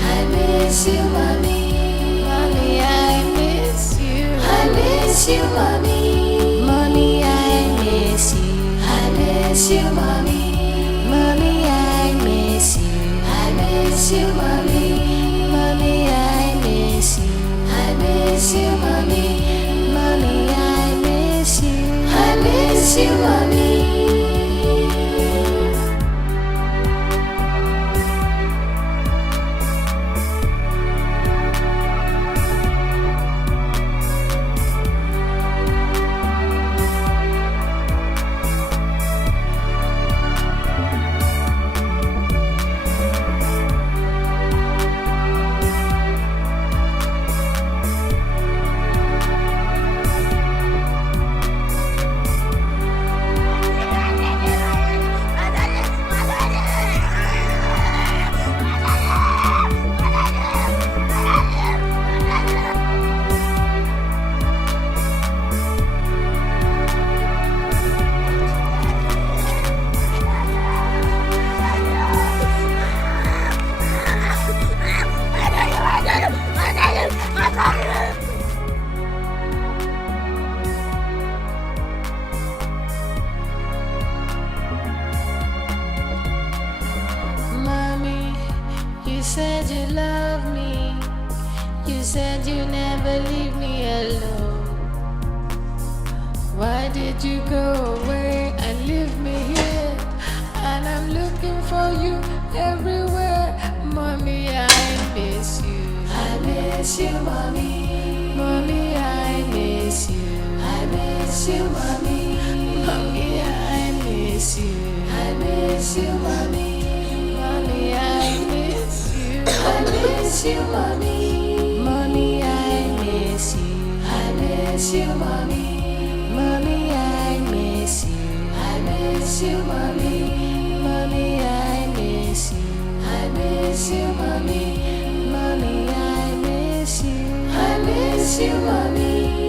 I miss you, mommy. Mommy, I miss you. I miss you, mommy. Mommy, I miss you. I miss you, mommy. Mommy, I miss you. I miss you, mommy. Mommy, I miss you. I miss you, mommy. Mommy, I miss you. I miss you, mommy.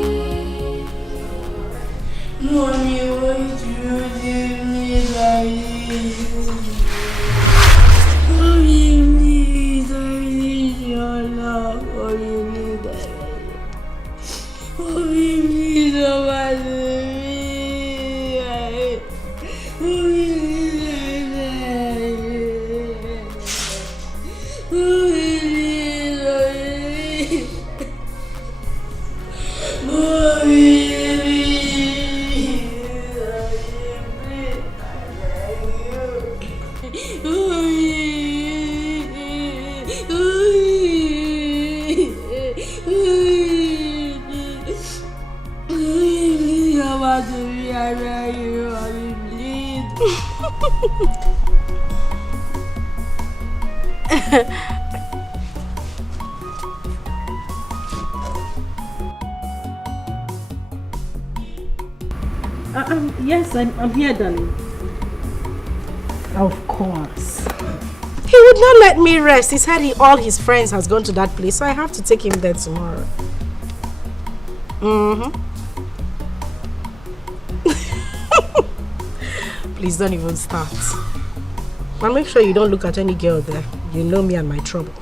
Mommy, please, Yes, I'm here, darling. Of course. He would not let me rest. He said all his friends has gone to that place, so I have to take him there tomorrow. Please don't even start. But make sure you don't look at any girl there. You know me and my trouble.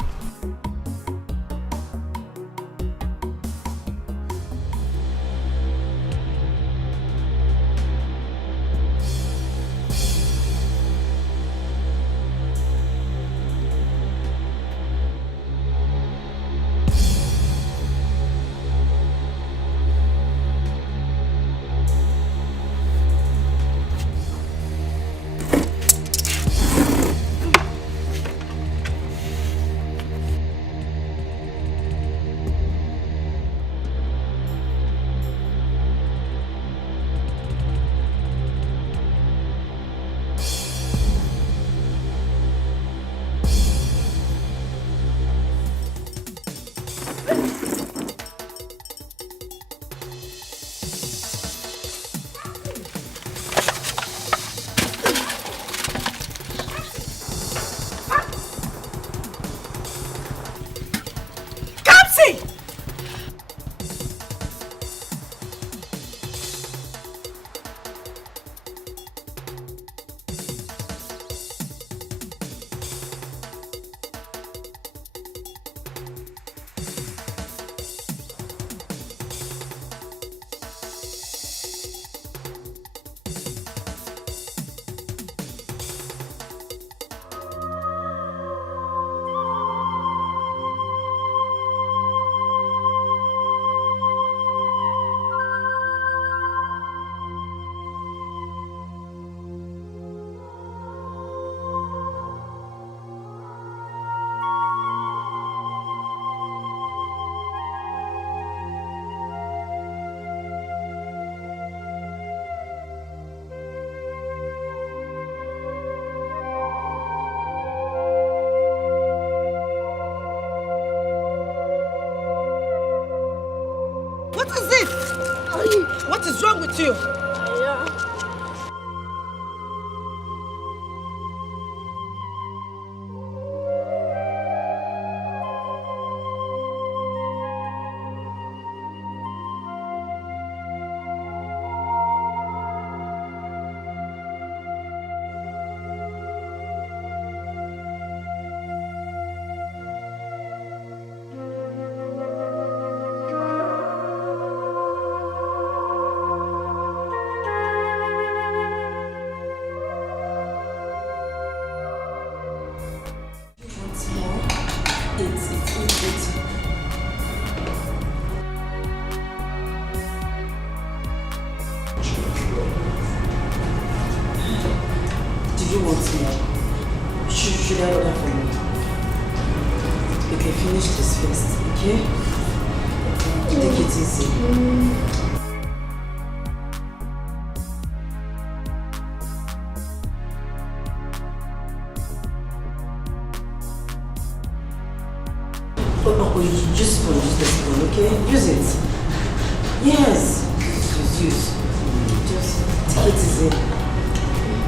What is wrong with you?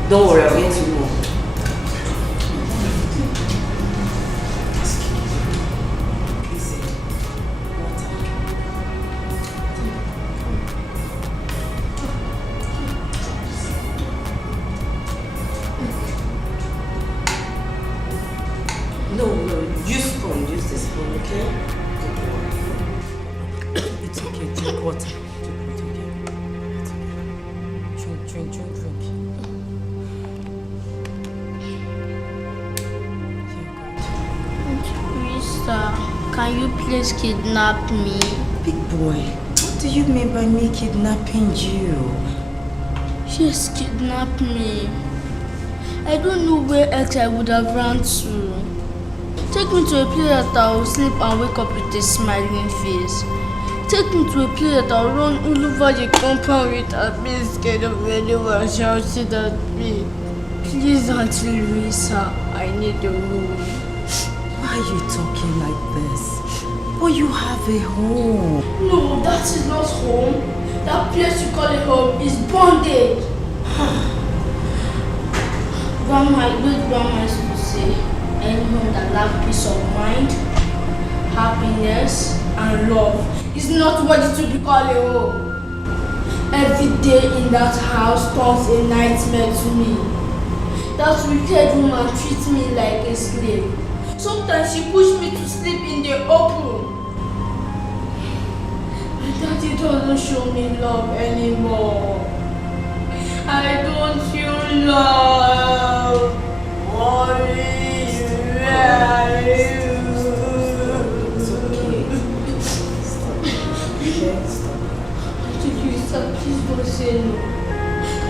Don't worry, I'll get you more. No, use spoon, use the spoon, okay? It's okay, drink water. Drink. Can you please kidnap me? Big boy, what do you mean by me kidnapping you? Yes, kidnap me. I don't know where else I would have run to. Take me to a place that I will sleep and wake up with a smiling face. Take me to a place that I will run all over the compound with a bit scared of anyone shouting at me. Please, Auntie Louisa, I need a room. Why are you talking like this? But you have a home. No, that is not home. That place you call a home is bondage. Grandma, good grandma used to say, any home that lacks peace of mind, happiness, and love is not what it should be called a home. Every day in that house turns a nightmare to me. That wicked woman treats me like a slave. Sometimes she pushes me to sleep in the open. And Daddy doesn't show me love anymore. I don't feel love. Please don't say no.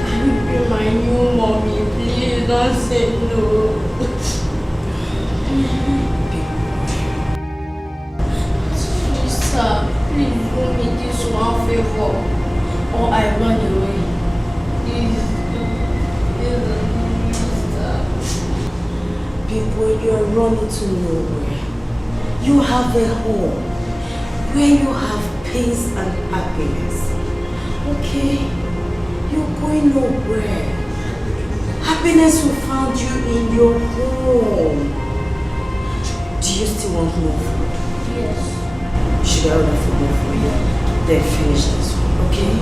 Can you be my new mommy? Please don't say no. Please, sir, please do me this one favor, or I run away. Please, People, you are running to nowhere. You have a home where you have peace and happiness. Okay? You're going nowhere. Happiness will find you in your home. Do you still want more food? Yes. Should I order for more for you? Then finish this one, okay?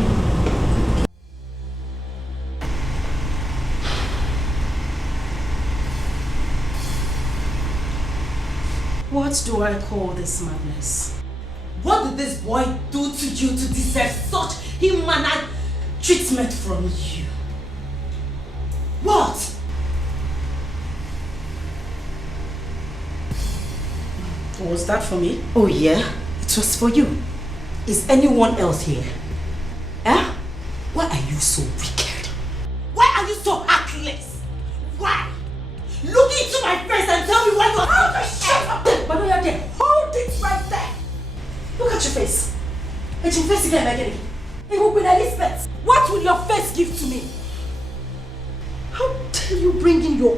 What do I call this madness? What did this boy do to you to deserve such inhuman treatment from you? What? Was that for me? Oh yeah, it was for you. Is anyone else here? Eh? Why are you so wicked? Why are you so heartless? Why? Look into my face and tell me why you are shut up! But no, you're there. Hold it right there. Look at your face. And your face again, Maggie. It will be Elizabeth. What will your face give to me? How dare you bring in your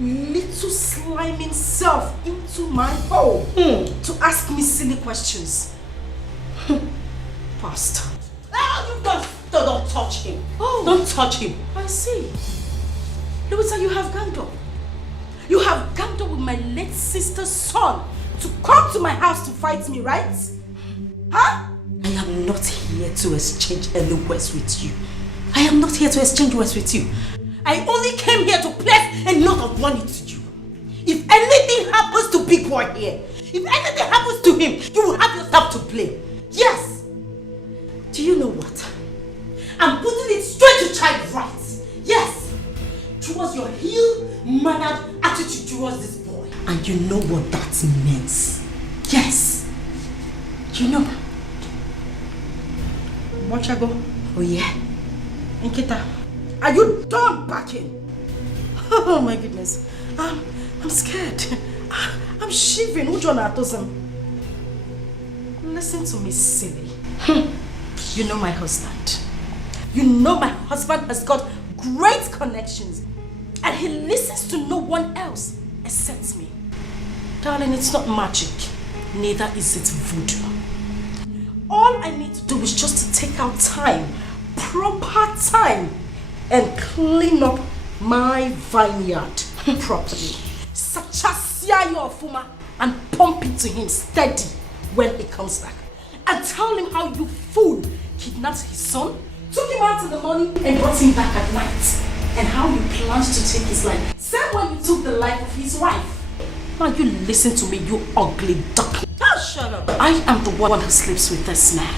little sliming self into my home to ask me silly questions? Bastard. Oh, you don't touch him. Oh, don't touch him. I see. Louisa, you have ganged up. You have ganged up with my late sister's son to come to my house to fight me, right? Huh? I am not here to exchange any words with you. I am not here to exchange words with you. I only came here to place a note of warning to you. If anything happens to Big Boy here, if anything happens to him, you will have yourself to blame. Yes. Do you know what? I'm putting it straight to child rights. Yes. Towards your ill-mannered attitude towards this boy. And you know what that means. Yes. You know. Mochago. Oh yeah. Nkita, are you done backing? Oh my goodness. I'm scared. I'm shivering. Listen to me, silly. You know my husband. You know my husband has got great connections. And he listens to no one else except me. Darling, it's not magic. Neither is it voodoo. All I need to do is just to take out time, proper time, and clean up my vineyard properly. Sachasia your fuma and pump it to him steady when he comes back. And tell him how you fool kidnapped his son, took him out in the morning and brought him back at night. And how you planned to take his life. Same when you took the life of his wife. Now you listen to me, you ugly duck. Oh, shut up. I am the one who sleeps with this man.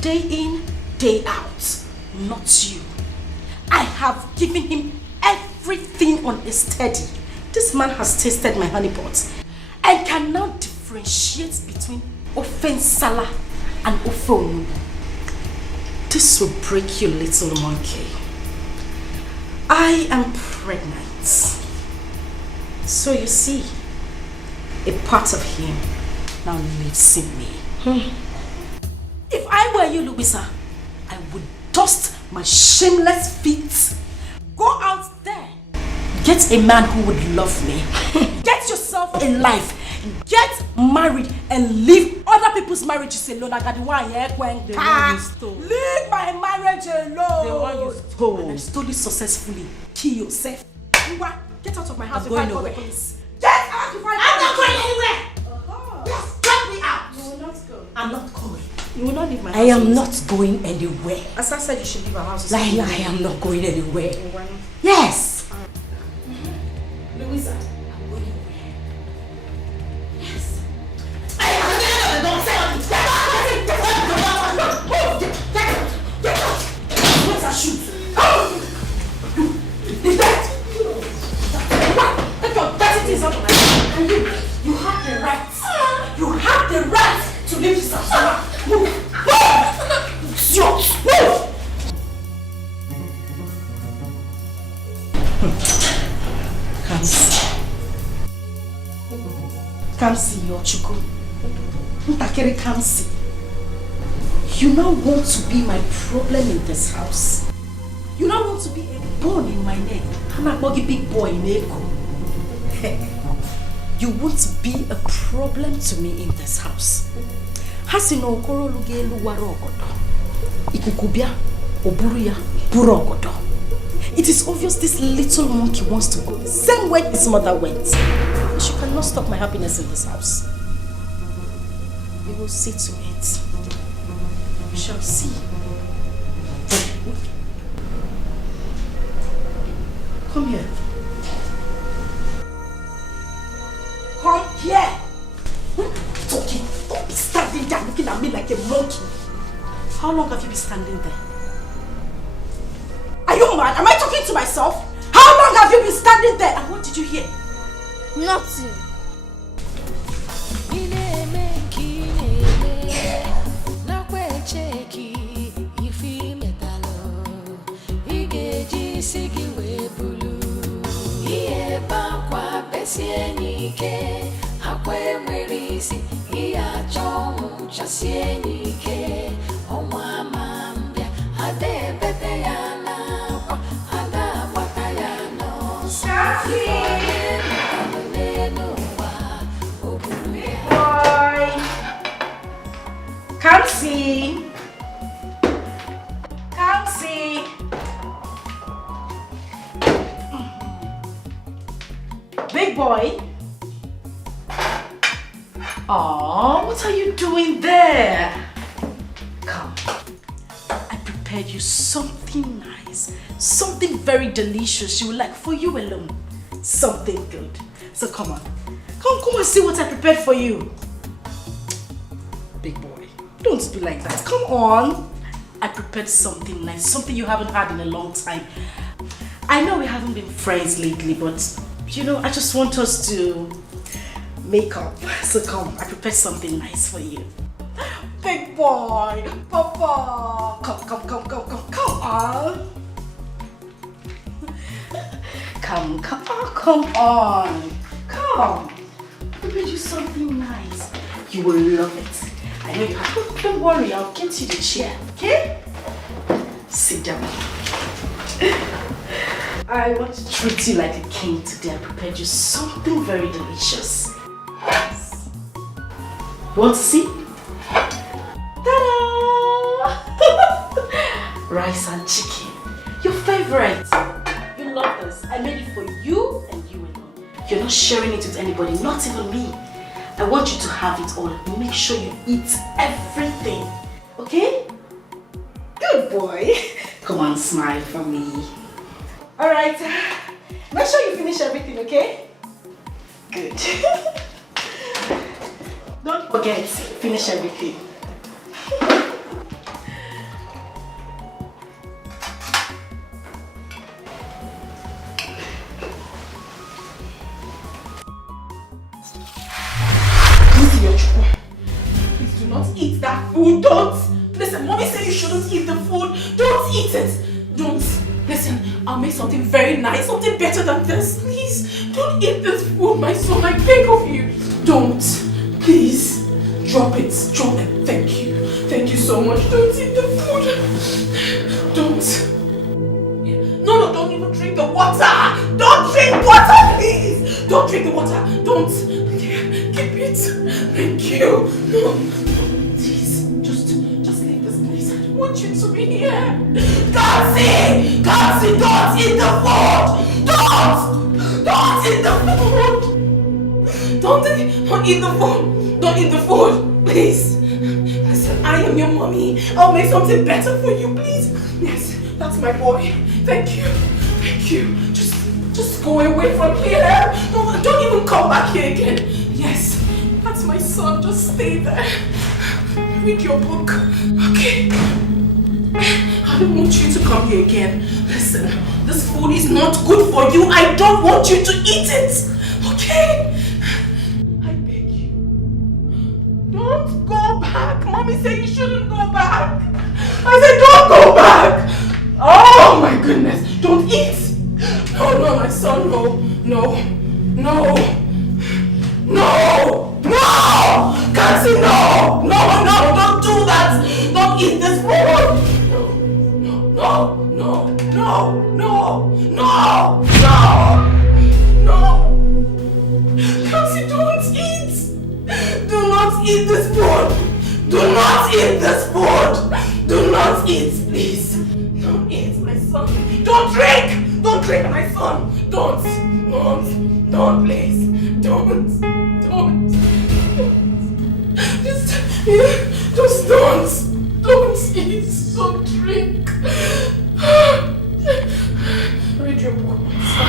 Day in, day out. Not you. I have given him everything on a steady. This man has tasted my honey pot and can now differentiate between ofen sala and ofen. This will break you, little monkey. I am pregnant. So you see, a part of him now lives in me. If I were you, Louisa, I would dust my shameless feet, go out there Get a man who would love me. Get yourself a life. Get married and leave other people's marriages alone. I got the one here going. The one you stole. Leave my marriage alone. The one you stole. And I stole it successfully. Kill yourself. Get out of my house before I call the police. Get out before I call the police. I'm not going anywhere. Yes, get me out. You will not go. I'm not going. You will not leave my house. I am not going anywhere. As I said, you should leave our house. I am not going anywhere. Yes. Louisa. Shoot! Leave that! Take your dirty things out of my house. And you have the right. You have the right to leave this house. Move! Move! Kamsi, Yochuko. Ntakere Kamsi. You now want to be my problem in this house. You now want to be a bone in my neck. I'm a buggy big boy in Eko. You want to be a problem to me in this house. Hasino okoro lugelu warogodo. Ikukubia oburuya burogodo. It is obvious this little monkey wants to go the same way his mother went. She cannot stop my happiness in this house. We will see to it. We shall see. Come here. Come here. Talking. Don't be standing there looking at me like a monkey. How long have you been standing there? Are you mad? Am I talking to myself? How long have you been standing there? And what did you hear? Nothing. Kamsi! Kamsi! Big boy! Oh, what are you doing there? Come. I prepared you something nice. Something very delicious you will like for you alone. Something good. So come on. Come and see what I prepared for you. Big boy, don't be like that. Come on. I prepared something nice. Something you haven't had in a long time. I know we haven't been friends lately, but you know, I just want us to make up. So come, I prepared something nice for you. Big boy, Papa. Come on. Come on. Come. I prepared you something nice. You will love it. I know you have. Don't worry, I'll get you the chair, okay? Sit down. I want to treat you like a king today. I prepared you something very delicious. Yes. You want to see? Ta-da! Rice and chicken. Your favorite. You love this. I made it for you and you alone. You're not sharing it with anybody, not even me. I want you to have it all. Make sure you eat everything. Okay? Good boy. Come on, smile for me. Alright. Make sure you finish everything, okay? Good. Don't forget, finish everything. Please do not eat that food. Don't. Listen, mommy said you shouldn't eat the food. Don't eat it. Don't. Listen, I'll make something very nice, something better than this. Please, don't eat this food, my son. I beg of you. Don't. Please. Drop it. Drop it. Thank you. Thank you so much. Don't eat the food. Don't. No, don't even drink the water. Don't drink water, please! Don't drink the water! Don't! Keep it! Thank you! No, please, just leave this place. I don't want you to be here! Kansi! Kansi, don't eat the food! Don't eat the food! Don't eat the food! Don't eat the food! Please! Listen, I am your mommy. I'll make something better for you, please. Yes, that's my boy. Thank you. Thank you. Just go away from here. Don't even come back here again. Yes, that's my son. Just stay there. Read your book. Okay? I don't want you to come here again. Listen, this food is not good for you. I don't want you to eat it. Okay? I beg you. Don't go back. Mommy said you shouldn't go back. I said don't go back. Oh my goodness. Don't eat. No, my son. No. Kansi, no. Don't do that. Don't eat this food. No. Kansi, don't eat. Do not eat this food. Do not eat this food. Do not eat, please. Don't eat, my son. Don't drink. Don't drink, my son. Don't, please. Don't. Just don't eat. Don't drink. Read your book, my son.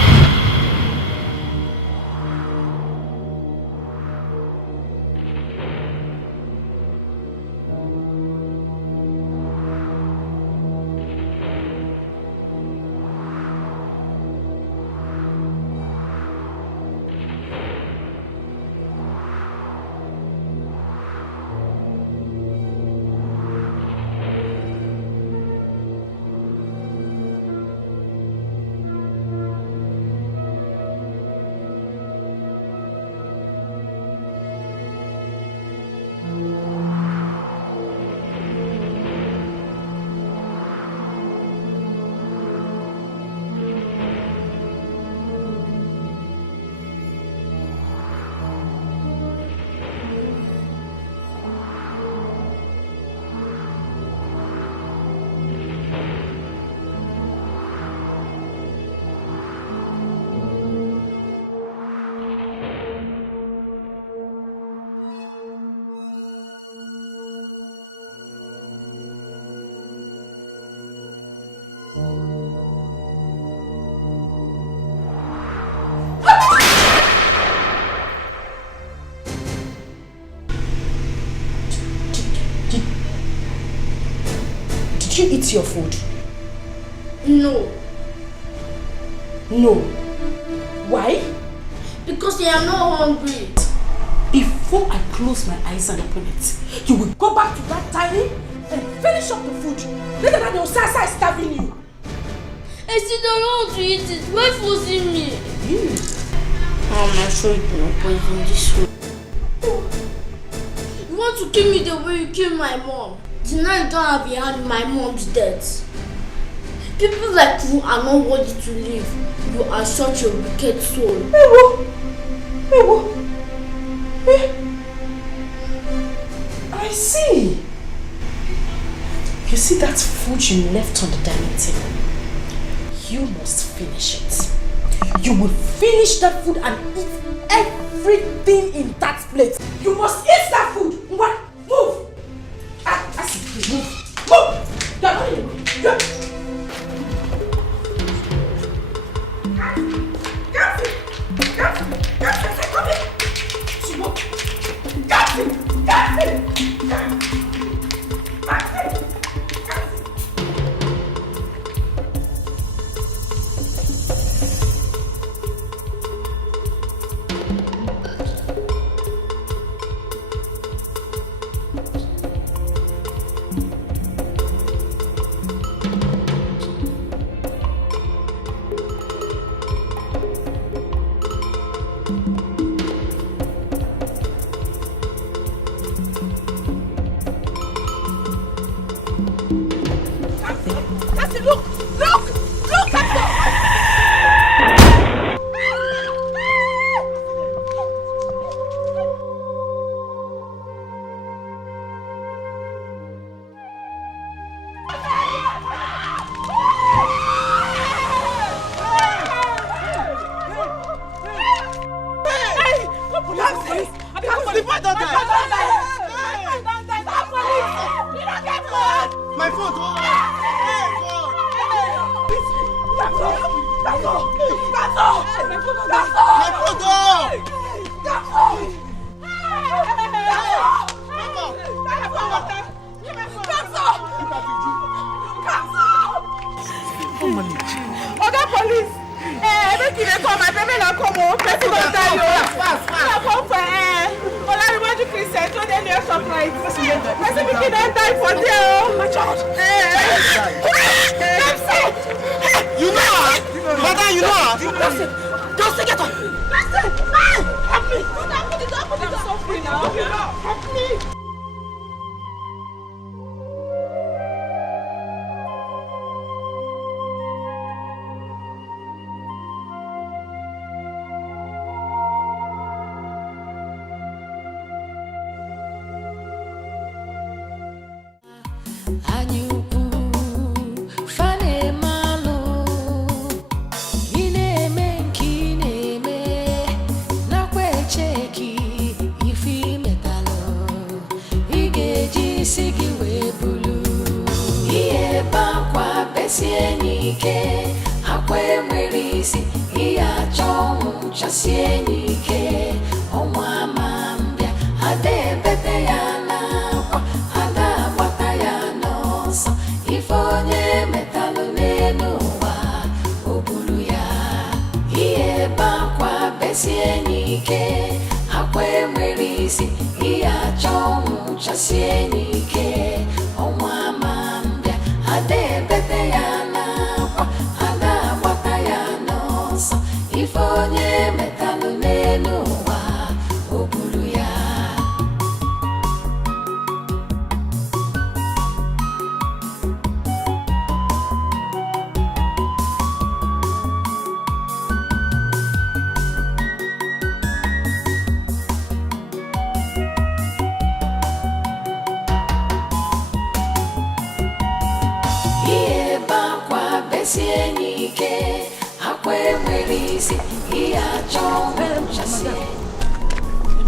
Did you eat your food? No. Why? Because I am not hungry. Before I close my eyes and open it, you will go back to that dining and finish up the food. Later than the Osasa is starving you. I still don't want to eat it. Why forcing me? Mom, I'm sure you don't poison this food. You want to kill me the way you killed my mom. The night you don't have a hand in my mom's death. People like you are not worthy to live. You are such a wicked soul. I see. You see that food you left on the dining table? You must finish it. You will finish that food and eat everything in that plate. You must eat that food. What? Move. I see. Move. You're not in the way. police. The boy don't die. My phone. Oga police! Make you dey come, my baby na come o. Person don die o. Na come for Olariwaju Christian to dey near surprise. Person pikin don die for there o. My child. You know her? Mother, you know her? Just get up. Help me. Don't put it so free now. Help me.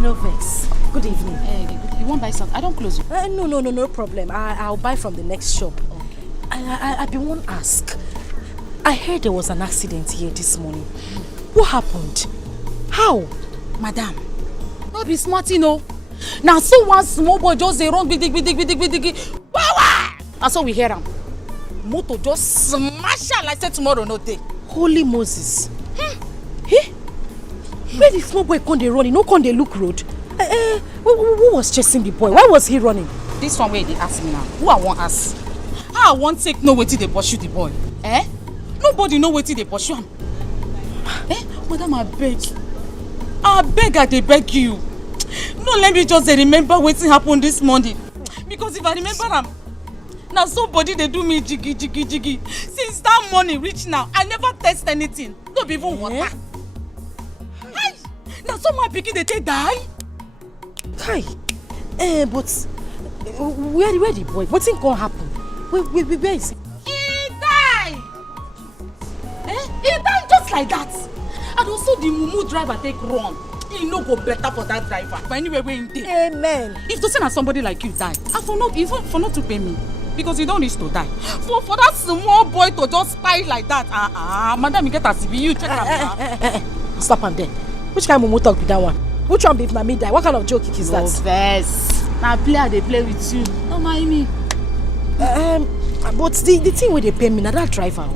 No vex. Good evening. You won't buy something? I don't close. No problem. I'll buy from the next shop. Okay. I be one ask. I heard there was an accident here this morning. What happened? How? Madam, no be smart, you know. Now so one small boy just dey run big. And so we hear him. Motor just smash her like say tomorrow no day. Holy Moses. Where the small boy come dey run? He no come dey look road. Who was chasing the boy? Why was he running? This one where they ask me now. Who I want ask? How I want take know wetin dey pursue the boy? Nobody know wetin dey pursue him. Madam, I beg, I dey beg you. No, let me just remember wetin happened this morning. Because if I remember am, now somebody they do me jiggy. Since that morning reach now, I never taste anything. No be even water. Now someone picking they take die. Hi. But where the boy? What's gonna happen? Where is he? He died. He died just like that. And also the mumu driver take run. He no go better for that driver. But anyway, we in there. Amen. If to say that somebody like you die, I for not to pay me. Because you don't need to die. For that small boy to just spy like that. Madam, you get a CV, you check am. Stop am there. Which kind of mumu talk be that one? Which one be if na me die? What kind of joke is that? No vex. Now player they play with you. Don't mind me. But the thing where they pay me, now that driver,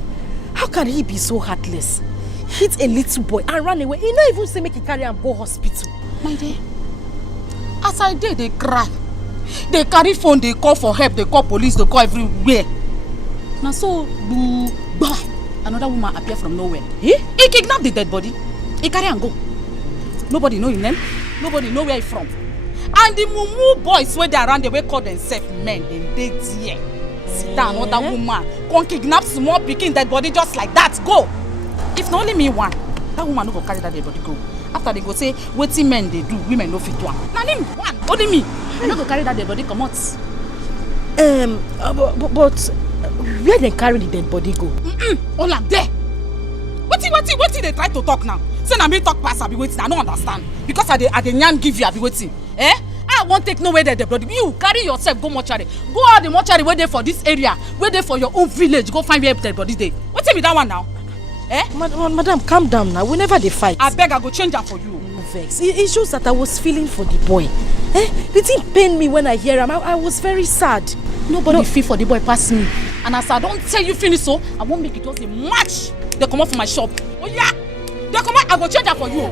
how can he be so heartless? Hit a little boy and run away. He not even say make he carry him go hospital. My dear, as I did, they cry. They carry phone, they call for help, they call police, they call everywhere. Now so, another woman appear from nowhere. He kidnapped the dead body. He carry and go. Nobody know his name. Nobody know where he from. And the mumu boys where they around, they will call themselves men. They there. Sit down, another woman. Come kidnap small picking dead body just like that. Go. If not only me one, that woman no go carry that dead body go. After they go say, wetin men they do, women no fit one. Now name one, only me. I no go carry that dead body come out. But where they carry the dead body go? All am there. Wetin they try to talk now? Say na me talk pass, I be waiting. I don't understand. Because I dey yarn give you, I be waiting. Eh? I won't take no way there, brother. You carry yourself, go mortuary. Go out the mortuary where they for this area, where they for your own village. Go find where the body day. What's me that one now? Eh? Madam, calm down now. Whenever they fight. I beg, I go change that for you. No vex. It shows that I was feeling for the boy. Eh? The thing pained me when I hear him. I was very sad. Nobody feel for the boy past me. And as I don't tell you finish so, I won't make it just a match. They come out from my shop. Oh yeah. They come out, I go change that for you.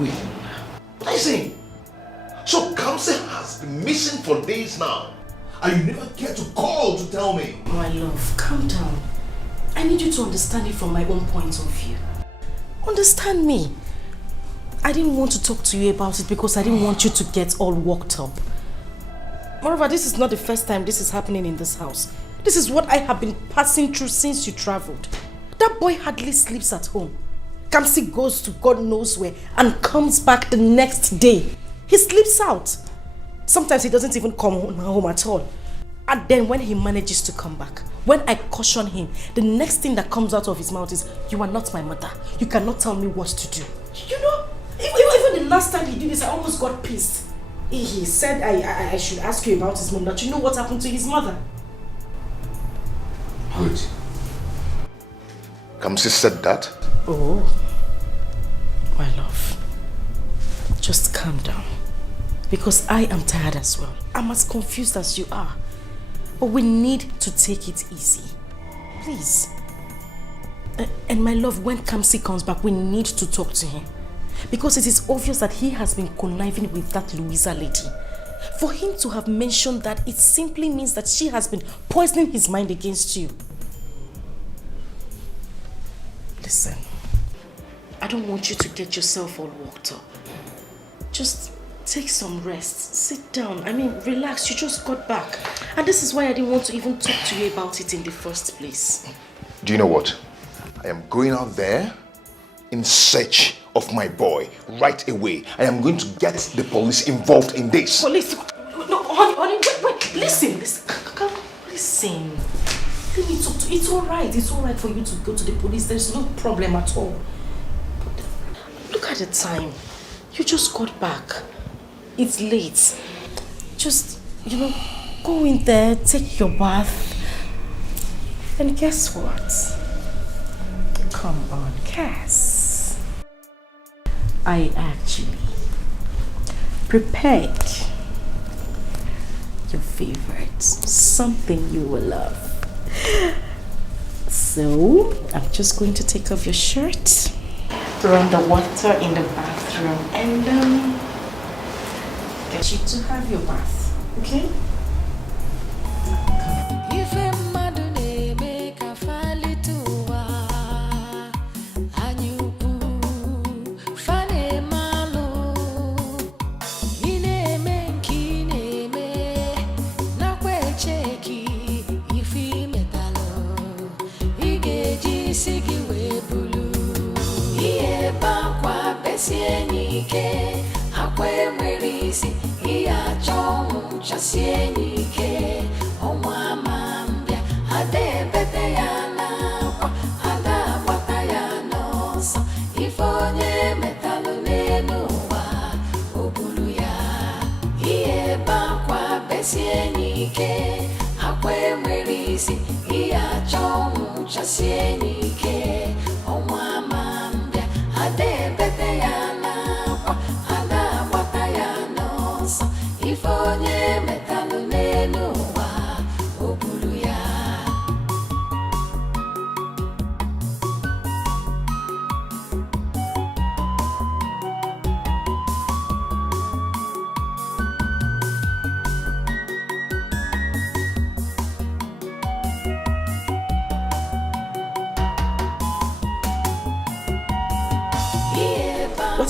Wait. Listen. So Counsel has been missing for days now. And you never care to call to tell me. My love, calm down. I need you to understand it from my own point of view. Understand me. I didn't want to talk to you about it because I didn't want you to get all worked up. Moreover, this is not the first time this is happening in this house. This is what I have been passing through since you traveled. That boy hardly sleeps at home. Kamsi goes to God knows where and comes back the next day. He sleeps out. Sometimes he doesn't even come home at all. And then when he manages to come back, when I caution him, the next thing that comes out of his mouth is, "You are not my mother. You cannot tell me what to do." You know, even the last time he did this, I almost got pissed. He said I should ask you about his mom, that you know what happened to his mother. Wait. Kamsi said that? Oh, my love, just calm down, because I am tired as well. I'm as confused as you are, but we need to take it easy, please. And my love, when Kamsi comes back, we need to talk to him, because it is obvious that he has been conniving with that Louisa lady. For him to have mentioned that, it simply means that she has been poisoning his mind against you. Listen, I don't want you to get yourself all worked up. Just take some rest. Sit down. I mean, relax. You just got back. And this is why I didn't want to even talk to you about it in the first place. Do you know what? I am going out there in search of my boy right away. I am going to get the police involved in this. Police? No, honey, wait. Listen. Let me talk to you. It's alright. It's alright for you to go to the police. There's no problem at all. But look at the time. You just got back. It's late. Just, go in there, take your bath. And guess what? Come on, Cass. I actually prepared your favorite. Something you will love. So, I'm just going to take off your shirt, throw on the water in the bathroom, and get you to have your bath, okay?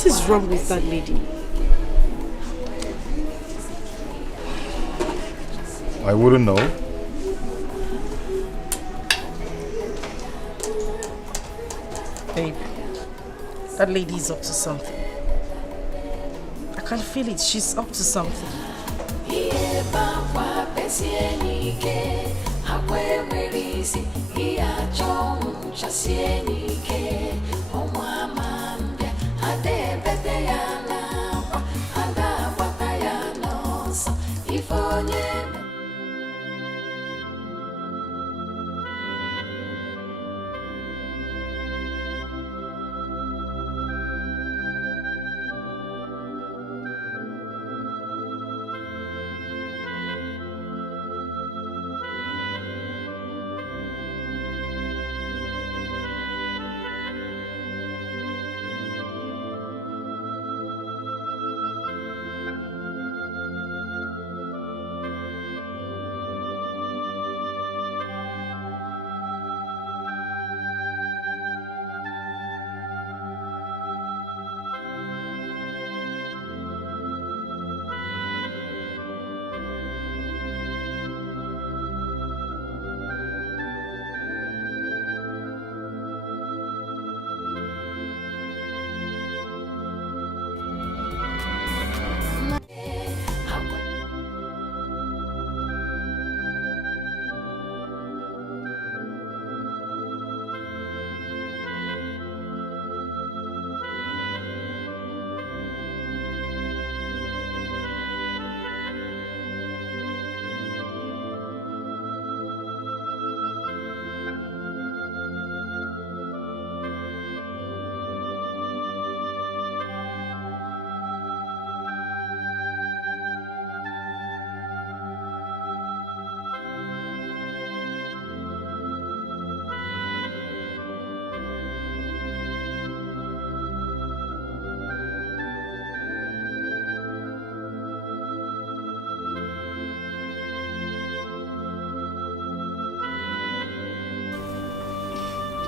is wrong with that lady? I wouldn't know. Babe, that lady is up to something. I can feel it. She's up to something.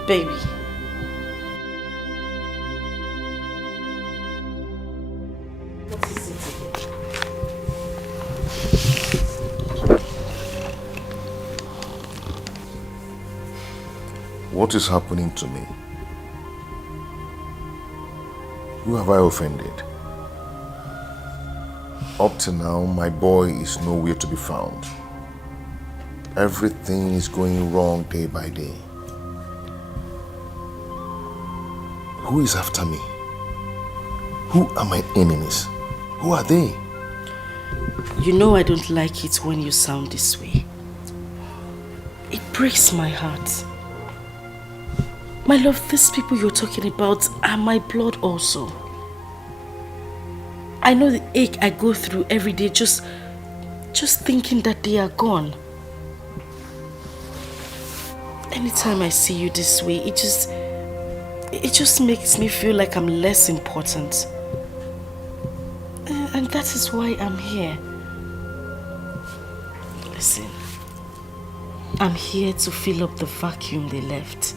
Baby. What is it again? What is happening to me? Who have I offended? Up to now, my boy is nowhere to be found. Everything is going wrong day by day. Who is after me? Who are my enemies? Who are they? You know I don't like it when you sound this way. It breaks my heart. My love, these people you're talking about are my blood also. I know the ache I go through every day just thinking that they are gone. Anytime I see you this way, it just makes me feel like I'm less important. And that is why I'm here. Listen, I'm here to fill up the vacuum they left.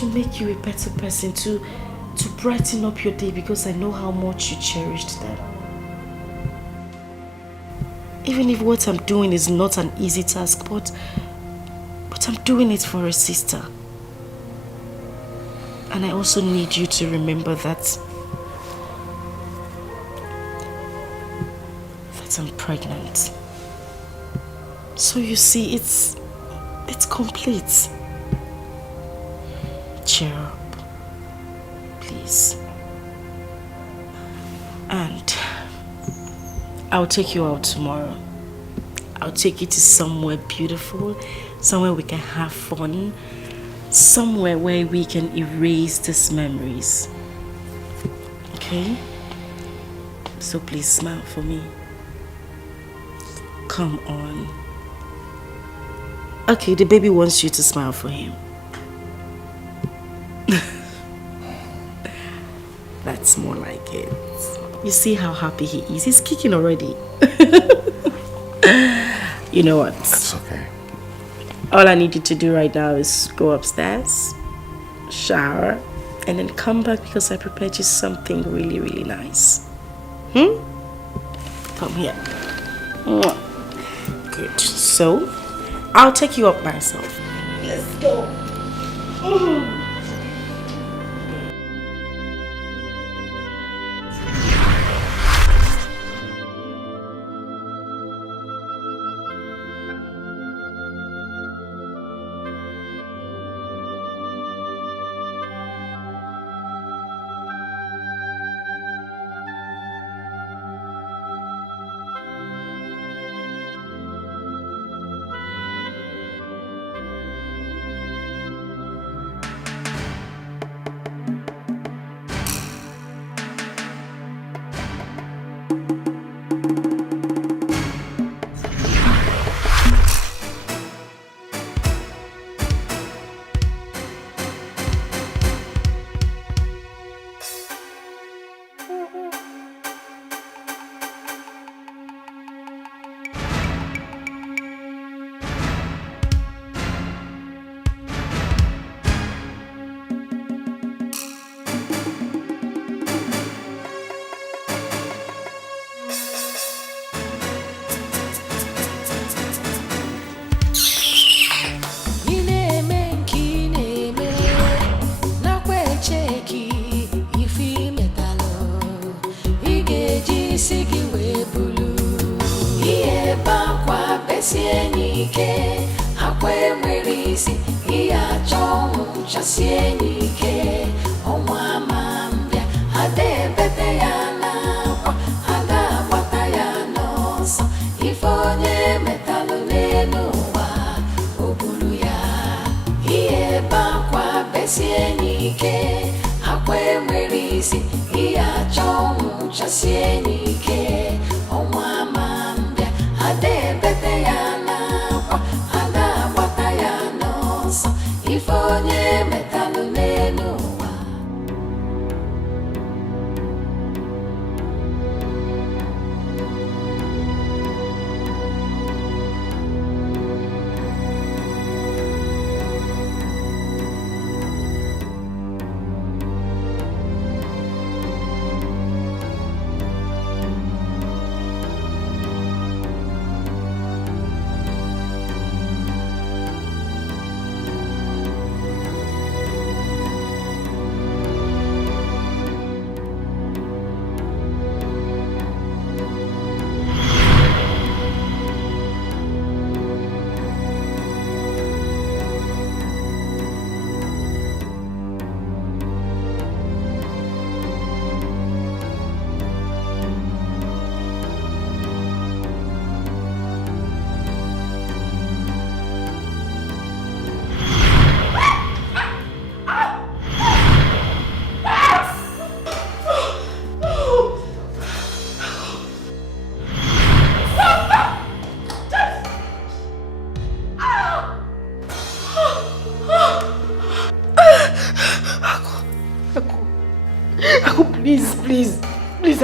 To make you a better person, to brighten up your day, because I know how much you cherished them. Even if what I'm doing is not an easy task, but I'm doing it for a sister. And I also need you to remember that I'm pregnant. So you see, it's complete. Cheer up, please. And I'll take you out tomorrow. I'll take you to somewhere beautiful, somewhere we can have fun, somewhere where we can erase these memories. Okay? So please smile for me. Come on. Okay, the baby wants you to smile for him. That's more like it. You see how happy he is? He's kicking already. You know what? That's okay. All I need you to do right now is go upstairs, shower, and then come back because I prepared you something really, really nice. Come here. Good. So, I'll take you up myself. Let's go.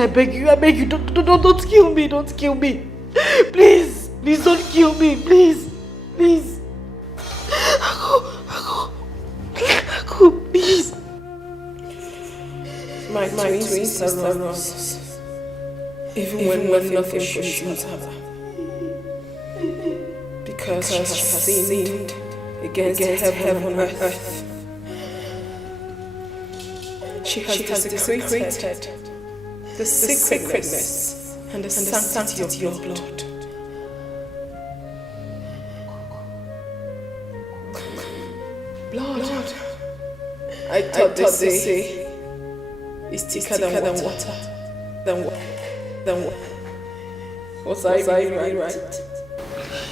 I beg you, don't kill me, don't kill me. Please, don't kill me, please. Aku, please. My twin sister Rose, even when nothing pushes her, because she has sinned against heaven and earth. She has desecrated the sacredness and the sanctity of your blood. Blood. I thought they say is thicker than water. Was I really right?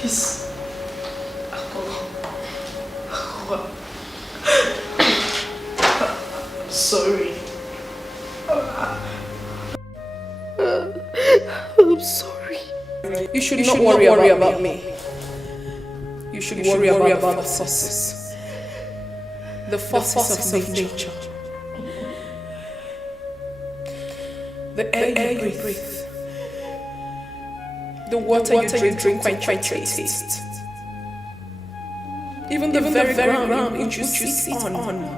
Please. Sorry. I'm sorry. You should not worry about me. You should worry about the forces. The forces of nature. The air you breathe. The water you drink to quench your taste. Even the very ground which you sit on.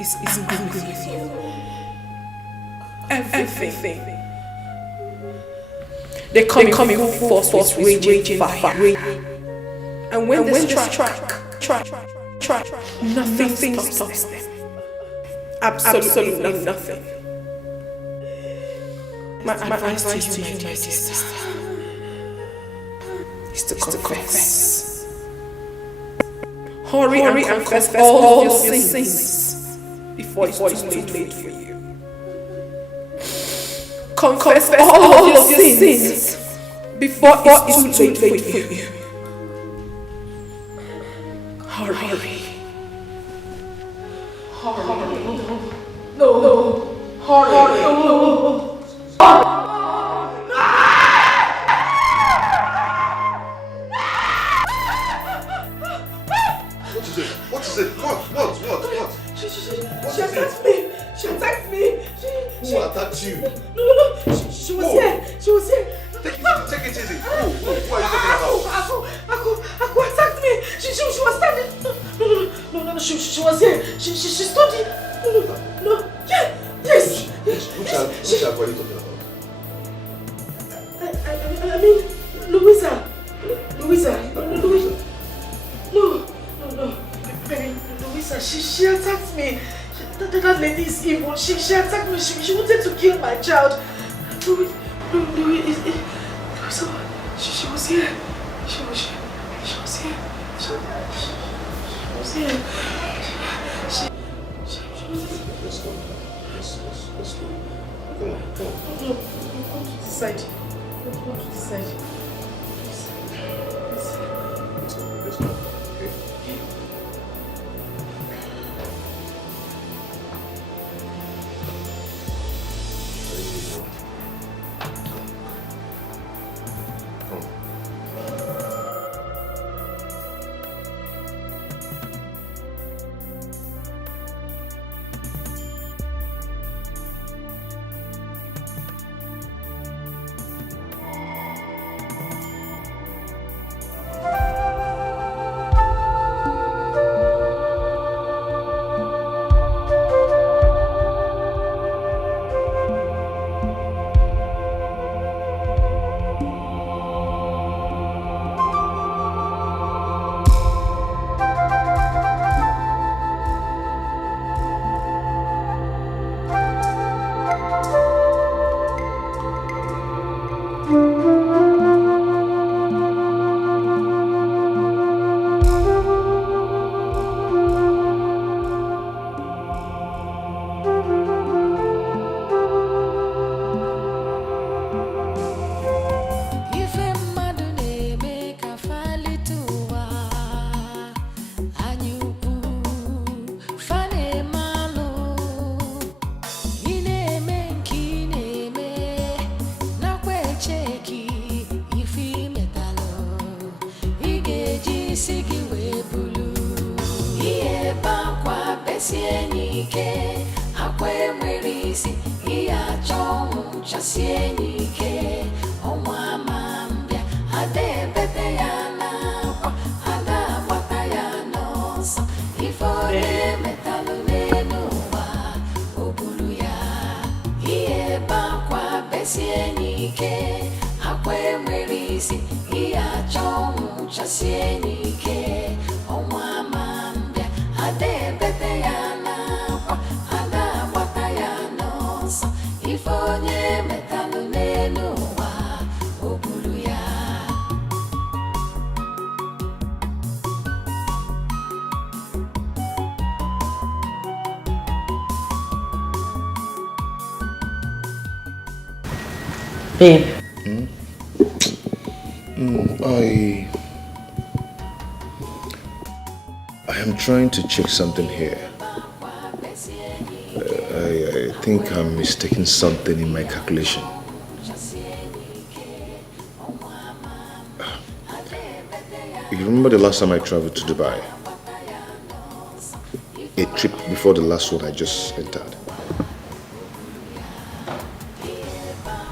is angry with you. Everything. They come in full force with raging fire. And when they strike, nothing stops them. Absolutely nothing. My advice to you, my sister, is to confess. Hurry and confess all your sins before it's too late for you. Confess all your sins before it's too late for you. Hurry. No. Hurry. No. What is it? What? She attacked me. Who attacked you? No. She was here. Take it easy. Who are you talking about? Aku attacked me. She was standing. No. She was here. She stood here. No. Yes. Which Aku are you talking about? I mean, Louisa. No. Baby, Louisa, she attacked me. That lady is evil. She attacked me. She wanted to kill my child. Louisa, she was here. She was here. Let's go. Come on. No, go to the side. Go to the side. Let's go. Okay. Babe. I am trying to check something here. I think I'm mistaking something in my calculation. You remember the last time I traveled to Dubai? A trip before the last one I just entered.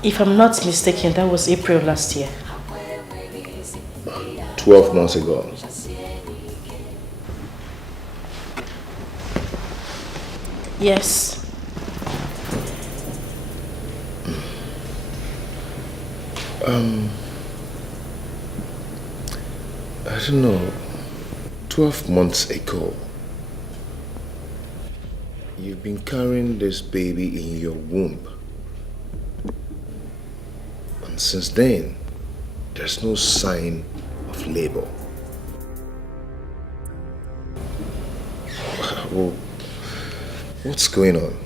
If I'm not mistaken, that was April last year. 12 months ago. Yes. I don't know, 12 months ago, you've been carrying this baby in your womb. And since then, there's no sign of labor. Well, what's going on?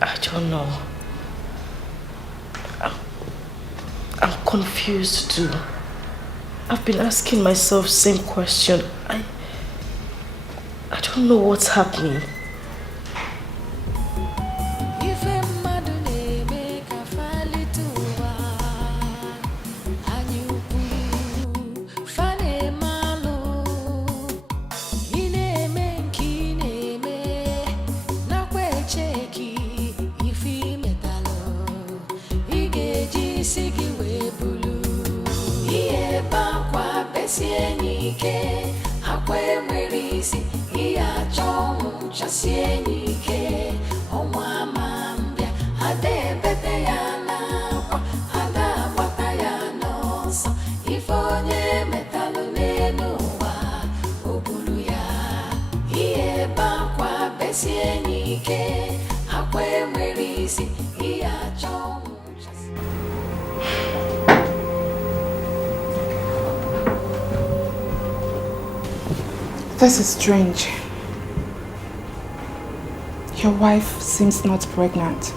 I don't know. I'm confused too. I've been asking myself same question. I don't know what's happening. This is strange. Your wife seems not pregnant.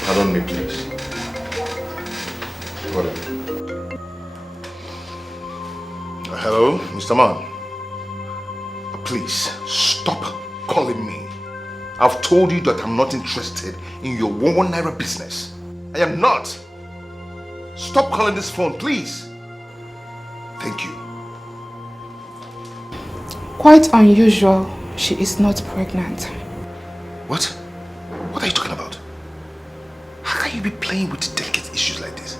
Pardon me, please. Hello, Mr. Man. Please, stop calling me. I've told you that I'm not interested in your 1 naira business. I am not. Stop calling this phone, please. Thank you. Quite unusual, she is not pregnant. What? What are you talking about? How can you be playing with delicate issues like this?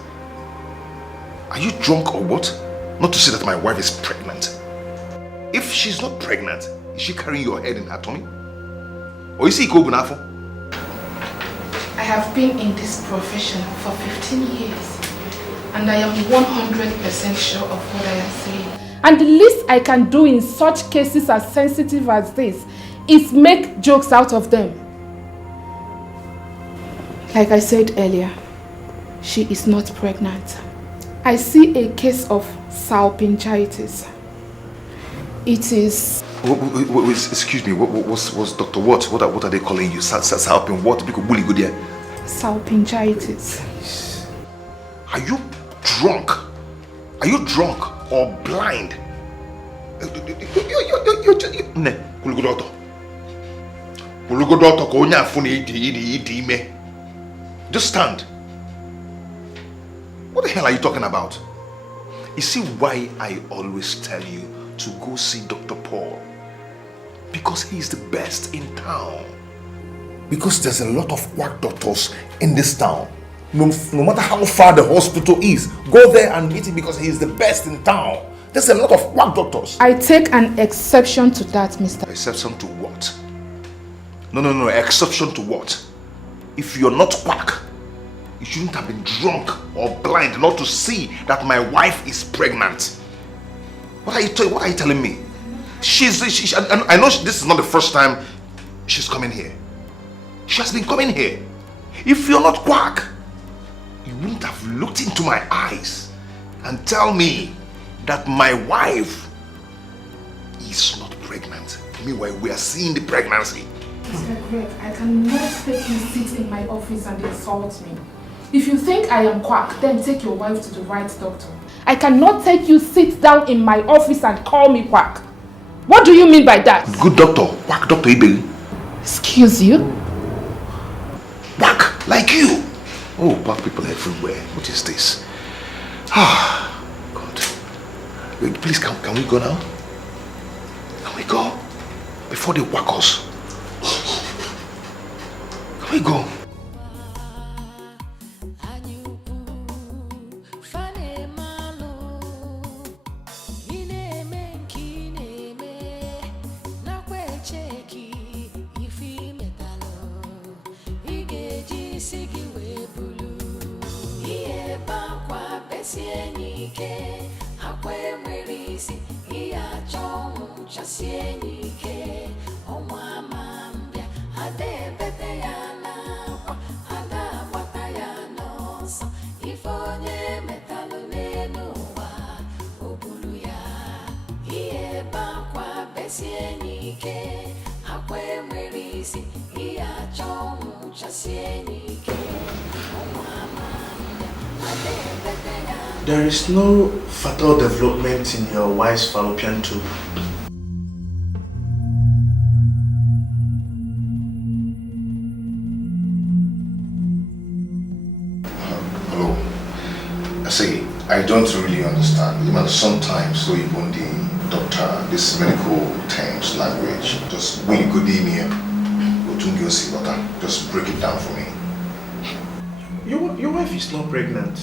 Are you drunk or what? Not to say that my wife is pregnant. If she's not pregnant, is she carrying your head in her tummy? Or is he Kobunafo? I have been in this profession for 15 years. And I am 100% sure of what I am saying. And the least I can do in such cases as sensitive as this is make jokes out of them. Like I said earlier, she is not pregnant. I see a case of salpingitis. It is... Excuse me, what's Dr. What? What are they calling you? Salpin what? Salpingitis. Are you drunk? Are you drunk or blind? Just stand. What the hell are you talking about? You see why I always tell you to go see Dr. Paul? Because he's the best in town. Because there's a lot of quack doctors in this town. No matter how far the hospital is, go there and meet him because he is the best in town. There's a lot of quack doctors. I take an exception to that, Mr. Exception to what? No, exception to what? If you're not quack, you shouldn't have been drunk or blind not to see that my wife is pregnant. What are you telling me? I know this is not the first time she's coming here. She has been coming here. If you're not quack, you wouldn't have looked into my eyes and tell me that my wife is not pregnant. Meanwhile, we are seeing the pregnancy. Mr. Greg, I cannot take you sit in my office and insult me. If you think I am quack, then take your wife to the right doctor. I cannot take you sit down in my office and call me quack. What do you mean by that? Good doctor, quack Dr. Ibeli. Excuse you? Quack, like you. Oh, quack people everywhere. What is this? Ah, God. Wait, please, can we go now? Can we go? Before they whack us. Can we go? besie nike akwe merisi iya chong chasie nike onwa mambia ade bete yana kwa ada wata yana so ifonye metalu nenuwa obulu ya iye bakwa besie nike akwe merisi iya chong chasie nike onwa mambia ade bete yana. There is no fatal development in your wife's fallopian tube. Hello. See, I don't really understand. Even sometimes, so even the doctor, this medical terms, language, just really good in here. Just break it down for me. Your wife is not pregnant.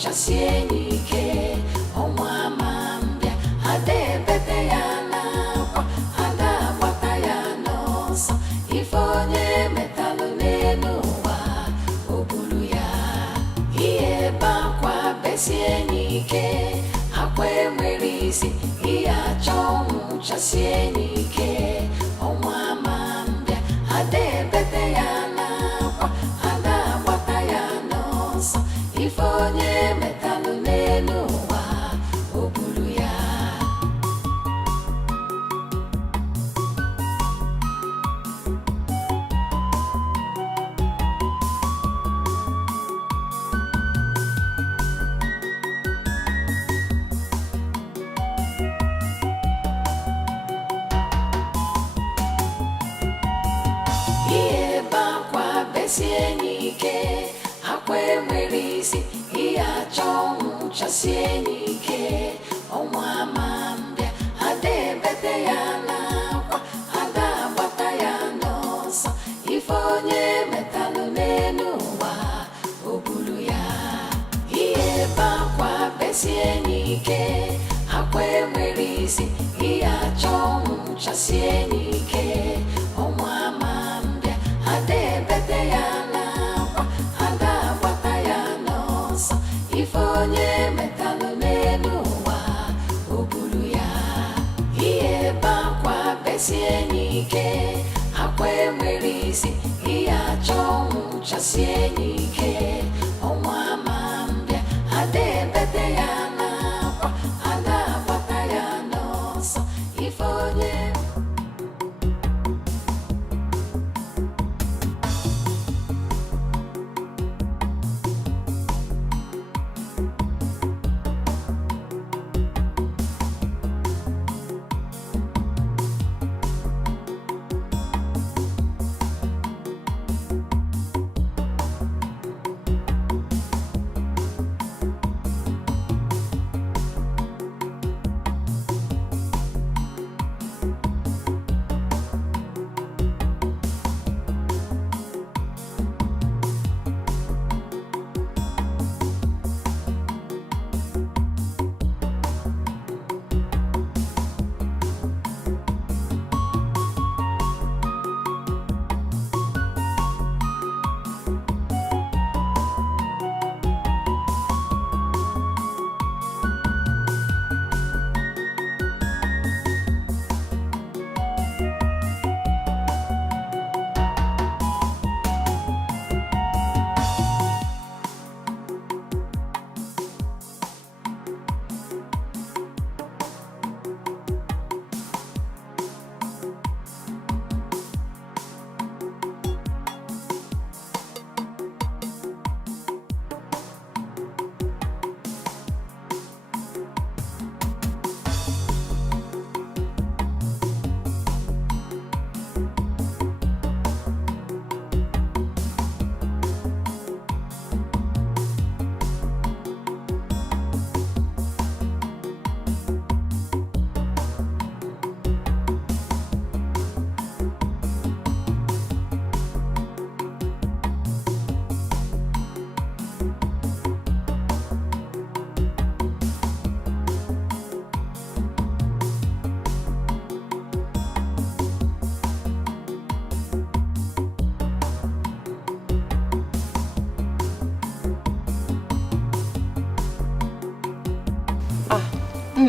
Chasienike onwa mambia ade bete yana kwa ada wata yana so ifonye metalu nenuwa obulu ya iye bakwa besienike akwe merisi iya chong chasienike onwa mambia ade bete yana kwa ada wata yana so ifonye metalu nenuwa obulu ya. Iye bakwa besienike akwe merisi iya chong chasienike onwa mambia ade bete yana kwa ada bata yana so ifonye metalu nenuwa obulu ya iye bakwa besienike akwe merisi iya chong chasienike onwa mambia ade bete yana kwa ada bata yana so ifonye metalu nenuwa obulu ya iye bakwa besienike akwe merisi iya chong chasienike onwa mambia ade bete yana kwa ada bata yana so ifonye.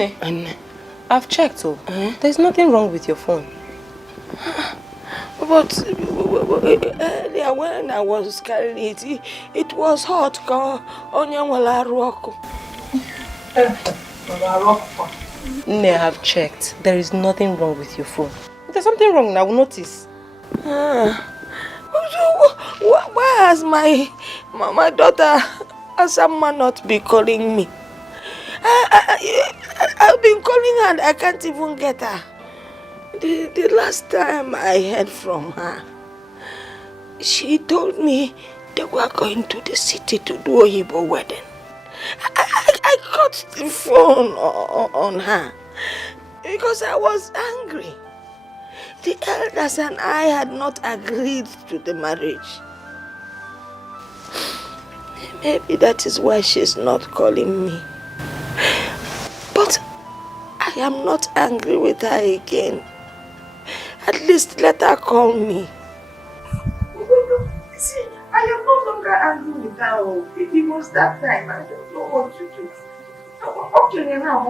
Nne, I've checked. There's nothing wrong with your phone. But earlier when I was carrying it was hot. Nne, I've checked. There is nothing wrong with your phone. If there's something wrong, I will notice. Why has my daughter Asama not be calling me? I've been calling her and I can't even get her. The last time I heard from her, she told me they were going to the city to do a Igbo wedding. I cut the phone on her because I was angry. The elders and I had not agreed to the marriage. Maybe that is why she's not calling me. But I am not angry with her again. At least let her call me. See, I am no longer angry with her. Because that time I don't know what to do. Okay, now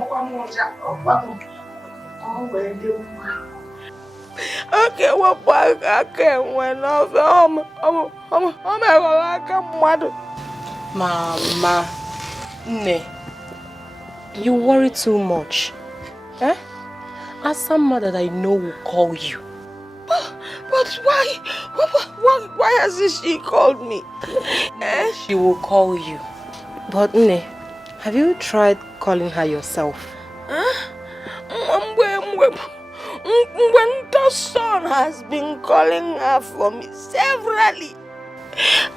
okay, what back I can when Mama, Nne, you worry too much. As someone that I know will call you. But why? Why hasn't she called me? She will call you. But Nne, have you tried calling her yourself? When the son has been calling her for me severally,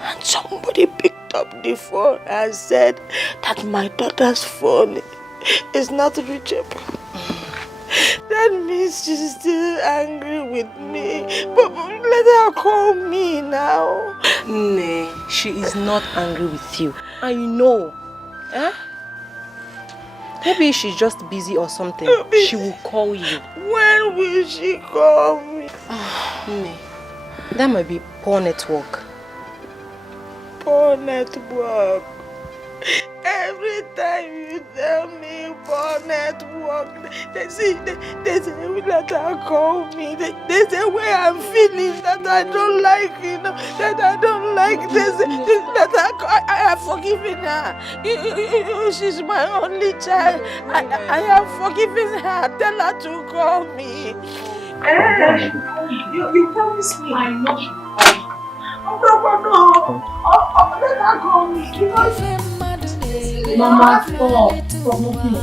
and somebody picked up the phone and said that my daughter's phone is not reachable. That means she's still angry with me. But let her call me now. Nay, she is not angry with you. I know. Maybe she's just busy or something. She will call you. When will she call me? Nay, that might be poor network. Poor network. Every time you tell me poor network, they say let her call me. They say where I'm feeling that I don't like, that I don't like. They say that I have forgiven her. She's my only child. I have forgiven her. Tell her to call me. You promised me. I know. No. Let her call me. Mama, stop looking.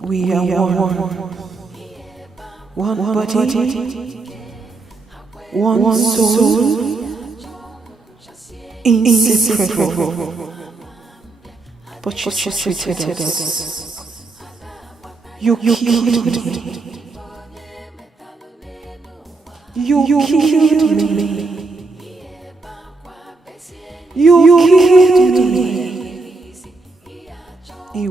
We are one body, one soul, inseparable. But you treated us. You killed me. You killed me. You killed me. You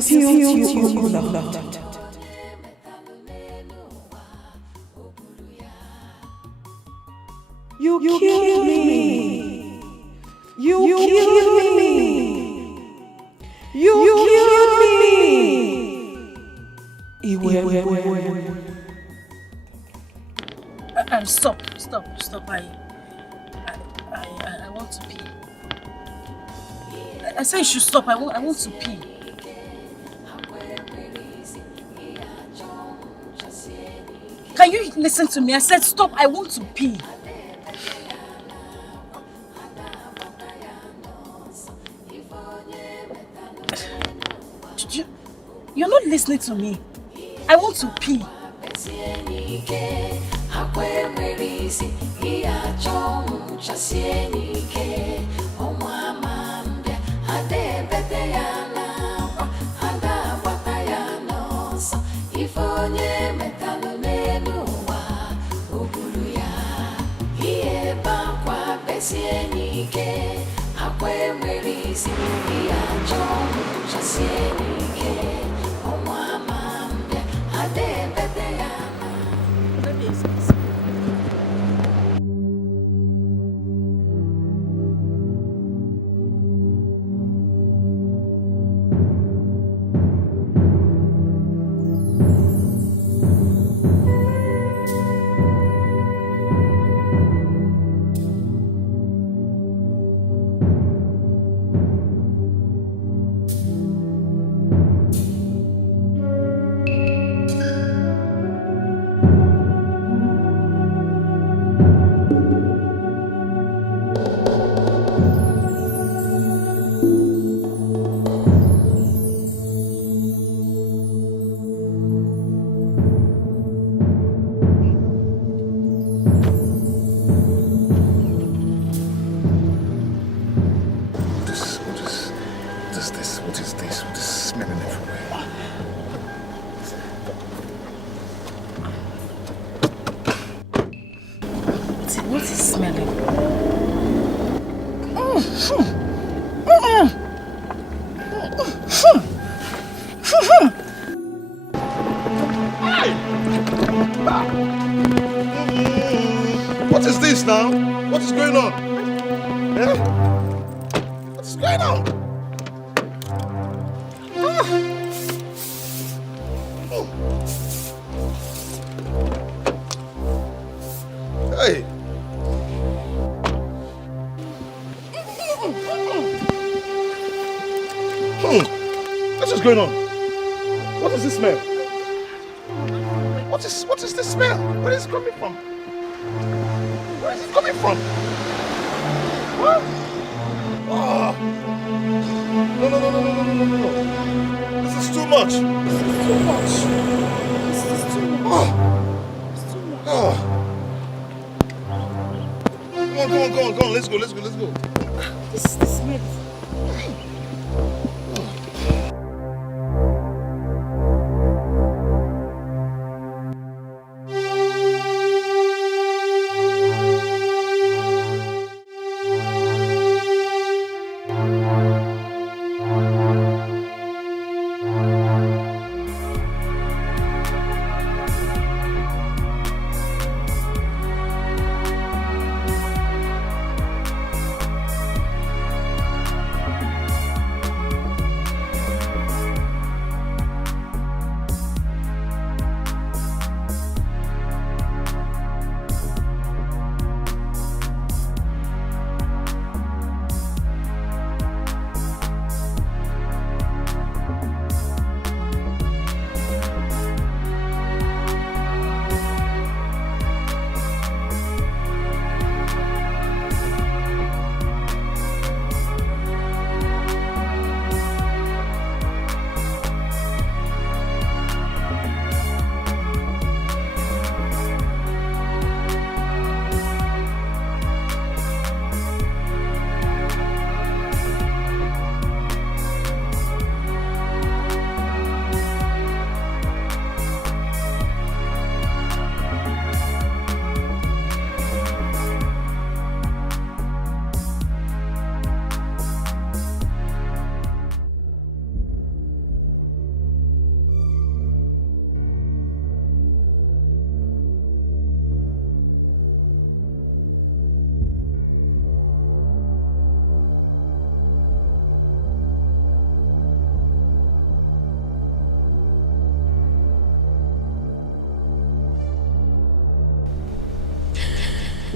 spilled your blood. You killed me. You killed me. You killed me. Stop. I want to pee. I said you should stop. I want to pee. Can you listen to me? I said stop. I want to pee. You're not listening to me. I want to pee. What is this now? What is going on? Eh? What is going on? Hey! What is going on? What is this smell? What is this smell? Where is it coming from? Where is it coming from? What? Oh. No. This is too much. This is too much. Oh. Come on. Let's go. This smell.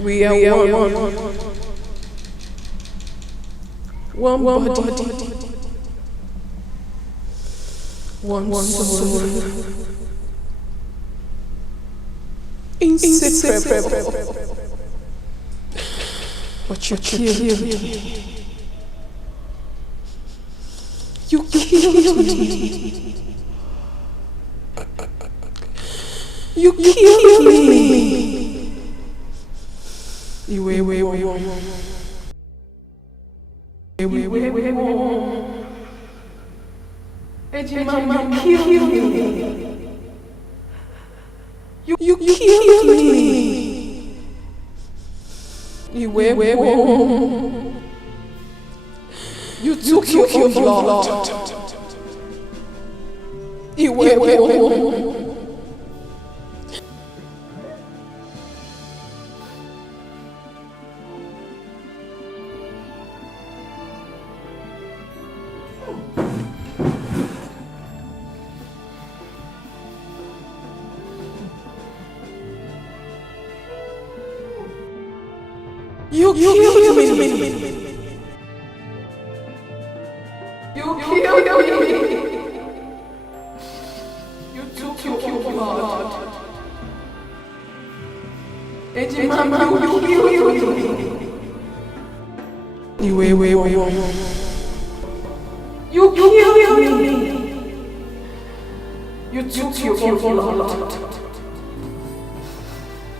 We are one. One body. One soul. Inseparable. But you killed me. You killed me. You killed me. Wait. Mama, you killed me. You killed me. You took your blood. You killed me. You killed me. You took your blood. Mama, you killed me. Wait. You killed me. You took your blood.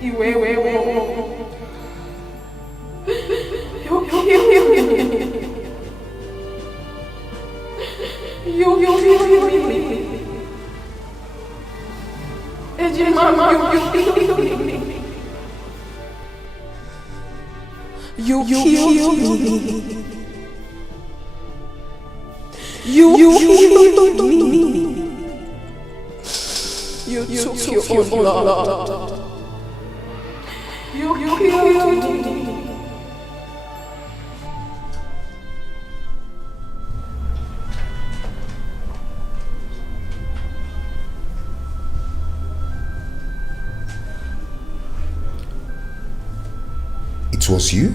Wait. You killed me. You killed me. Mama, you killed me. You killed me. You killed me. You took your blood. You killed me. It was you?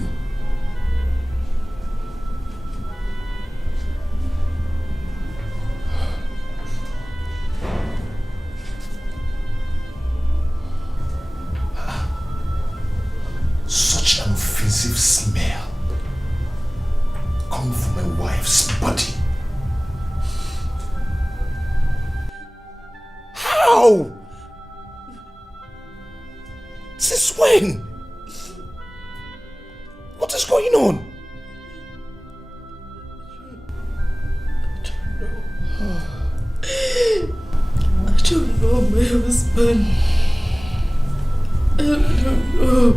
Such an offensive smell coming from my wife's body. How? Since when? What is going on? I don't know my husband. I don't know.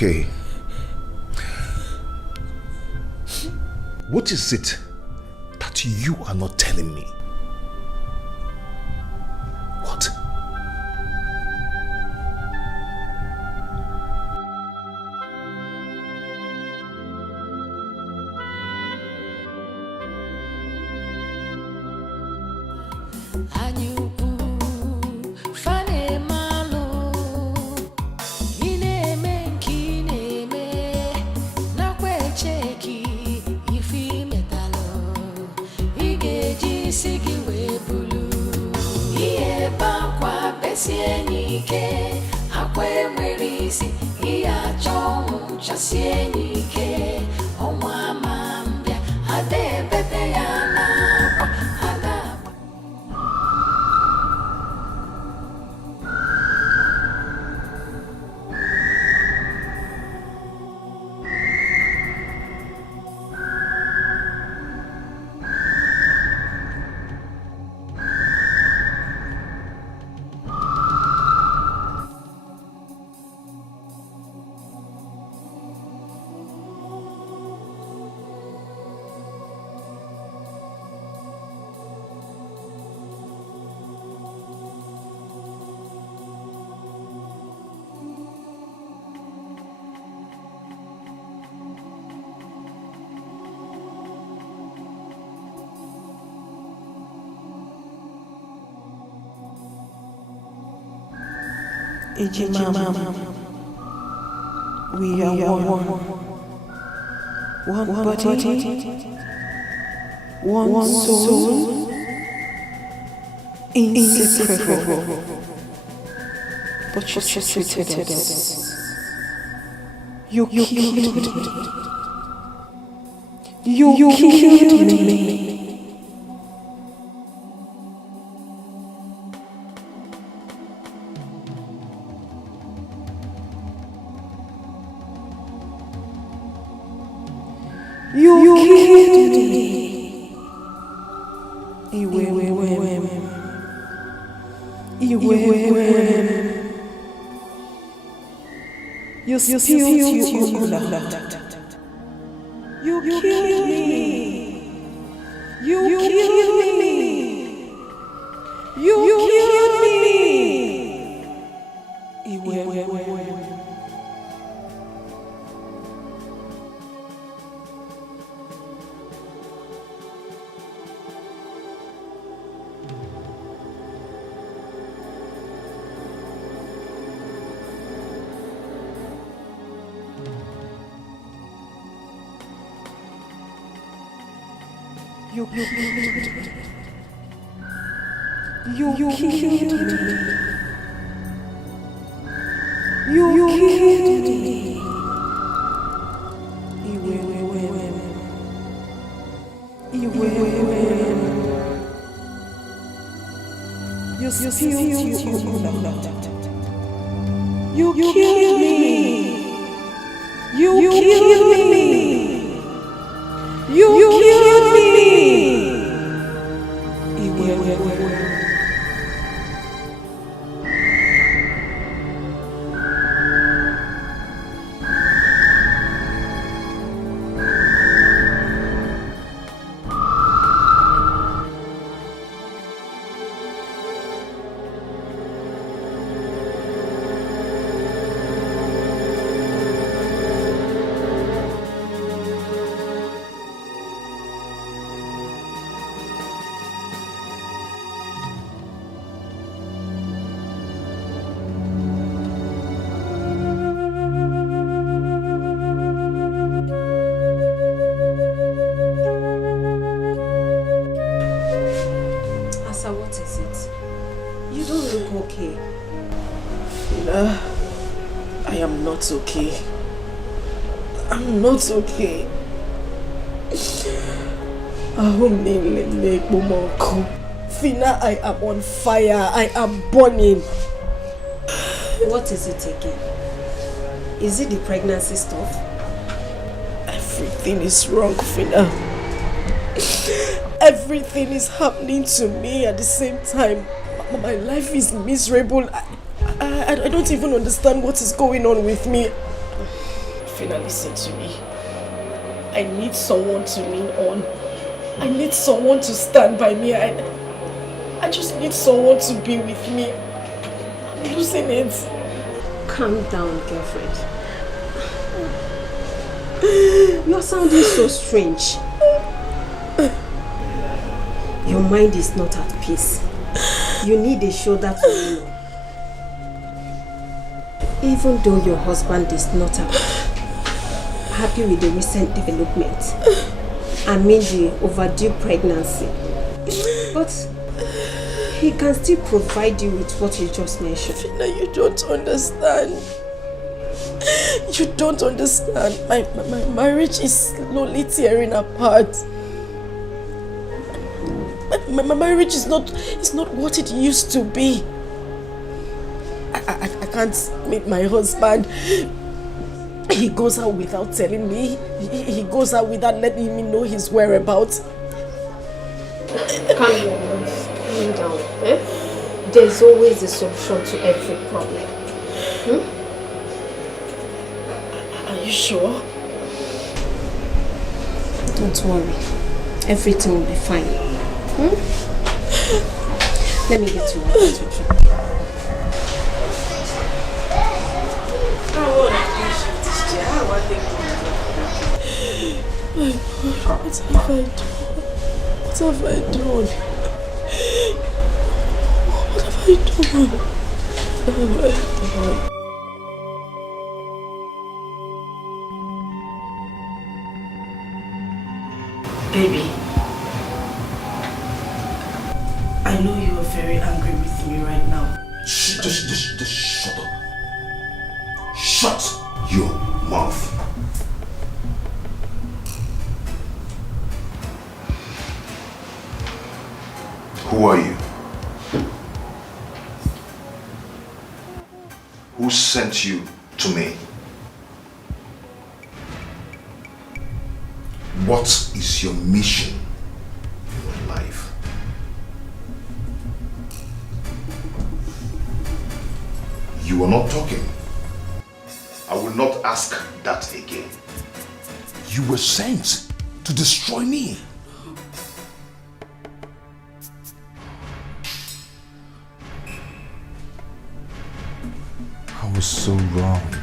Okay. What is it that you are not telling me? What? Ejimama. We are one body, one soul, inseparable. But you treated us. You killed me. You killed me. You killed me. You spilled your blood. You killed me. You killed me. You killed me. You killed me. You killed me. You killed me. You spilled your blood. You killed me. You killed me. You killed me. What is it? You don't look okay. I am not okay. I'm not okay. Fina, I am on fire. I am burning. What is it again? Is it the pregnancy stuff? Everything is wrong, Fina. Everything is happening to me at the same time. My life is miserable. I don't even understand what is going on with me. Fina, listen to me. I need someone to lean on. I need someone to stand by me. I just need someone to be with me. I'm losing it. Calm down, girlfriend. You're sounding so strange. Your mind is not at peace. You need a shoulder to lean on. Even though your husband is not happy with the recent development, I mean the overdue pregnancy, but he can still provide you with what you just mentioned. Fina, you don't understand. You don't understand. My marriage is slowly tearing apart. My marriage is not what it used to be. I can't meet my husband. He goes out without telling me. He goes out without letting me know his whereabouts. Calm down. Calm down. There's always a solution to every problem. Are you sure? Don't worry. Everything will be fine. Let me get you water to drink. My God, what have I done? What have I done? What have I done? Baby, I know you are very angry with me right now. Just shut up. Shut your mouth. Who are you? Who sent you to me? What is your mission in life? You are not talking. I will not ask that again. You were sent to destroy me. I was so wrong.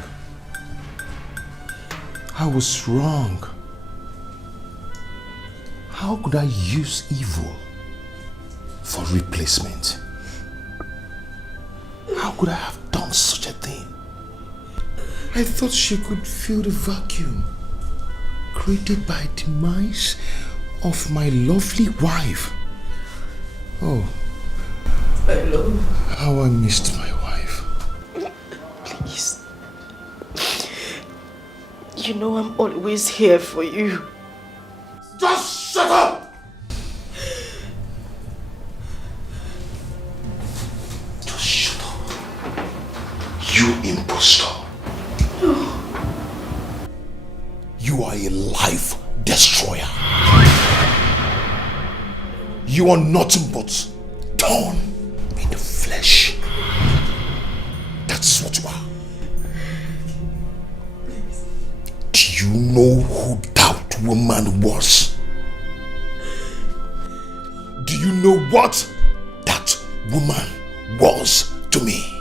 I was wrong. How could I use evil for replacement? How could I have done such a thing? I thought she could fill the vacuum created by demise of my lovely wife. Oh, I love how I missed my wife. Please. You know I'm always here for you. Just shut up! Just shut up. You impostor. You are a life destroyer. You are nothing but thorn in the flesh. That's what you are. Do you know who that woman was? Do you know what that woman was to me?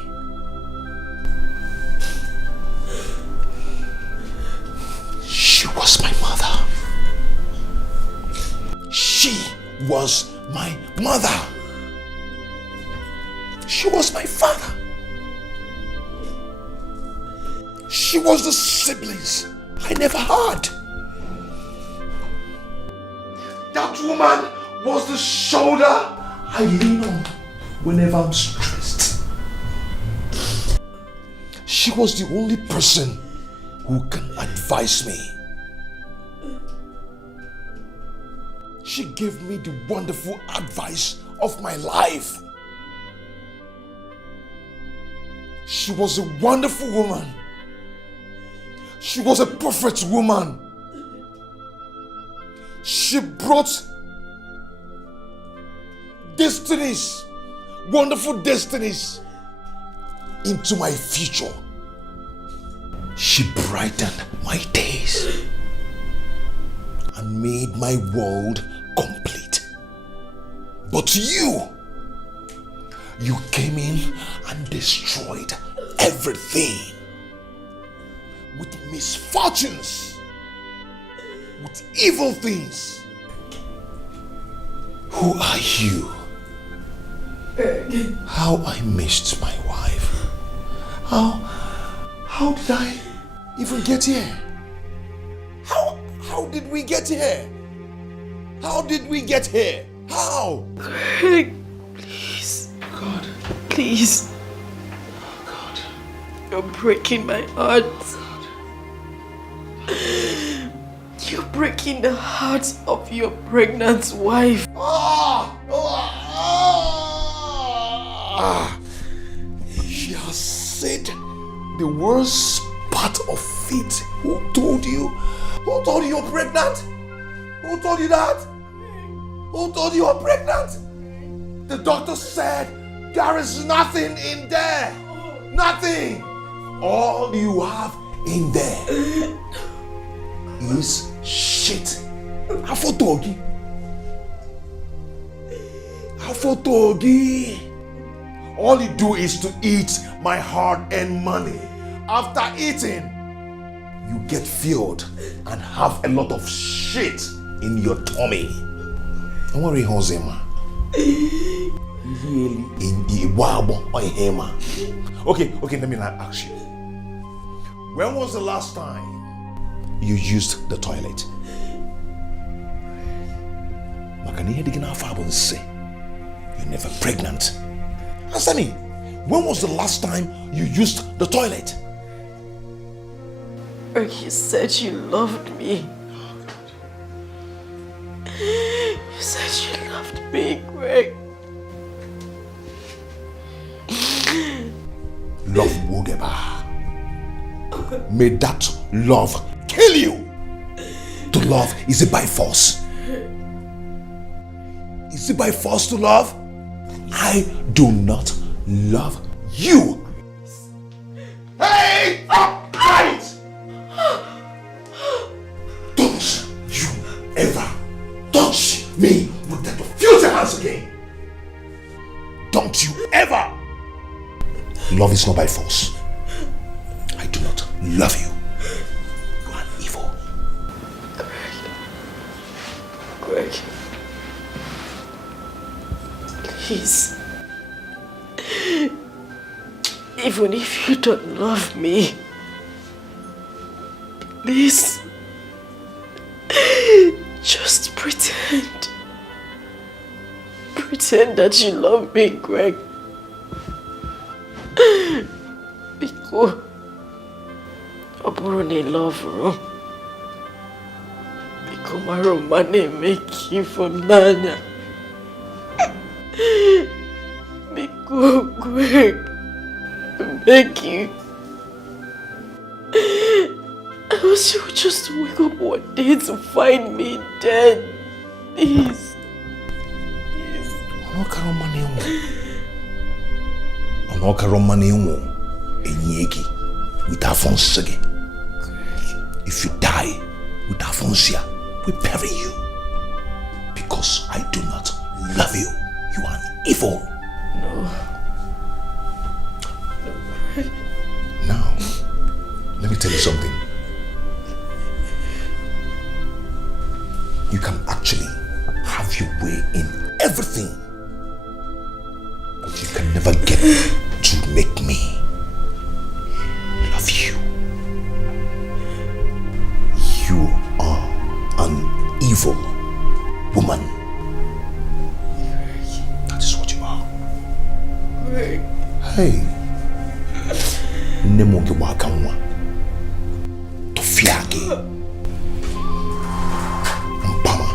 She was my mother. She was my mother. She was my father. She was the siblings I never had. That woman was the shoulder I lean on whenever I'm stressed. She was the only person who can advise me. She gave me the wonderful advice of my life. She was a wonderful woman. She was a perfect woman. She brought destinies, wonderful destinies into my future. She brightened my days and made my world complete. But you came in and destroyed everything with misfortunes, with evil things. Who are you? How I missed my wife. How did I even get here? How did we get here? How did we get here? How? Greg, please. God. Please. God. You're breaking my heart. You're breaking the heart of your pregnant wife. She has said the worst part of it. Who told you? Who told you you're pregnant? Who told you that? Who told you you're pregnant? The doctor said there is nothing in there. Nothing. All you have in there is shit. Afotogi. Afotogi. All you do is to eat my hard-earned money. After eating, you get filled and have a lot of shit in your tummy. Don't worry, Hosema. Really? In Iwabo or Hema. Okay, let me now ask you. When was the last time you used the toilet? You're never pregnant. Answer me. When was the last time you used the toilet? You said you loved me. You said you loved me, Greg. Love Wogeba. May that love kill you. To love, is it by force? Is it by force to love? I do not love you. Hey! Upright! Don't you ever touch me with that filthy hands again. Don't you ever. Love is not by force. I do not love you. You are evil. Greg. Please. Even if you don't love me, please. Just pretend. Pretend that you love me, Greg. Because I love you. Because my romance make you from Nanya. Because Greg, beg you. Else you would just wake up one day to find me dead. Please. With Afonso. If you die with Afonso, we bury you. Because I do not love you. You are evil. No. Now, let me tell you something. You can actually have your way in everything. But you can never get to make me love you. You are an evil woman. That is what you are. Hey. Nemoge wakamwa. Tofiage. Mpama.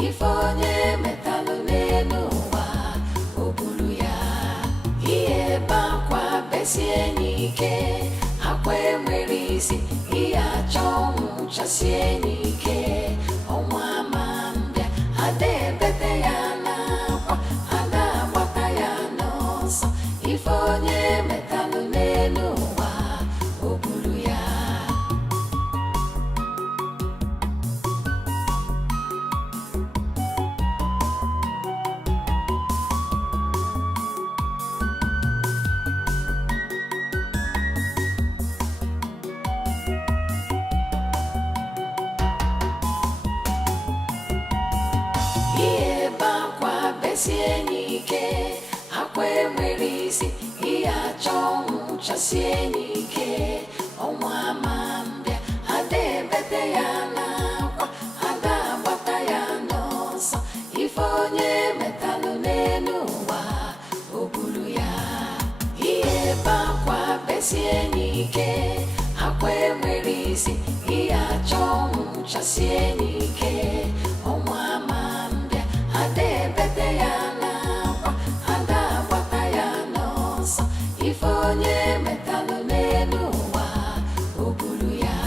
If onye metalụ n'elu ụwa, o buru ya. chasienike onwa mambia ade bete ya na kwa ada bata ya no so ifonye metalu nenu wa obulu ya Sienike akwe mwerisi iya chongu cha sienike onwa mambia ade bete ya na kwa ada bata ya nosa ifonye metalu nenu wa obulu ya iye bakwa besienike akwe mwerisi iya chongu cha sienike onwa mambia ade bete ya ifonye metalu nenu wa obulu ya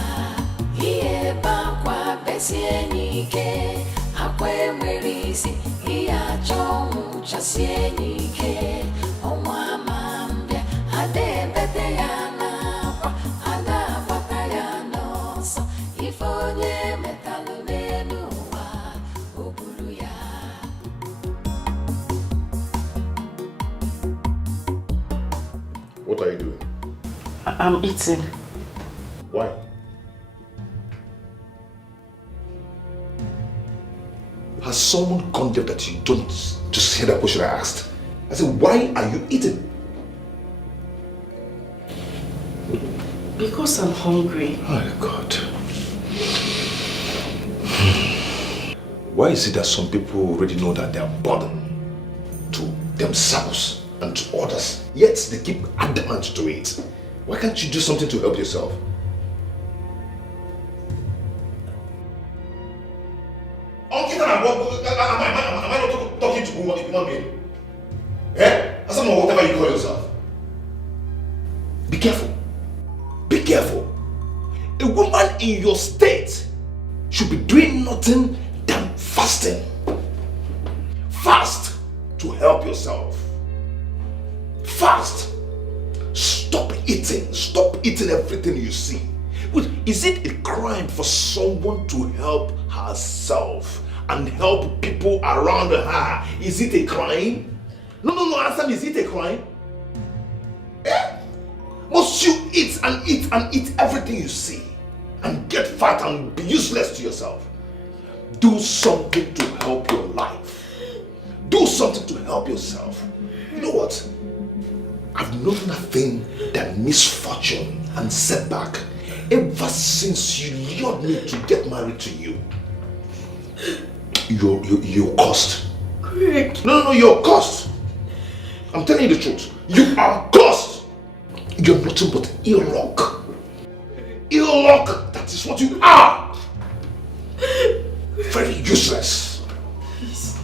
iye bakwa besienike akwe mwerisi iya chongu cha sienike onwa mambia ade bete ya na kwa ada bata ya nosa ifonye metalu nenu wa obulu ya. What are you doing? I'm eating. Why? Has someone gone there that you don't just hear that question I asked? I said, why are you eating? Because I'm hungry. Oh God. Why is it that some people already know that they are burdened to themselves and to others, yet they keep adamant to it? Why can't you do something to help yourself? Am I not talking to a human being? Eh? As someone, whatever you call yourself. Be careful. Be careful. A woman in your state should be doing nothing than fasting. Fast to help yourself. Fast. Stop eating. Stop eating everything you see. Is it a crime for someone to help herself and help people around her? Is it a crime? No, answer me, is it a crime? Eh? Must you eat and eat and eat everything you see and get fat and be useless to yourself? Do something to help your life. Do something to help yourself. You know what? I've known nothing than misfortune and setback ever since you lured me to get married to you. You're cursed. Correct. No, you're cursed. I'm telling you the truth. You are cursed. You're nothing but ill luck. Ill luck, that is what you are. Very useless. Please.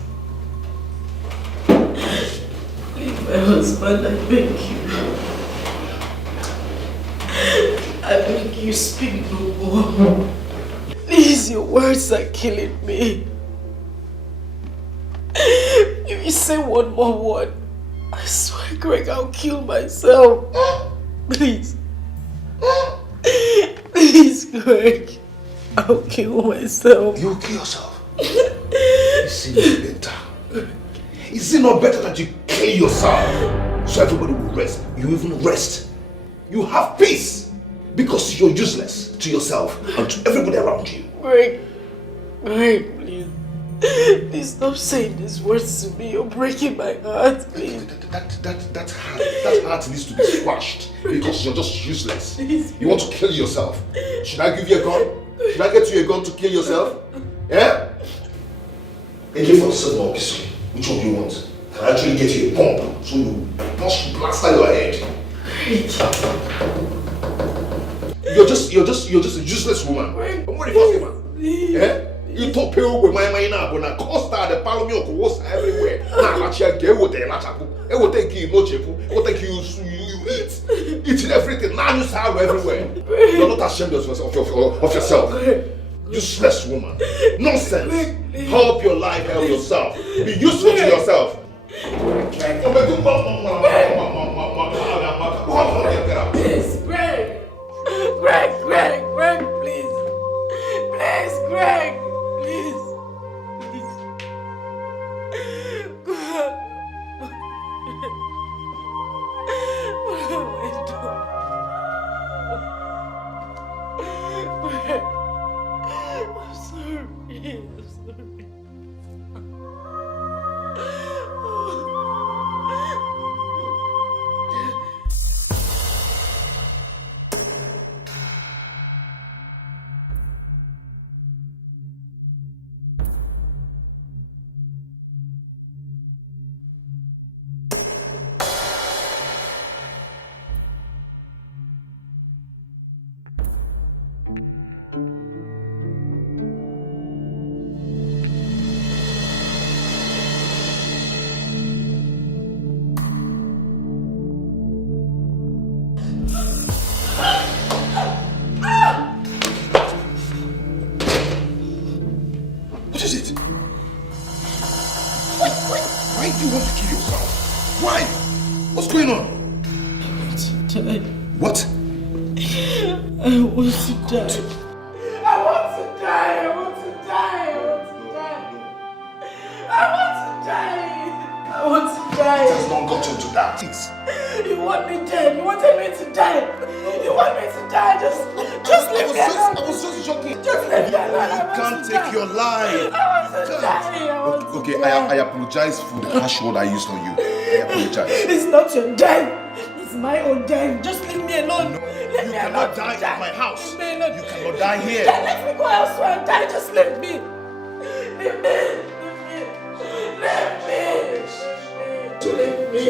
Leave my husband, I beg you. I beg you, speak no more. Please, your words are killing me. If you say one more word, I swear, Greg, I'll kill myself. Please. Please, Greg. I'll kill myself. You'll kill yourself? Is it not better? Is it not better that you kill yourself so everybody will rest? You even rest. You have peace because you're useless to yourself and to everybody around you. Greg, please. Please stop saying these words to me. You're breaking my heart, please. That heart needs to be squashed because you're just useless. You want to kill yourself. Should I give you a gun? Should I get you a gun to kill yourself? Yeah? AK-47 or pistol? Which one do you want? Can I actually get you a bomb so you blast out your head? You're just a useless woman. What are you talking about? Yeah? You talk pale with my mind now, but I costa the palomio was everywhere. Now actually get what they lachapu. It will take you no chepu. It will take you eat. Eating everything. Now you sound everywhere. You're not ashamed of yourself. Useless woman. Nonsense. Help your life, help yourself. Be useful to yourself. Please, Greg, please. Please, Greg, please. God. What have I done? I'm sorry. What is it? Why do you want to kill yourself? Why? What's going on? I want to die. What? I want to die. I want to die. I want to die. I want to die. I want to die. It has not gotten to that. Please. You want me dead. You wanted me to die. You want me to die. Just leave me alone. I was just joking. Just leave me alone. You can't take your life. I want to die. Okay, I apologize for the harsh word I used on you. I apologize. It's not your death. It's my own death. Just leave me alone. No, you cannot die at my house. Leave me alone. You cannot die here. Let me go elsewhere and die. Just leave me. Leave me. Leave me. Leave me.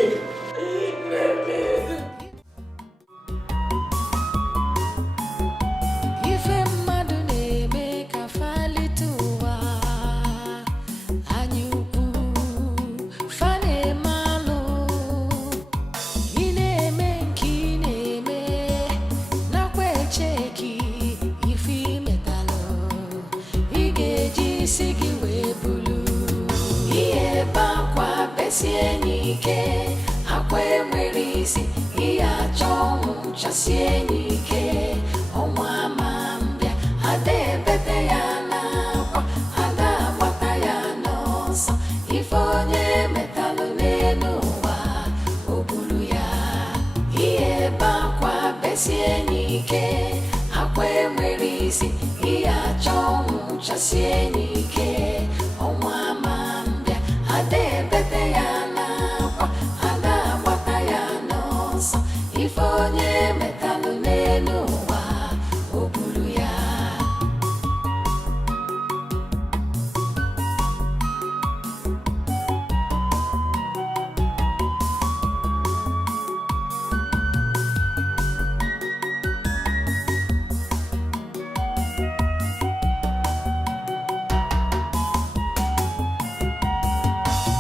Leave me. Ife mmadụ na-eme ka falite ụwa anyị ukwu fa na-eme alụ ị na-eme nke ị na-eme nakwa echeki ife imetalụ ị ga-eji isi gị wee bulu ihe ebe akwa besie n'ike akwa enwere isi ihe achọ ọnwụ chasie n'ike ọnwa ma mbịa ada ebete ya n'akwa ada agbata ya n'ọsọ ife onye metalụ n'elu ụwa o buru ya ihe ebe akwa besie n'ike akwa enwere isi ihe achọ ọnwụ chasie n'ike ọnwa ma mbịa ada ebete ya n'akwa ada agbata ya n'ọsọ ife onye metalụ n'elu ụwa o buru ya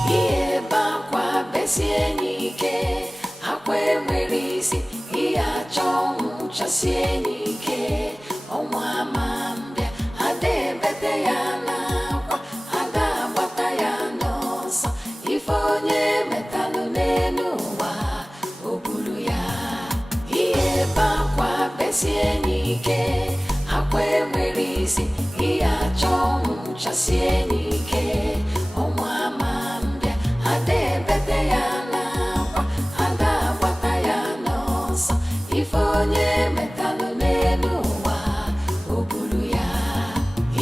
ihe ebe akwa besie n'ike akwa enwere isi ihe achọ ọnwụ chasie n'ike ọnwa ma mbịa ada ebete ya n'akwa ada agbata ya n'ọsọ ife onye metalụ n'elu ụwa o buru ya ihe ebe akwa besie n'ike akwa enwere isi ihe achọ ọnwụ chasie n'ike ọnwa ma mbịa ada ebete ya n'akwa ada agbata ya n'ọsọ ife onye metalụ n'elu ụwa o buru ya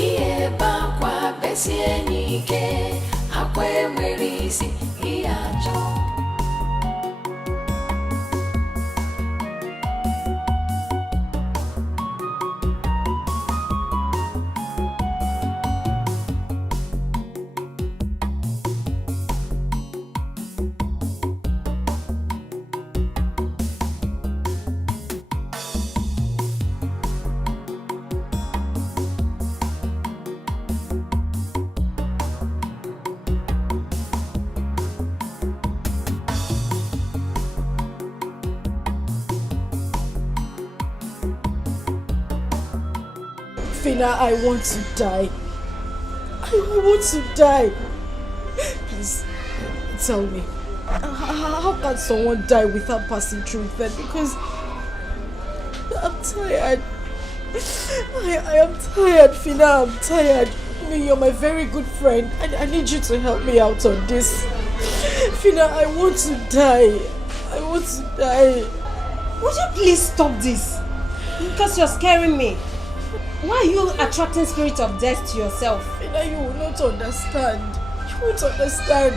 ihe ebe akwa besie n'ike akwa enwere isi ihe achọ Fina, I want to die. I want to die. Please, tell me. How can someone die without passing through that? Because I'm tired. I am tired, Fina. I'm tired. I mean, you're my very good friend. I need you to help me out on this. Fina, I want to die. I want to die. Would you please stop this? Because you're scaring me. Why are you attracting spirits of death to yourself? Fina, you will not understand. You won't understand.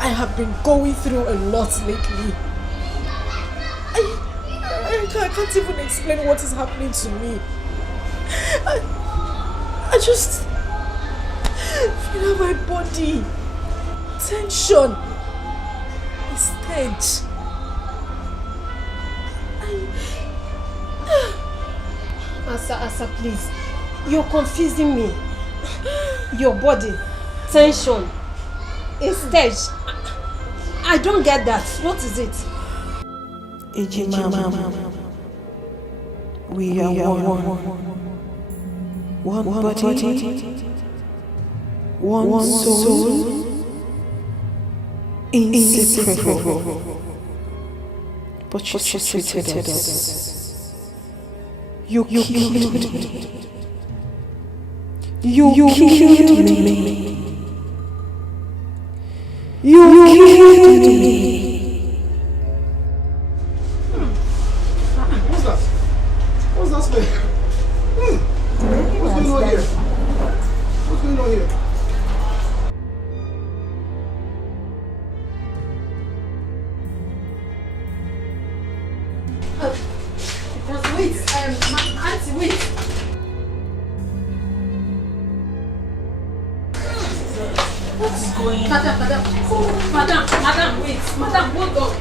I have been going through a lot lately. I can't even explain what is happening to me. I just feel my body tension, stench. Asa, please. You're confusing me. Your body, tension, a stage. I don't get that. What is it? Ejimama, we are one body, one soul, inseparable. But you treated us. You killed me. You killed me. You killed me. What's that? What's that smell? What's going on here? What's going on here? Wait, Auntie, wait. What is going on? Madam, wait. Madam, hold on.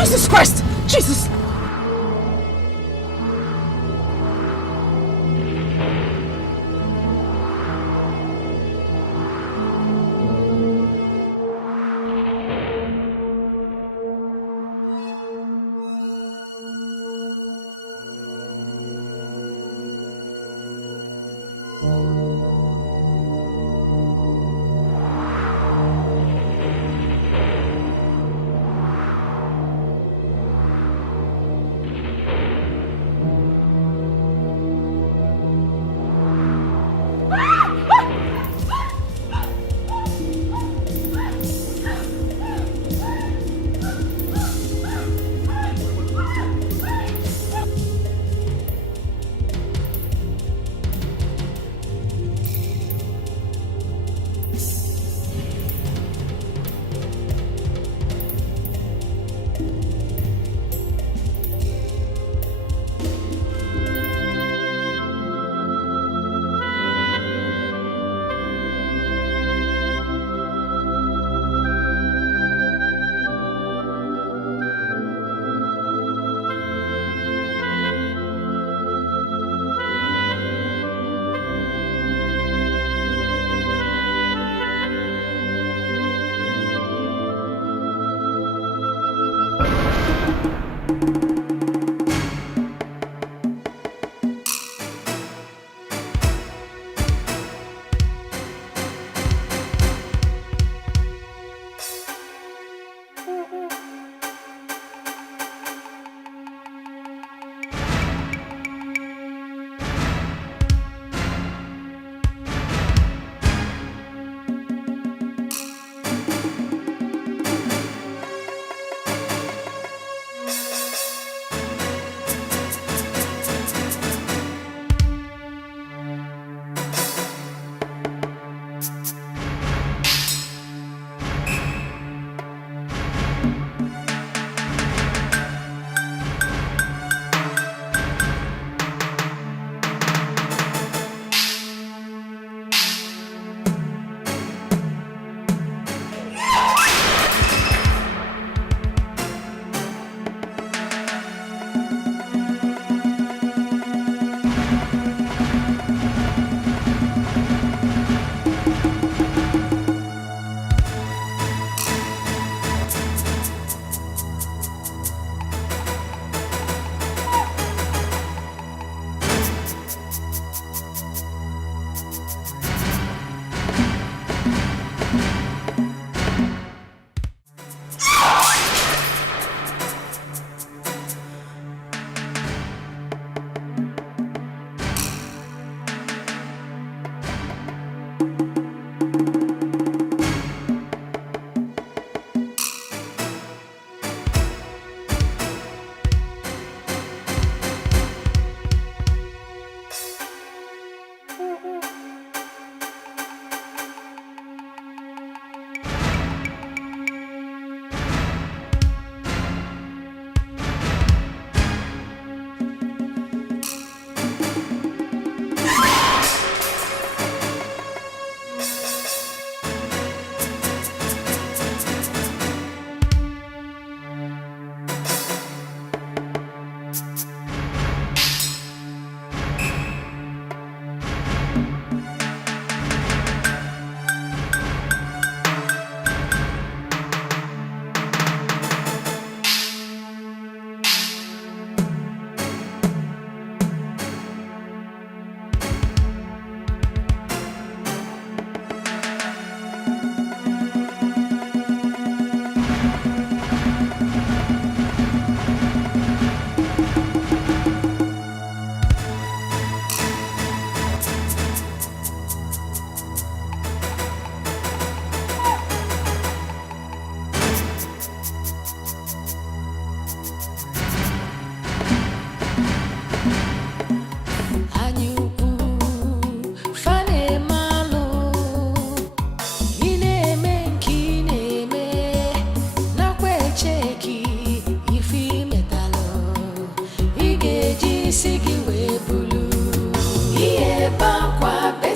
Jesus Christ! Jesus!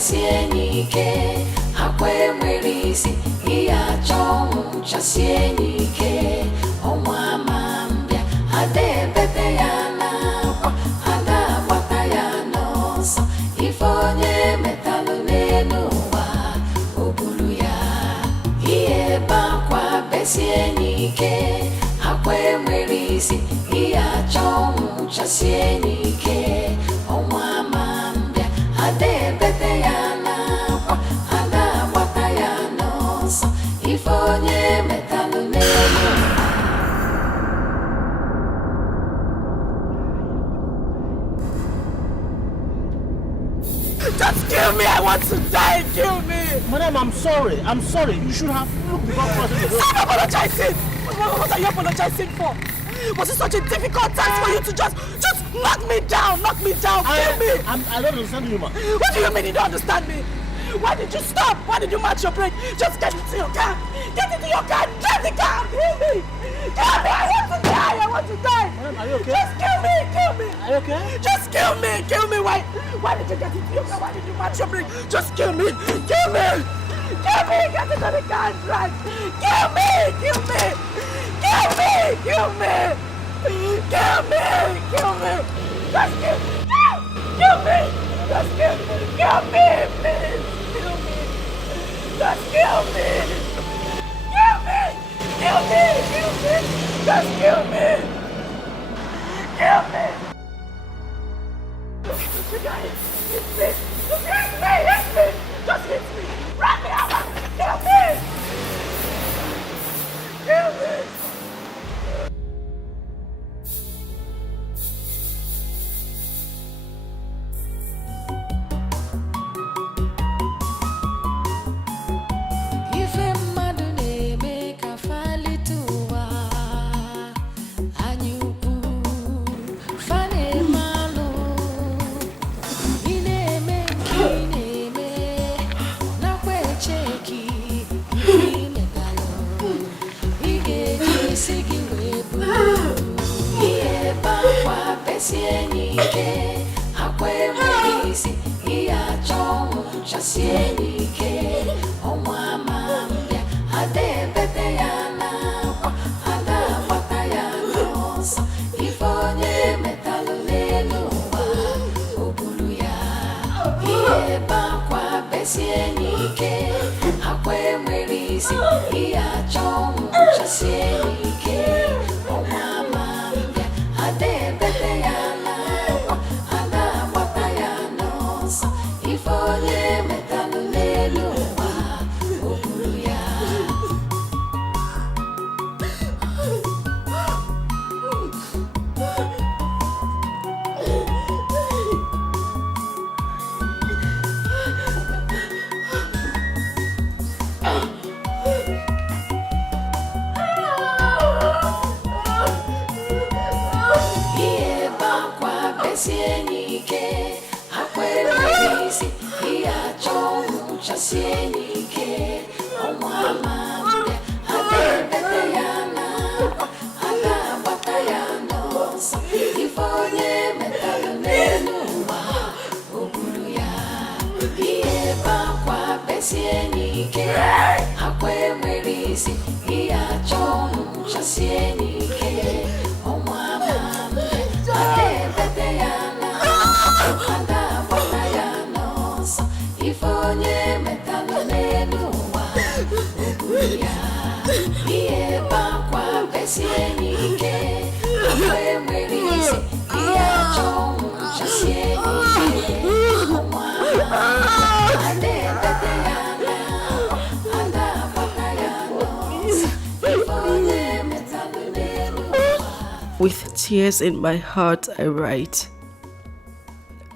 chasie nike hakwe mwerisi iya chomu chasie nike omwa mama isi iya chongu chasienike onwa mambia ade bete yana kwa ada bata yana so ifonye metalu nemo. Just kill me! I want to die! Kill me! Madam, I'm sorry. I'm sorry. You should have looked before crossing the road. Stop apologizing! What are you apologizing for? Was it such a difficult task for you to just knock me down? Knock me down! Kill me! I don't understand you, man. What do you mean you don't understand me? Why did you stop? Why did you match your brake? Just get into your car! Get into your car! Drive the car! Kill me! Kill me! I want to die! I want to die! Madam, are you okay? Just kill me! Kill me! Are you okay? Just kill me! Kill me! Why did you get into your car? Why did you match your brake? Just kill me! Kill me! Kill me! Get into the car and drive! Kill me! Kill me! Kill me! Kill me! Kill me! Kill me! Just kill me! Kill me! Just kill me! Kill me! Please! Kill me! Just kill me! Kill me! Kill me! Kill me! Just kill me! Kill me! You guys, hit me! Hit me! Hit me! Just hit me! Run me over! Kill me! Kill me! Chasienike, akwe mwisi, iya chongu chasienike, onwa mambia, ade bete yana, ada bata yana osa, ifonye metalu lenuwa, obulu ya, iye bakwa besienike, akwe mwisi, iya chongu chasienike, onwa mambia, ade bete yana. Chasienike, akwe mwisi, iya chongu chasienike, onwa mambia, ade bete yana, ada bata yana osa, ifonye metalu nenuwa, obulu ya, iye bakwa besienike, akwe mwisi, iya chongu chasienike, onwa mambia, ade bete yana. Anda bata yana osa, ifonye metalu nenuwa, obuya, iye bakwa besienike, akwe mwisi, iya chongu chasienike, omwa ade bete yana, anda bata yana osa, ifonye metalu nenuwa. With tears in my heart, I write.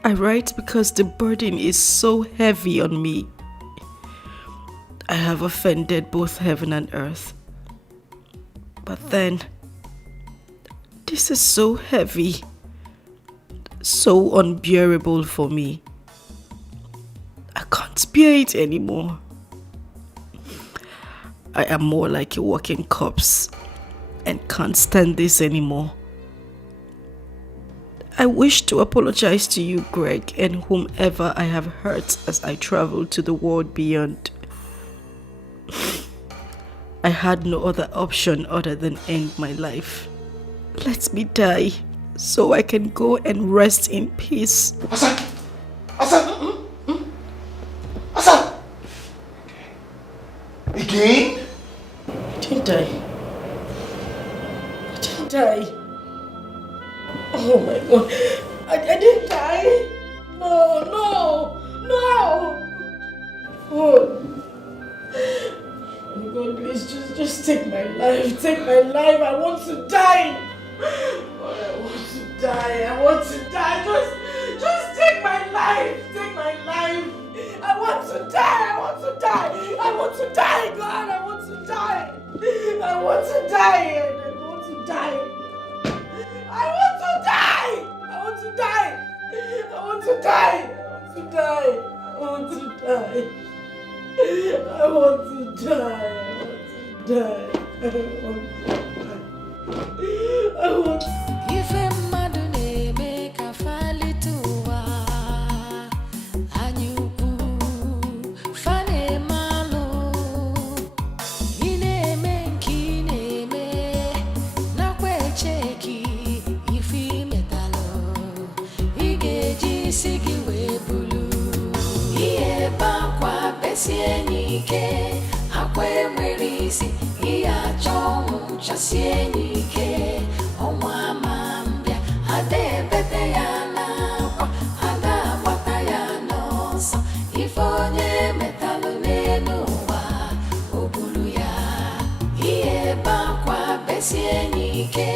I write because the burden is so heavy on me. I have offended both heaven and earth. But then, this is so heavy, so unbearable for me. I can't bear it anymore. I am more like a walking corpse and can't stand this anymore. I wish to apologize to you, Greg, and whomever I have hurt as I travel to the world beyond. I had no other option other than end my life. Let me die so I can go and rest in peace. Hassan! Hassan! Hassan! Again? I didn't die. I didn't die. take my life, take my life. I want to die. God, I want to die. I want to die. Just take my life. Take my life. I want to die. I want to die. I want to die, God. I want to die. I want to die. I want to die. I want to die. I want to die. I want to die. I want to die. I want to die. I want to die. Ife mmadụ na-eme ka falituwa anyị ukwu fa na-eme alụ ị na-eme nke ị na-eme nakwa echeki ife imetalụ ị ga-eji isi gị wee bulu ihe bakwa besie n'ike akwa enwere isi ihe achọ ọnwụ chasie n'ike ọnwa ama mbịa ada ebete ya n'akwa ada agbata ya n'ọsọ ife onye metalụ n'elu ụwa o buru ya ihe ebe akwa besie n'ike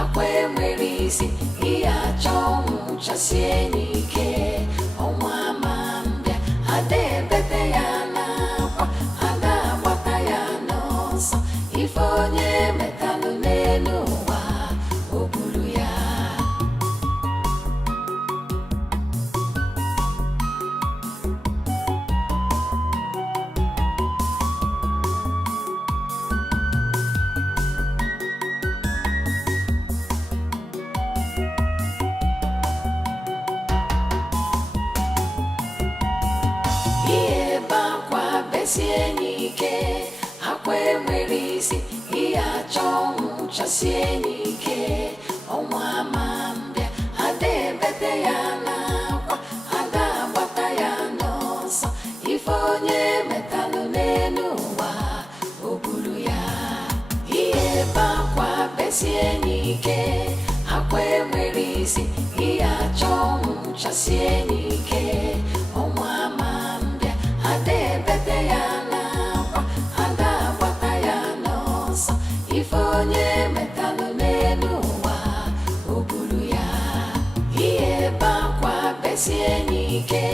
akwa enwere isi ihe achọ ọnwụ chasie n'ike ọnwa ama mbịa ada ebete ya n'akwa ada agbata ya n'ọsọ ife onye metalụ n'elu ụwa o buru ya ihe bakwa besie n'ike akwa enwere isi ihe achọ ọnwụ chasie n'ike ọnwa ama mbịa ada ebete ya n'akwa ada agbata ya n'ọsọ ife onye metalụ n'elu ụwa o buru ya ihe bakwa besie n'ike akwa enwere isi ihe achọ ọnwụ chasie n'ike ọnwa ama mbịa ada ebete ya n'akwa ada agbata ya n'ọsọ ife onye metalụ n'elu ụwa o buru ya ihe bakwa besie n'ike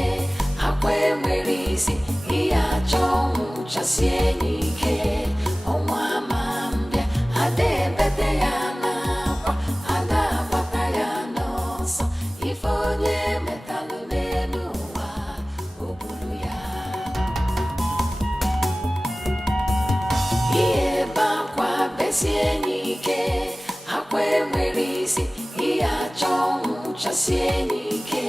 akwa enwere isi ihe achọ ọnwụ chasie n'ike ọnwa ama mbịa ada ebete ya n'akwa ada agbata ya n'ọsọ ife onye metalụ n'elu ụwa o buru ya ihe bakwa besie n'ike akwa enwere isi ihe achọ ọnwụ chasie n'ike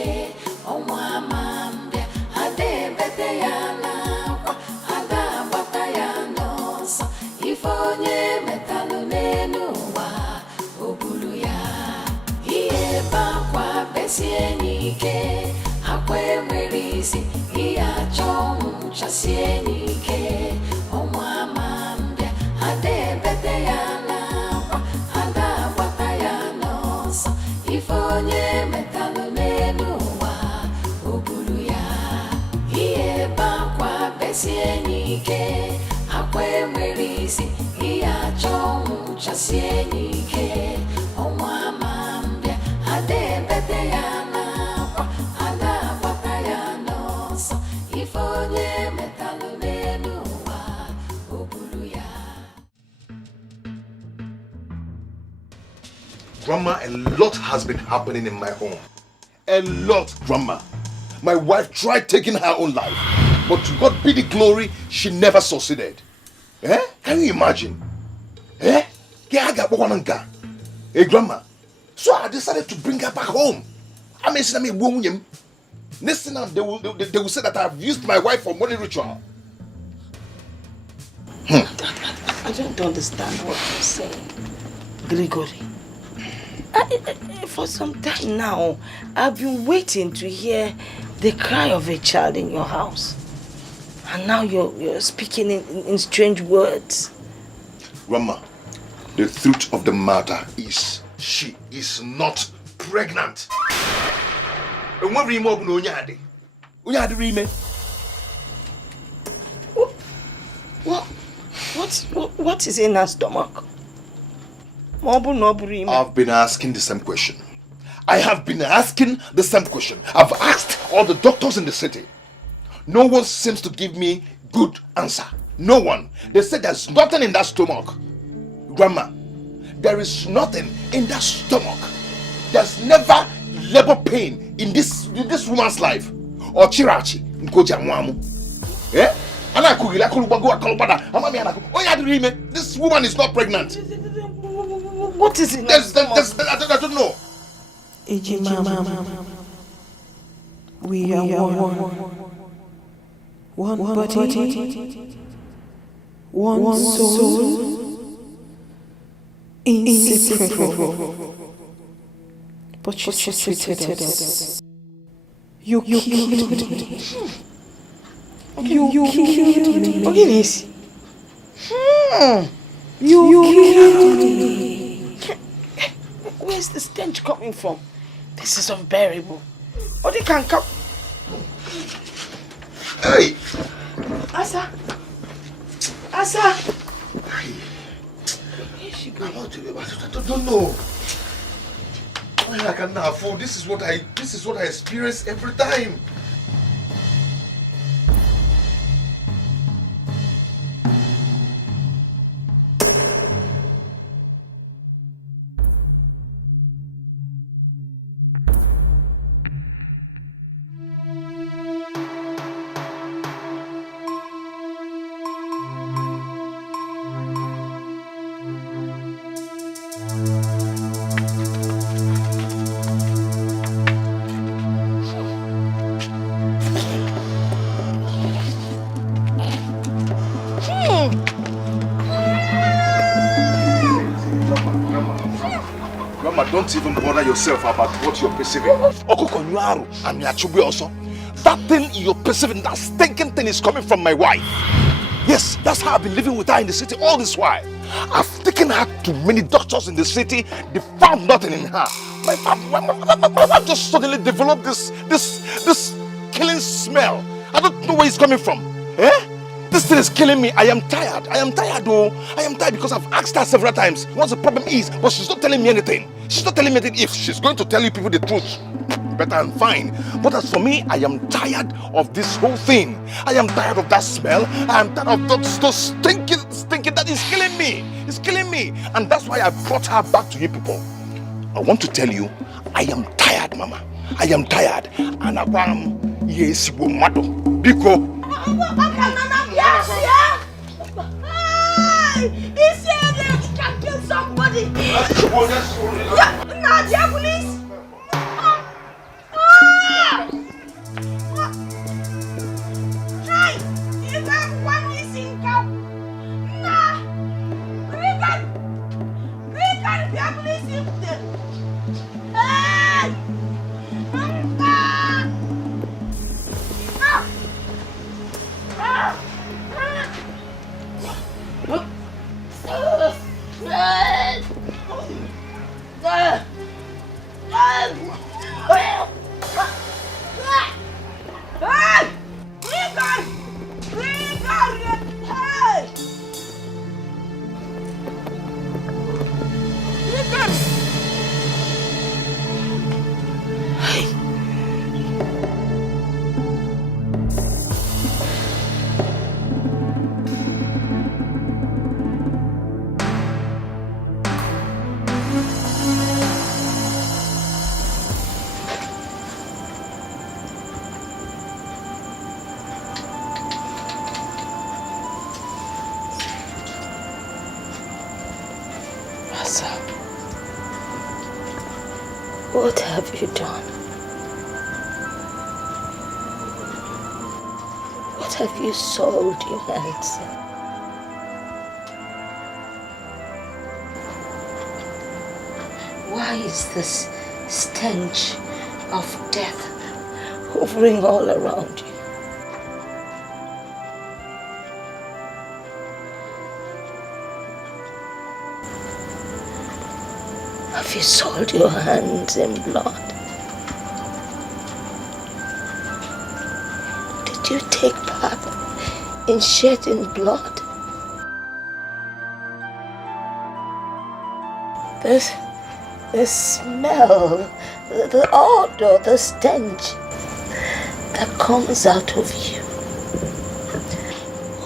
ọnwa ama mbịa ada ebete ya n'akwa ada agbata ya n'ọsọ ife onye metalụ n'elu ụwa o buru ya ihe bakwa besie n'ike akwa enwere isi ihe achọ ọnwụ chasie n'ike ọnwa ama mbịa ada ebete ya n'akwa ada agbata ya n'ọsọ ife onye metalụ n'elu ụwa o buru ya ihe bakwa besie n'ike akwa enwere isi ihe achọ ọnwụ chasie n'ike ọnwa ama mbịa ada ebete ya n'akwa ada agbata ya n'ọsọ ife onye metalụ n'elu ụwa o buru ya Grandma, a lot has been happening in my home. A lot, Grandma. My wife tried taking her own life, but to God be the glory, she never succeeded. Eh? Can you imagine? Eh? Hey, Grandma. So I decided to bring her back home. I mean, next thing they will say that I've used my wife for money ritual. I don't understand what you're saying, Gregory. For some time now, I've been waiting to hear the cry of a child in your house. And now you're speaking in strange words. Grandma, the truth of the matter is she is not pregnant. What? What is in her stomach? I've been asking the same question. I have been asking the same question. I've asked all the doctors in the city. No one seems to give me good answer. No one. They said there's nothing in that stomach. Grandma, there is nothing in that stomach. There's never labor pain in this woman's life. Or chirachi. Eh? This woman is not pregnant. What is it? I don't know. Ejima, we are one body, one soul, inseparable. But you treated us. You killed me. You killed me. Okay, this. You killed me. Where's the stench coming from? This is unbearable. Oh, they can't come. Hey! Asa! Where's she going? I don't know. I cannot afford. This is what I experience every time. Don't even bother yourself about what you're perceiving. That thing you're perceiving, that stinking thing is coming from my wife. Yes, that's how I've been living with her in the city all this while. I've taken her to many doctors in the city. They found nothing in her. My wife just suddenly developed this killing smell. I don't know where it's coming from. Eh? This thing is killing me. I am tired. I am tired because I've asked her several times what the problem is, but she's not telling me anything. She's not telling me anything. If she's going to tell you people the truth, better and fine. But as for me, I am tired of this whole thing. I am tired of that smell. I am tired of those stinking that is killing me. It's killing me. And that's why I brought her back to you people. I want to tell you, I am tired, Mama. I am tired. And I'm yes, Biko. He said he can kill somebody. Nadia, please. Try. You have one missing cow. Nah. Regan, you have missing them. Hey. What have you done? What have you sold your hands in? Why is this stench of death hovering all around you? Have you soiled your hands in blood? Did you take part in shedding blood? The smell, the odor, the stench that comes out of you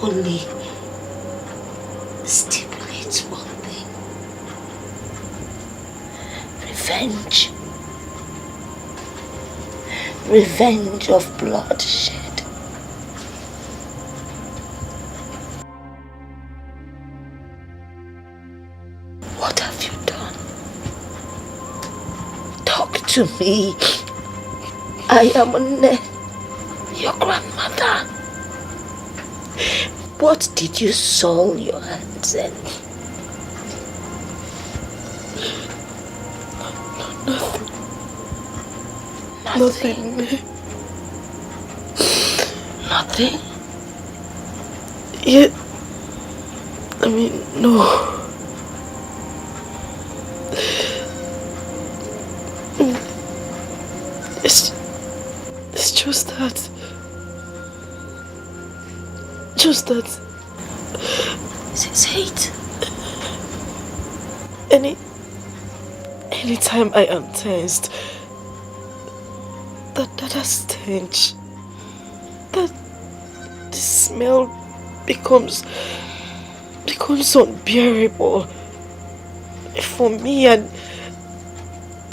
only stipulates one thing: revenge. Revenge of bloodshed. What have you done? Talk to me. I am your grandmother. What did you soil your hands in? Nothing. Nothing? Yeah. I mean, no. It's just that. Say it. Anytime I am tensed, that stench, that the smell becomes unbearable for me and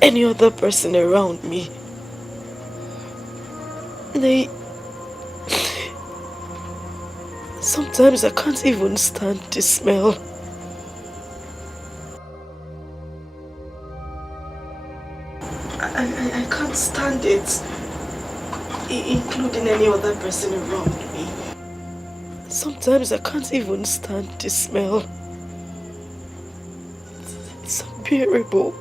any other person around me. Sometimes I can't even stand the smell. I can't stand it, including any other person around me. Sometimes I can't even stand the smell. It's unbearable.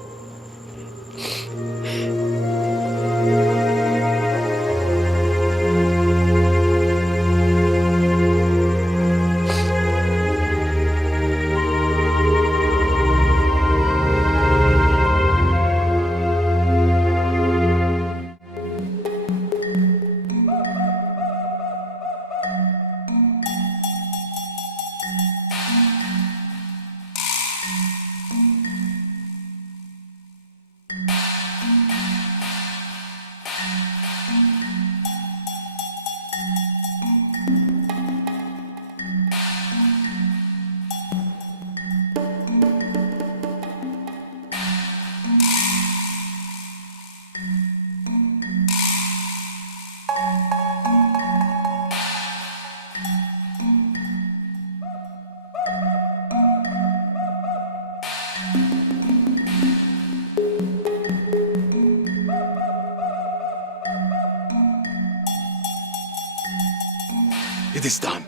It is done.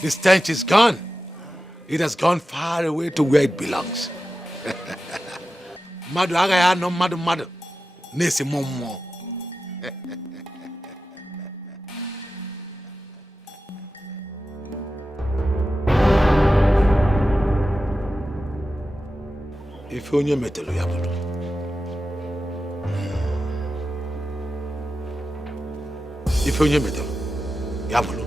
The stench is gone. It has gone far away to where it belongs. Madu agaya no madu. Nesi momo. If onye metelu ya bulu. If onye metelu ya bulu.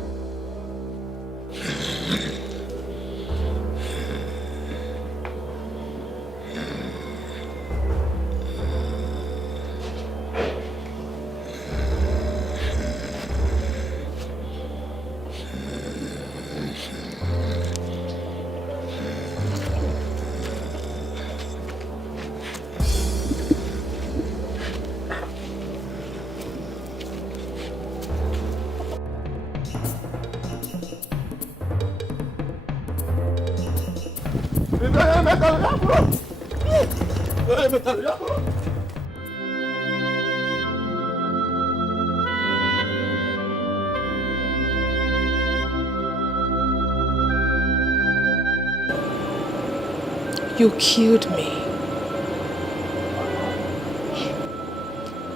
You killed me.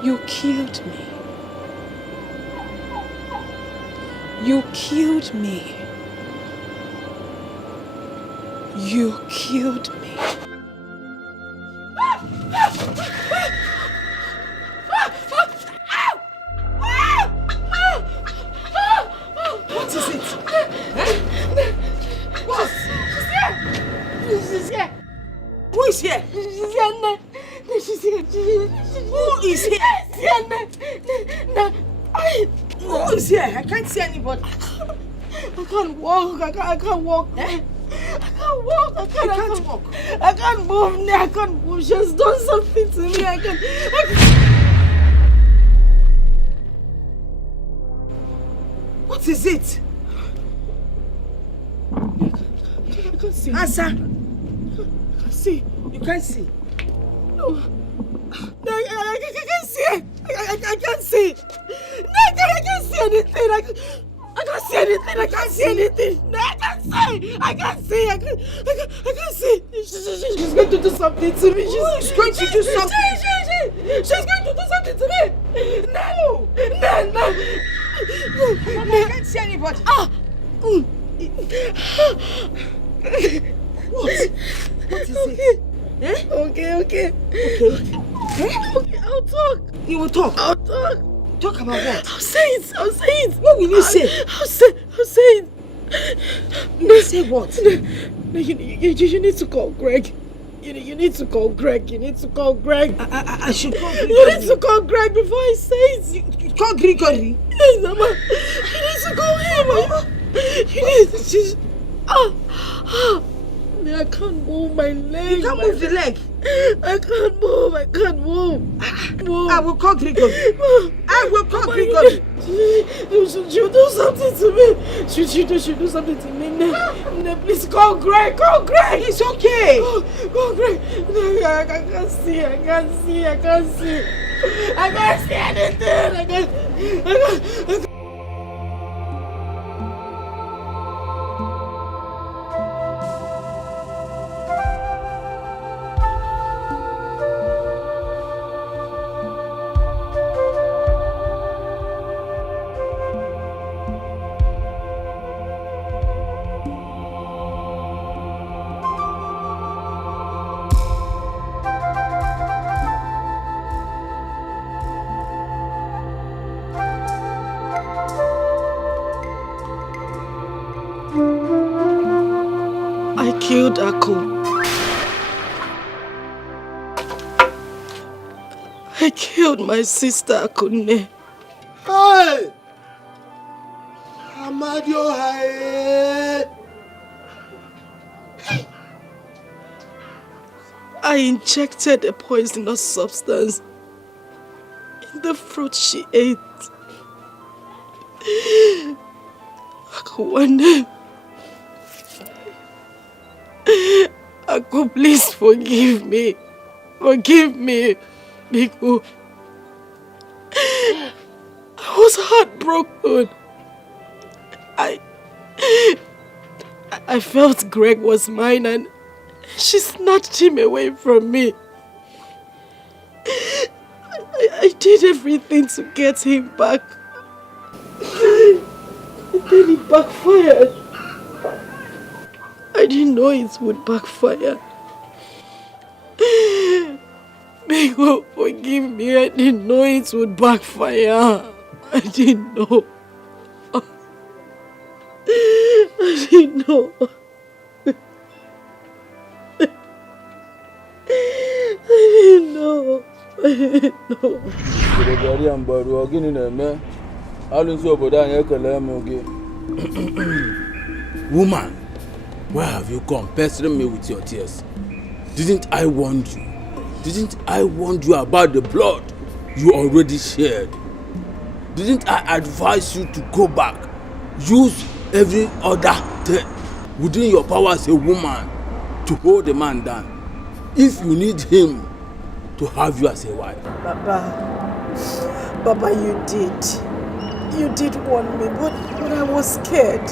You killed me. You killed me. You killed me. What is it? What? She's here! Who is here? Who is here? I can't see anybody. I can't walk. I can't walk. Eh? I can't walk. I can't walk. I can't move. I can't move. She has done something to me. I can't. What is it? I can't see. Answer. I can't see. You can't see. No. No, I can't see. I can't see. No, I can't see anything. I can't see anything. I can't see anything. No, I can't see. I can't see. I can't see. She's going to do something to me. She's going to do something. She's going to do something to me. No. I can't see anybody. What is it? Eh? Okay. Okay, I'll talk. You will talk? I'll talk. Talk about what? I'll say it. What will you say? I'll say it. You will say what? No, you need to call Greg. You need to call Greg. I should call Greg. You need to call Greg before I say it. You call Gregory? Yes, Mama. You need to call him. You need to... I can't move my leg. You can't move the leg. I can't move. I will call Gregory. Gregory. She'll do something to me. She'll do something to me. No, please call Greg. It's okay. Call Greg. No, I can't see. I can't see anything. I can't. Killed Akko. I killed my sister Akunne. Hey! Amadio Hae! I injected a poisonous substance in the fruit she ate. Akko, Akko, please forgive me. Forgive me, Biko. I was heartbroken. I felt Greg was mine and she snatched him away from me. I did everything to get him back. And then it backfired. I didn't know it would backfire. Biko, forgive me. I didn't know it would backfire. I didn't know. I didn't know. Woman, where have you come pestering me with your tears? Didn't I warn you? Didn't I warn you about the blood you already shed? Didn't I advise you to go back? Use every other thing within your power as a woman to hold the man down. If you need him to have you as a wife. Baba, you did. You did warn me, but I was scared.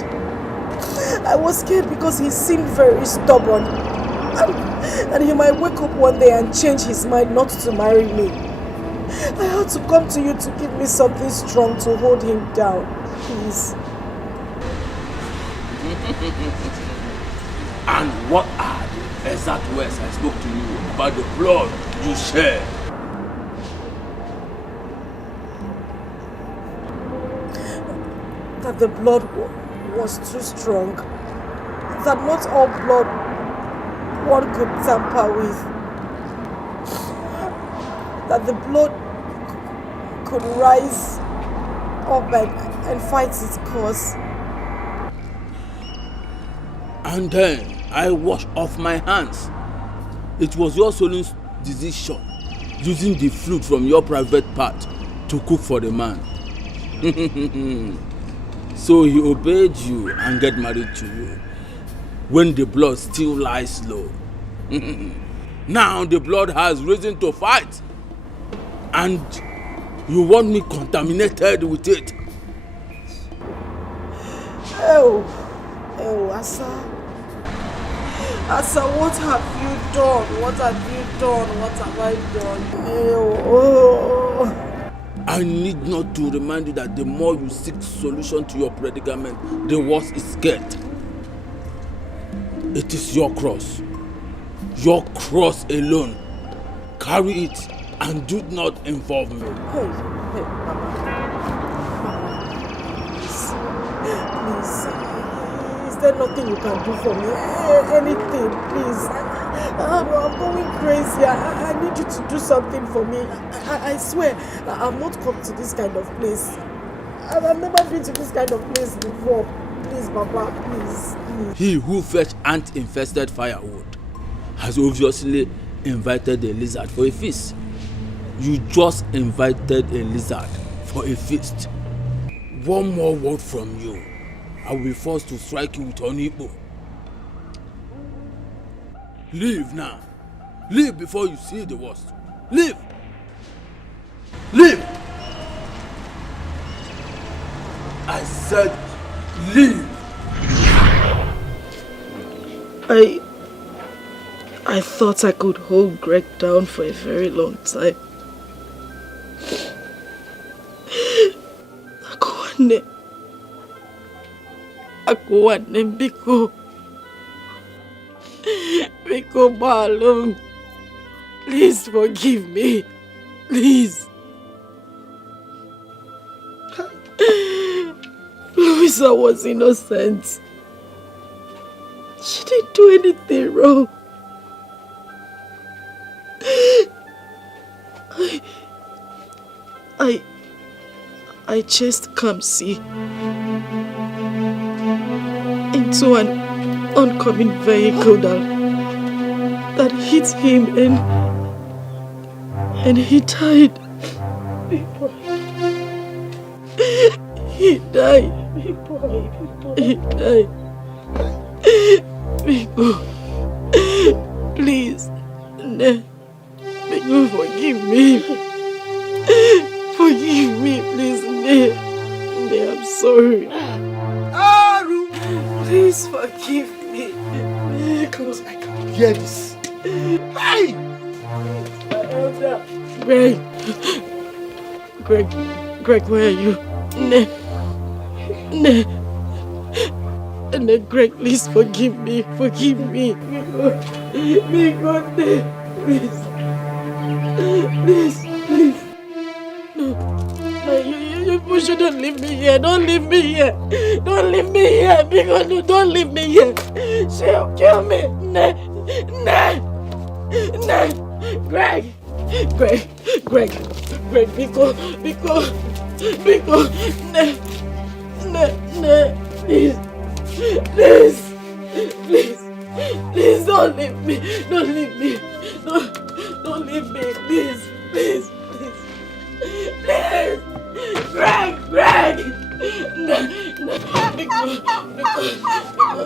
I was scared because he seemed very stubborn. And he might wake up one day and change his mind not to marry me. I had to come to you to give me something strong to hold him down. Please. And what are the exact words I spoke to you about the blood you shed? That the blood was too strong. That not all blood one could tamper with. That the blood could rise up and fight its cause. And then I washed off my hands. It was your sole decision, using the fruit from your private part to cook for the man. So he obeyed you and get married to you, when the blood still lies low. Now the blood has risen to fight, and you want me contaminated with it. Oh, Asa, what have you done? What have you done? What have I done? Oh. I need not to remind you that the more you seek solution to your predicament, the worse it gets. It is your cross alone. Carry it and do not involve me. Hey, Mama. Please. Is there nothing you can do for me? Anything, please. I'm going crazy. I need you to do something for me. I swear, I've not come to this kind of place. I've never been to this kind of place before. Please, Baba, please. He who fetched ant-infested firewood has obviously invited a lizard for a feast. You just invited a lizard for a feast. One more word from you, I will be forced to strike you with Onipo. Leave now. Leave before you see the worst. Leave. Leave. I said leave. I thought I could hold Greg down for a very long time. Akuane Biko Balong. Please forgive me. Please. Louisa was innocent. She didn't do anything wrong. I chased Kamsi into an oncoming vehicle that hit him and he died. He died. He died. Biko, please, Biko, forgive me. Forgive me, please, Ne, I'm sorry. Please forgive me. Because I can hear this. Hey! Greg, where are you? Ne, Greg, please forgive me. Forgive me. Because, please. No, you shouldn't leave me here. Don't leave me here. Don't leave me here. Because no, don't leave me here. She'll kill me. Ne. Greg, because, Ne, please, don't leave me. Don't leave me. Don't leave me, please. Greg! No, because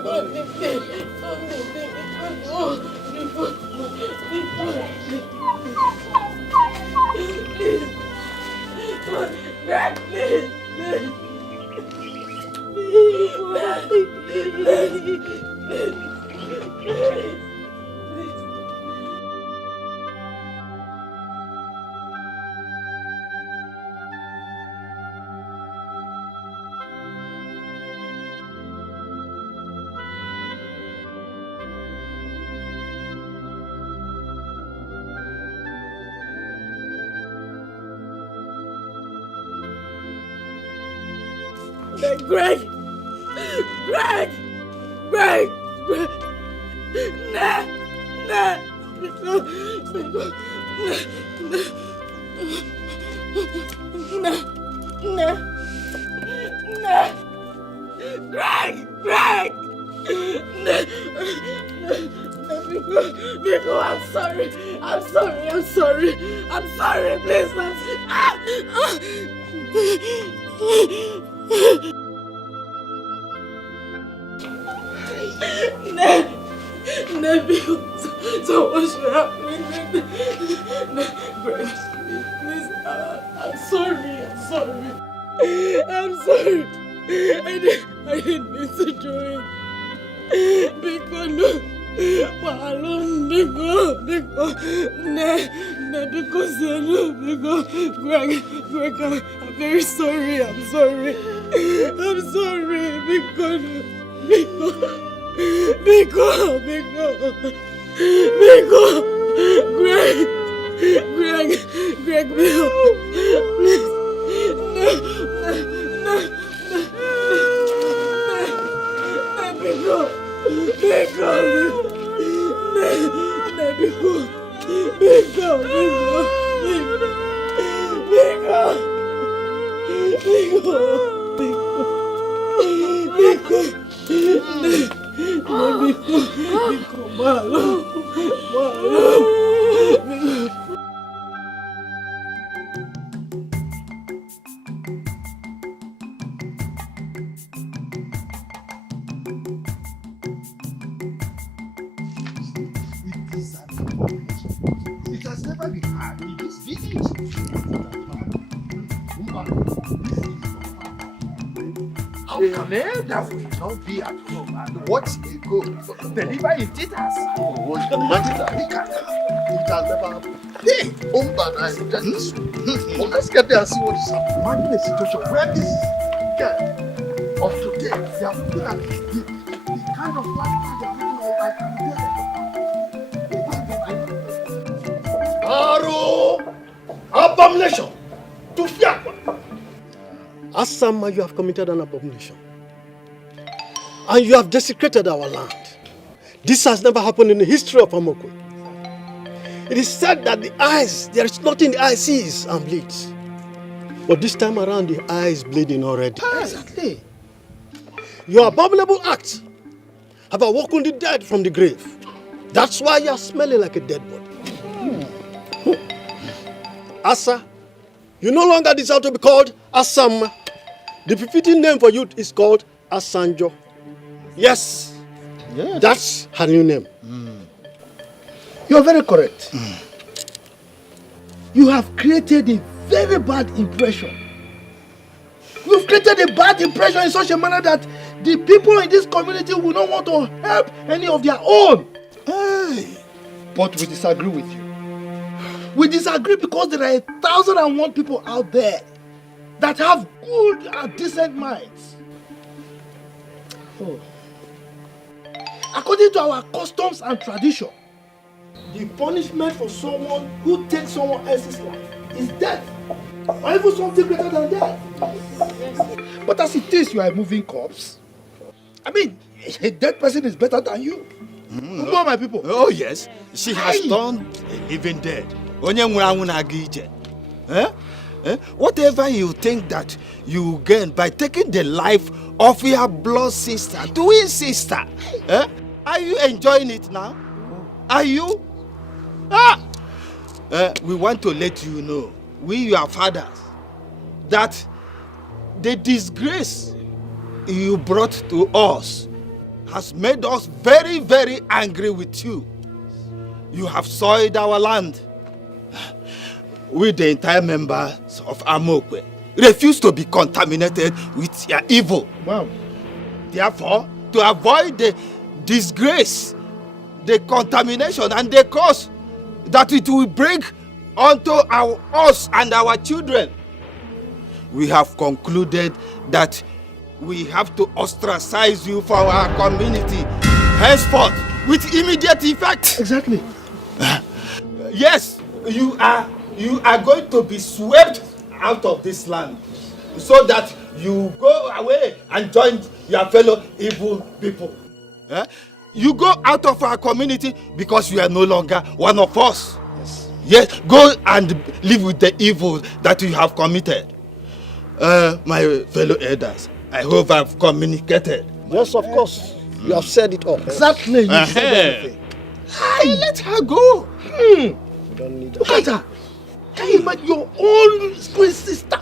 don't leave me. Please. Greg, please. Greg! Greg! Biko, I'm sorry, please. Biko, so what should happen? Greg, please, I'm sorry. I didn't mean to do it. Biko, no. Greg, I'm very sorry. I'm sorry, Biko. Greg, please. It has never been hard in this village. How can that will not be at home and watch a go deliver in theaters? It has never happened. Hey, let's get there and see what is happening. Imagine a situation where this girl of today, they are looking at the kind of life they are living like Aro! Abomination! To fear! Asama, you have committed an abomination. And you have desecrated our land. This has never happened in the history of Amokwe. It is said that there is nothing the eye sees and bleeds. But this time around, the eye is bleeding already. Exactly. Your abominable acts have awoken the dead from the grave. That's why you are smelling like a dead body. Asa, you no longer deserve to be called Asama. The befitting name for you is called Asanjo. Yes, that's her new name. You are very correct. You have created a very bad impression. You've created a bad impression in such a manner that the people in this community will not want to help any of their own. Hey. But we disagree with you. We disagree because there are 1,001 people out there that have good and decent minds. Oh. According to our customs and tradition, the punishment for someone who takes someone else's life is death, or even something greater than death. But as it is, you are a moving corpse. I mean, a dead person is better than you. Who are my people? Oh yes, she has turned a living dead. Whatever you think that you gain by taking the life of your blood sister, twin sister, are you enjoying it now? Are you? We want to let you know, we your fathers, that the disgrace you brought to us has made us very, very angry with you. You have soiled our land. We, the entire members of Amokwe, refuse to be contaminated with your evil. Wow. Therefore, to avoid the disgrace, the contamination, and the curse that it will bring onto us and our children, we have concluded that we have to ostracize you from our community henceforth with immediate effect. Exactly. Yes, you are going to be swept out of this land so that you go away and join your fellow evil people. You go out of our community because you are no longer one of us. Yes, go and live with the evil that you have committed. my fellow elders, I hope I've communicated. Yes, of course. You have said it all. Exactly. You said everything. Hey, let her go. You don't need Look at her. Can you imagine your own twin sister?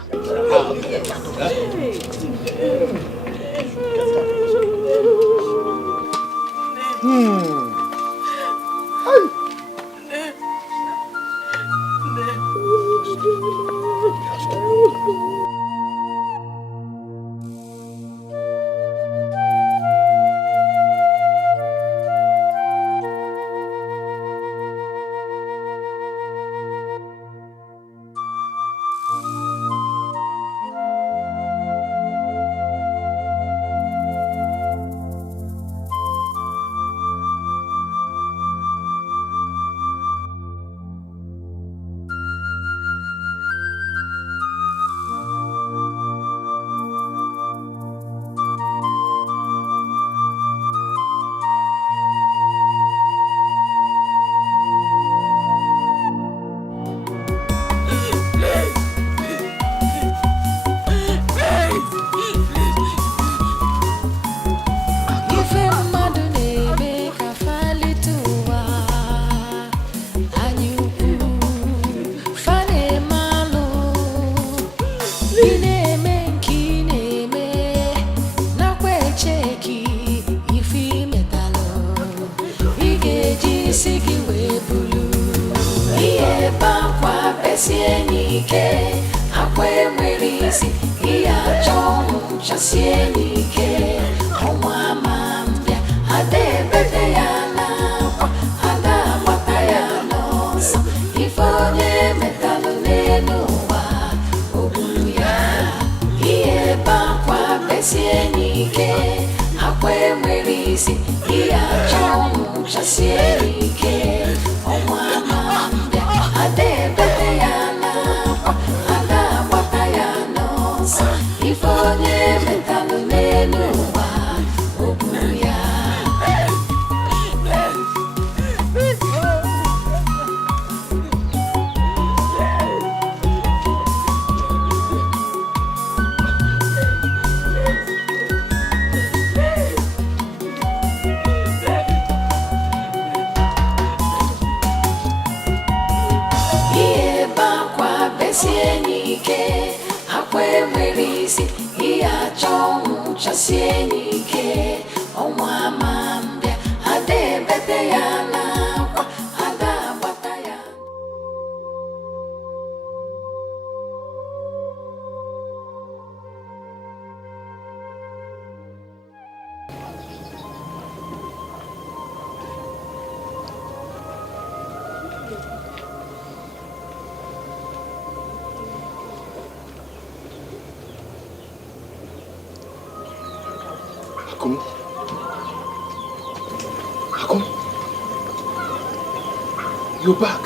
You're back.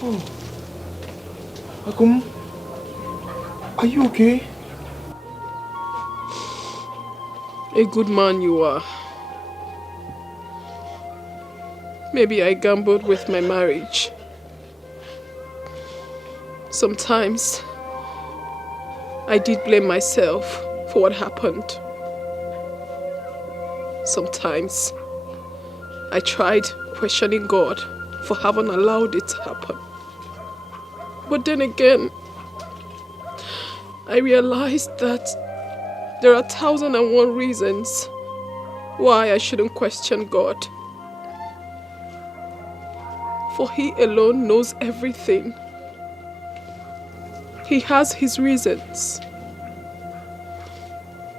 Oh. Akum, are you okay? A good man you are. Maybe I gambled with my marriage. Sometimes I did blame myself for what happened. Sometimes I tried questioning God for having allowed it to happen. But then again, I realized that there are 1,001 reasons why I shouldn't question God. For He alone knows everything. He has His reasons.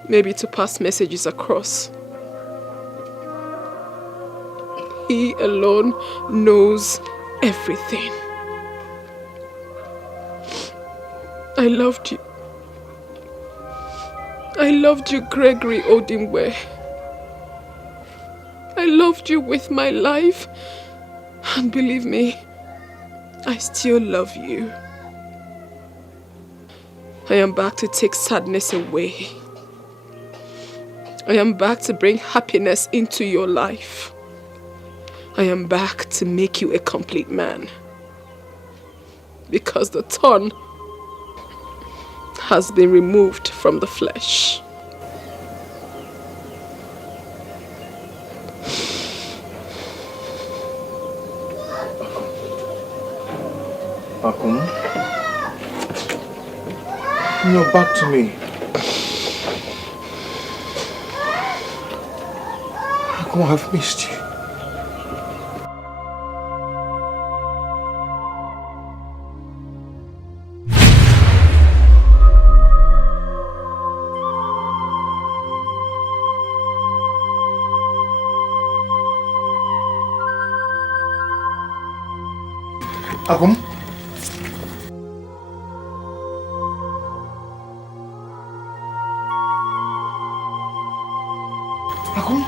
Maybe to pass messages across. He alone knows everything. I loved you. I loved you, Gregory Odimwe. I loved you with my life. And believe me, I still love you. I am back to take sadness away. I am back to bring happiness into your life. I am back to make you a complete man. because the thorn has been removed from the flesh. Akum, you're back to me. Akum, I've missed you. Akum? Akum?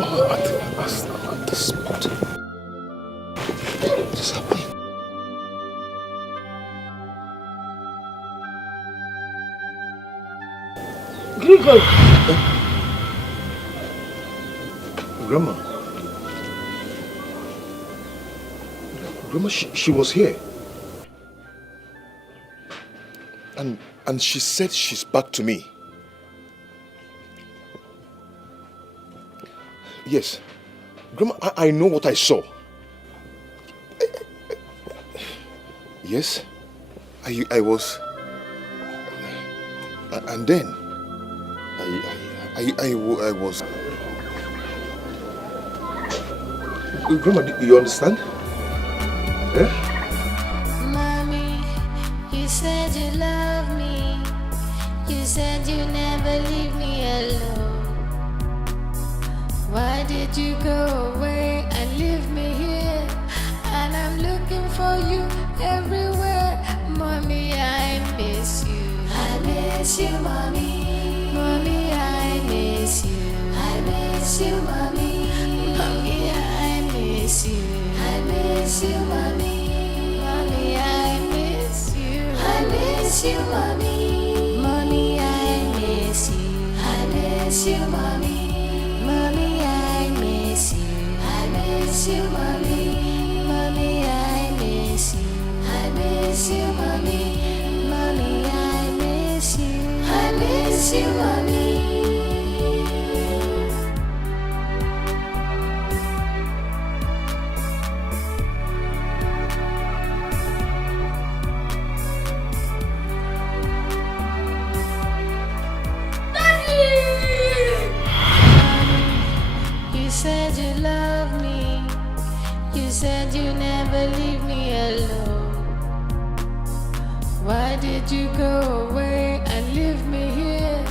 At the spot. What is happening? Grigor! Grandma. Grandma, she was here. And she said she's back to me. Yes. Grandma, I know what I saw. Yes. I was... And then... I was... Grandma, do you understand? Eh? Mommy, you said you love me. You said you never leave me alone. Why did you go away and leave me here? And I'm looking for you everywhere. Mommy, I miss you. I miss you, mommy. Mommy, I miss you. I miss you, mommy. Mommy, I miss you. I miss you, mommy. Mommy, I miss you. I miss you, mommy. Mommy, I miss you. I miss you, mommy. Mommy, I miss you. I miss you, mommy. Mommy, I miss you. I miss you, mommy. Mommy, I miss you. I miss you, mommy. You said you love me. You said you never leave me alone. Why did you go away and leave me here?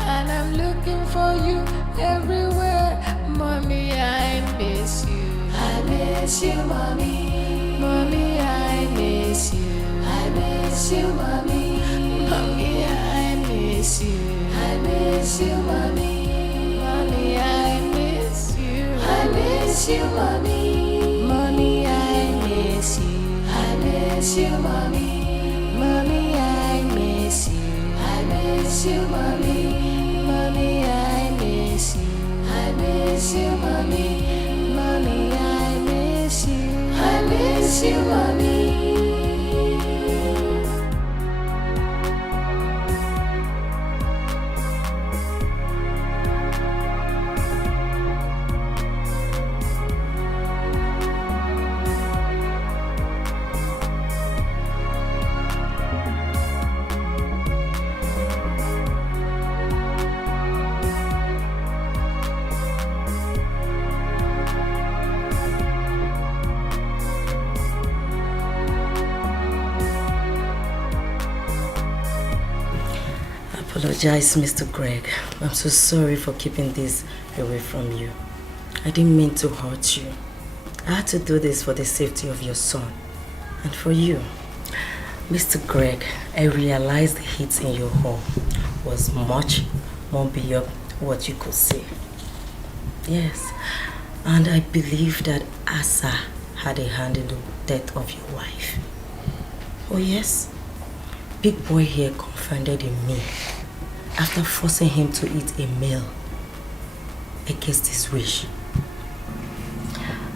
And I'm looking for you everywhere. Mommy, I miss you. I miss you, mommy. Mommy, I miss you. I miss you, mommy. Mommy, I miss you. I miss you, mommy. Mommy, I miss you. I miss you, mommy. Mommy, I miss you. I miss you, mommy. Mommy, I miss you. I miss you, mommy. Mommy, I miss you. I miss you, mommy. Mommy, I miss you. I miss you, mommy. Apologize, Mr. Greg. I'm so sorry for keeping this away from you. I didn't mean to hurt you. I had to do this for the safety of your son and for you. Mr. Greg, I realized the heat in your home was much more beyond what you could say. Yes, and I believe that Asa had a hand in the death of your wife. Oh yes, Big Boy here confided in me after forcing him to eat a meal against his wish.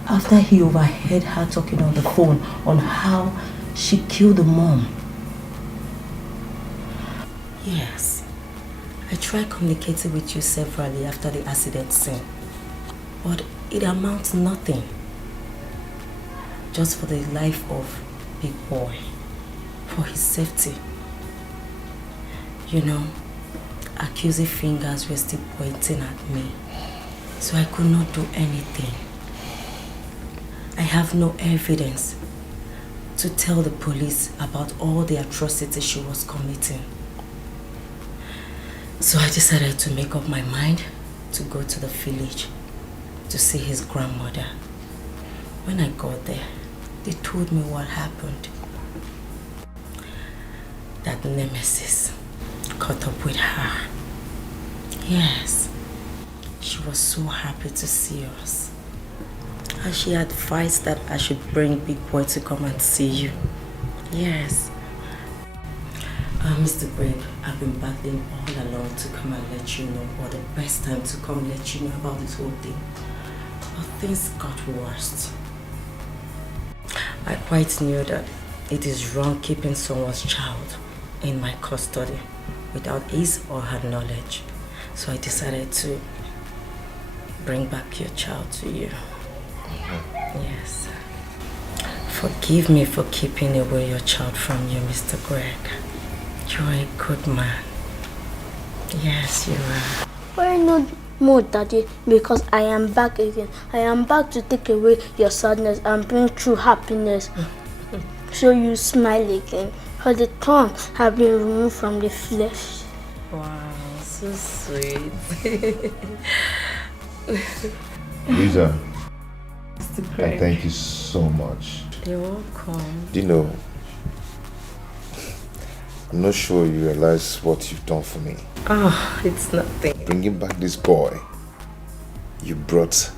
After he overheard her talking on the phone on how she killed the mom. Yes, I tried communicating with you severally after the accident scene, but it amounts to nothing. Just for the life of Big Boy, for his safety. You know, accusing fingers were still pointing at me, so I could not do anything. I have no evidence to tell the police about all the atrocities she was committing. So I decided to make up my mind to go to the village to see his grandmother. When I got there, they told me what happened. That Nemesis caught up with her. Yes, she was so happy to see us. And she advised that I should bring Big Boy to come and see you. Yes. Mr. Greg, I've been battling all along to come and let you know, or the best time to come let you know about this whole thing. But things got worse. I quite knew that it is wrong keeping someone's child in my custody without his or her knowledge. So I decided to bring back your child to you. Yes. Forgive me for keeping away your child from you, Mr. Greg. You are a good man. Yes, you are. Why not more, Daddy? Because I am back again. I am back to take away your sadness and bring true happiness. So you smile again. For the thorns have been removed from the flesh. Wow, so sweet. Lisa, Mr. Greg. thank you so much. You're welcome. Do you know, I'm not sure you realize what you've done for me. Oh, it's nothing. Bringing back this boy, you brought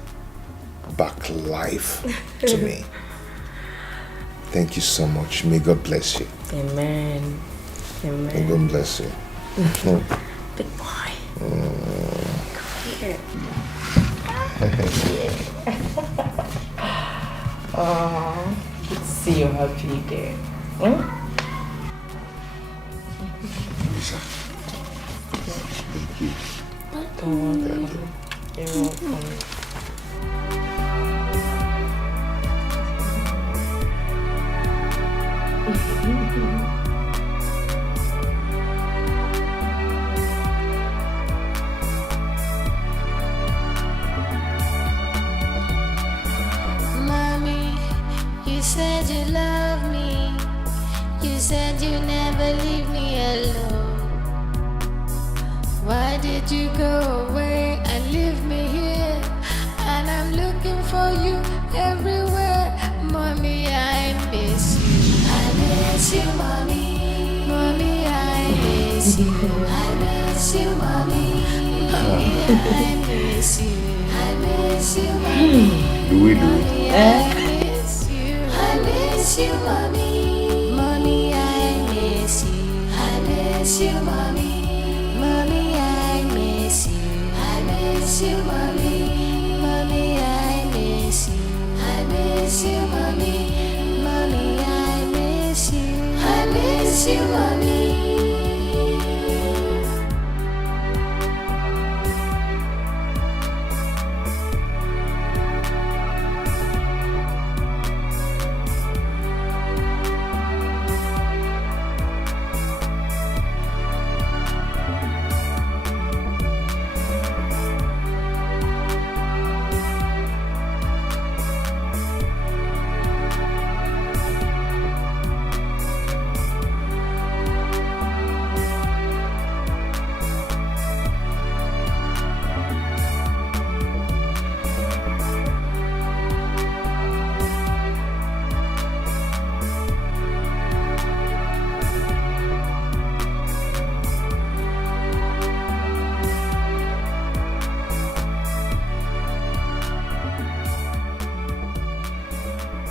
back life to me. Thank you so much. May God bless you. Amen. Amen. May God bless you. Big boy. Oh, good to see you happy again. Lisa. Thank you. You're welcome. Mommy, you said you love me. You said you never leave me alone. Why did you go away and leave me here? And I'm looking for you everywhere. Mommy, I miss you. I miss you, Mommy. Mommy, I miss you. I miss you, Mommy. Mommy, I miss you. I miss you, Mommy. Louis. I miss you. I miss you, Mommy. Mommy, I miss you. I miss you, Mommy. Mommy, I miss you. I miss you, Mommy. Mommy, I miss you. I miss you, Mommy. Mommy, I miss you. I miss you, Mommy.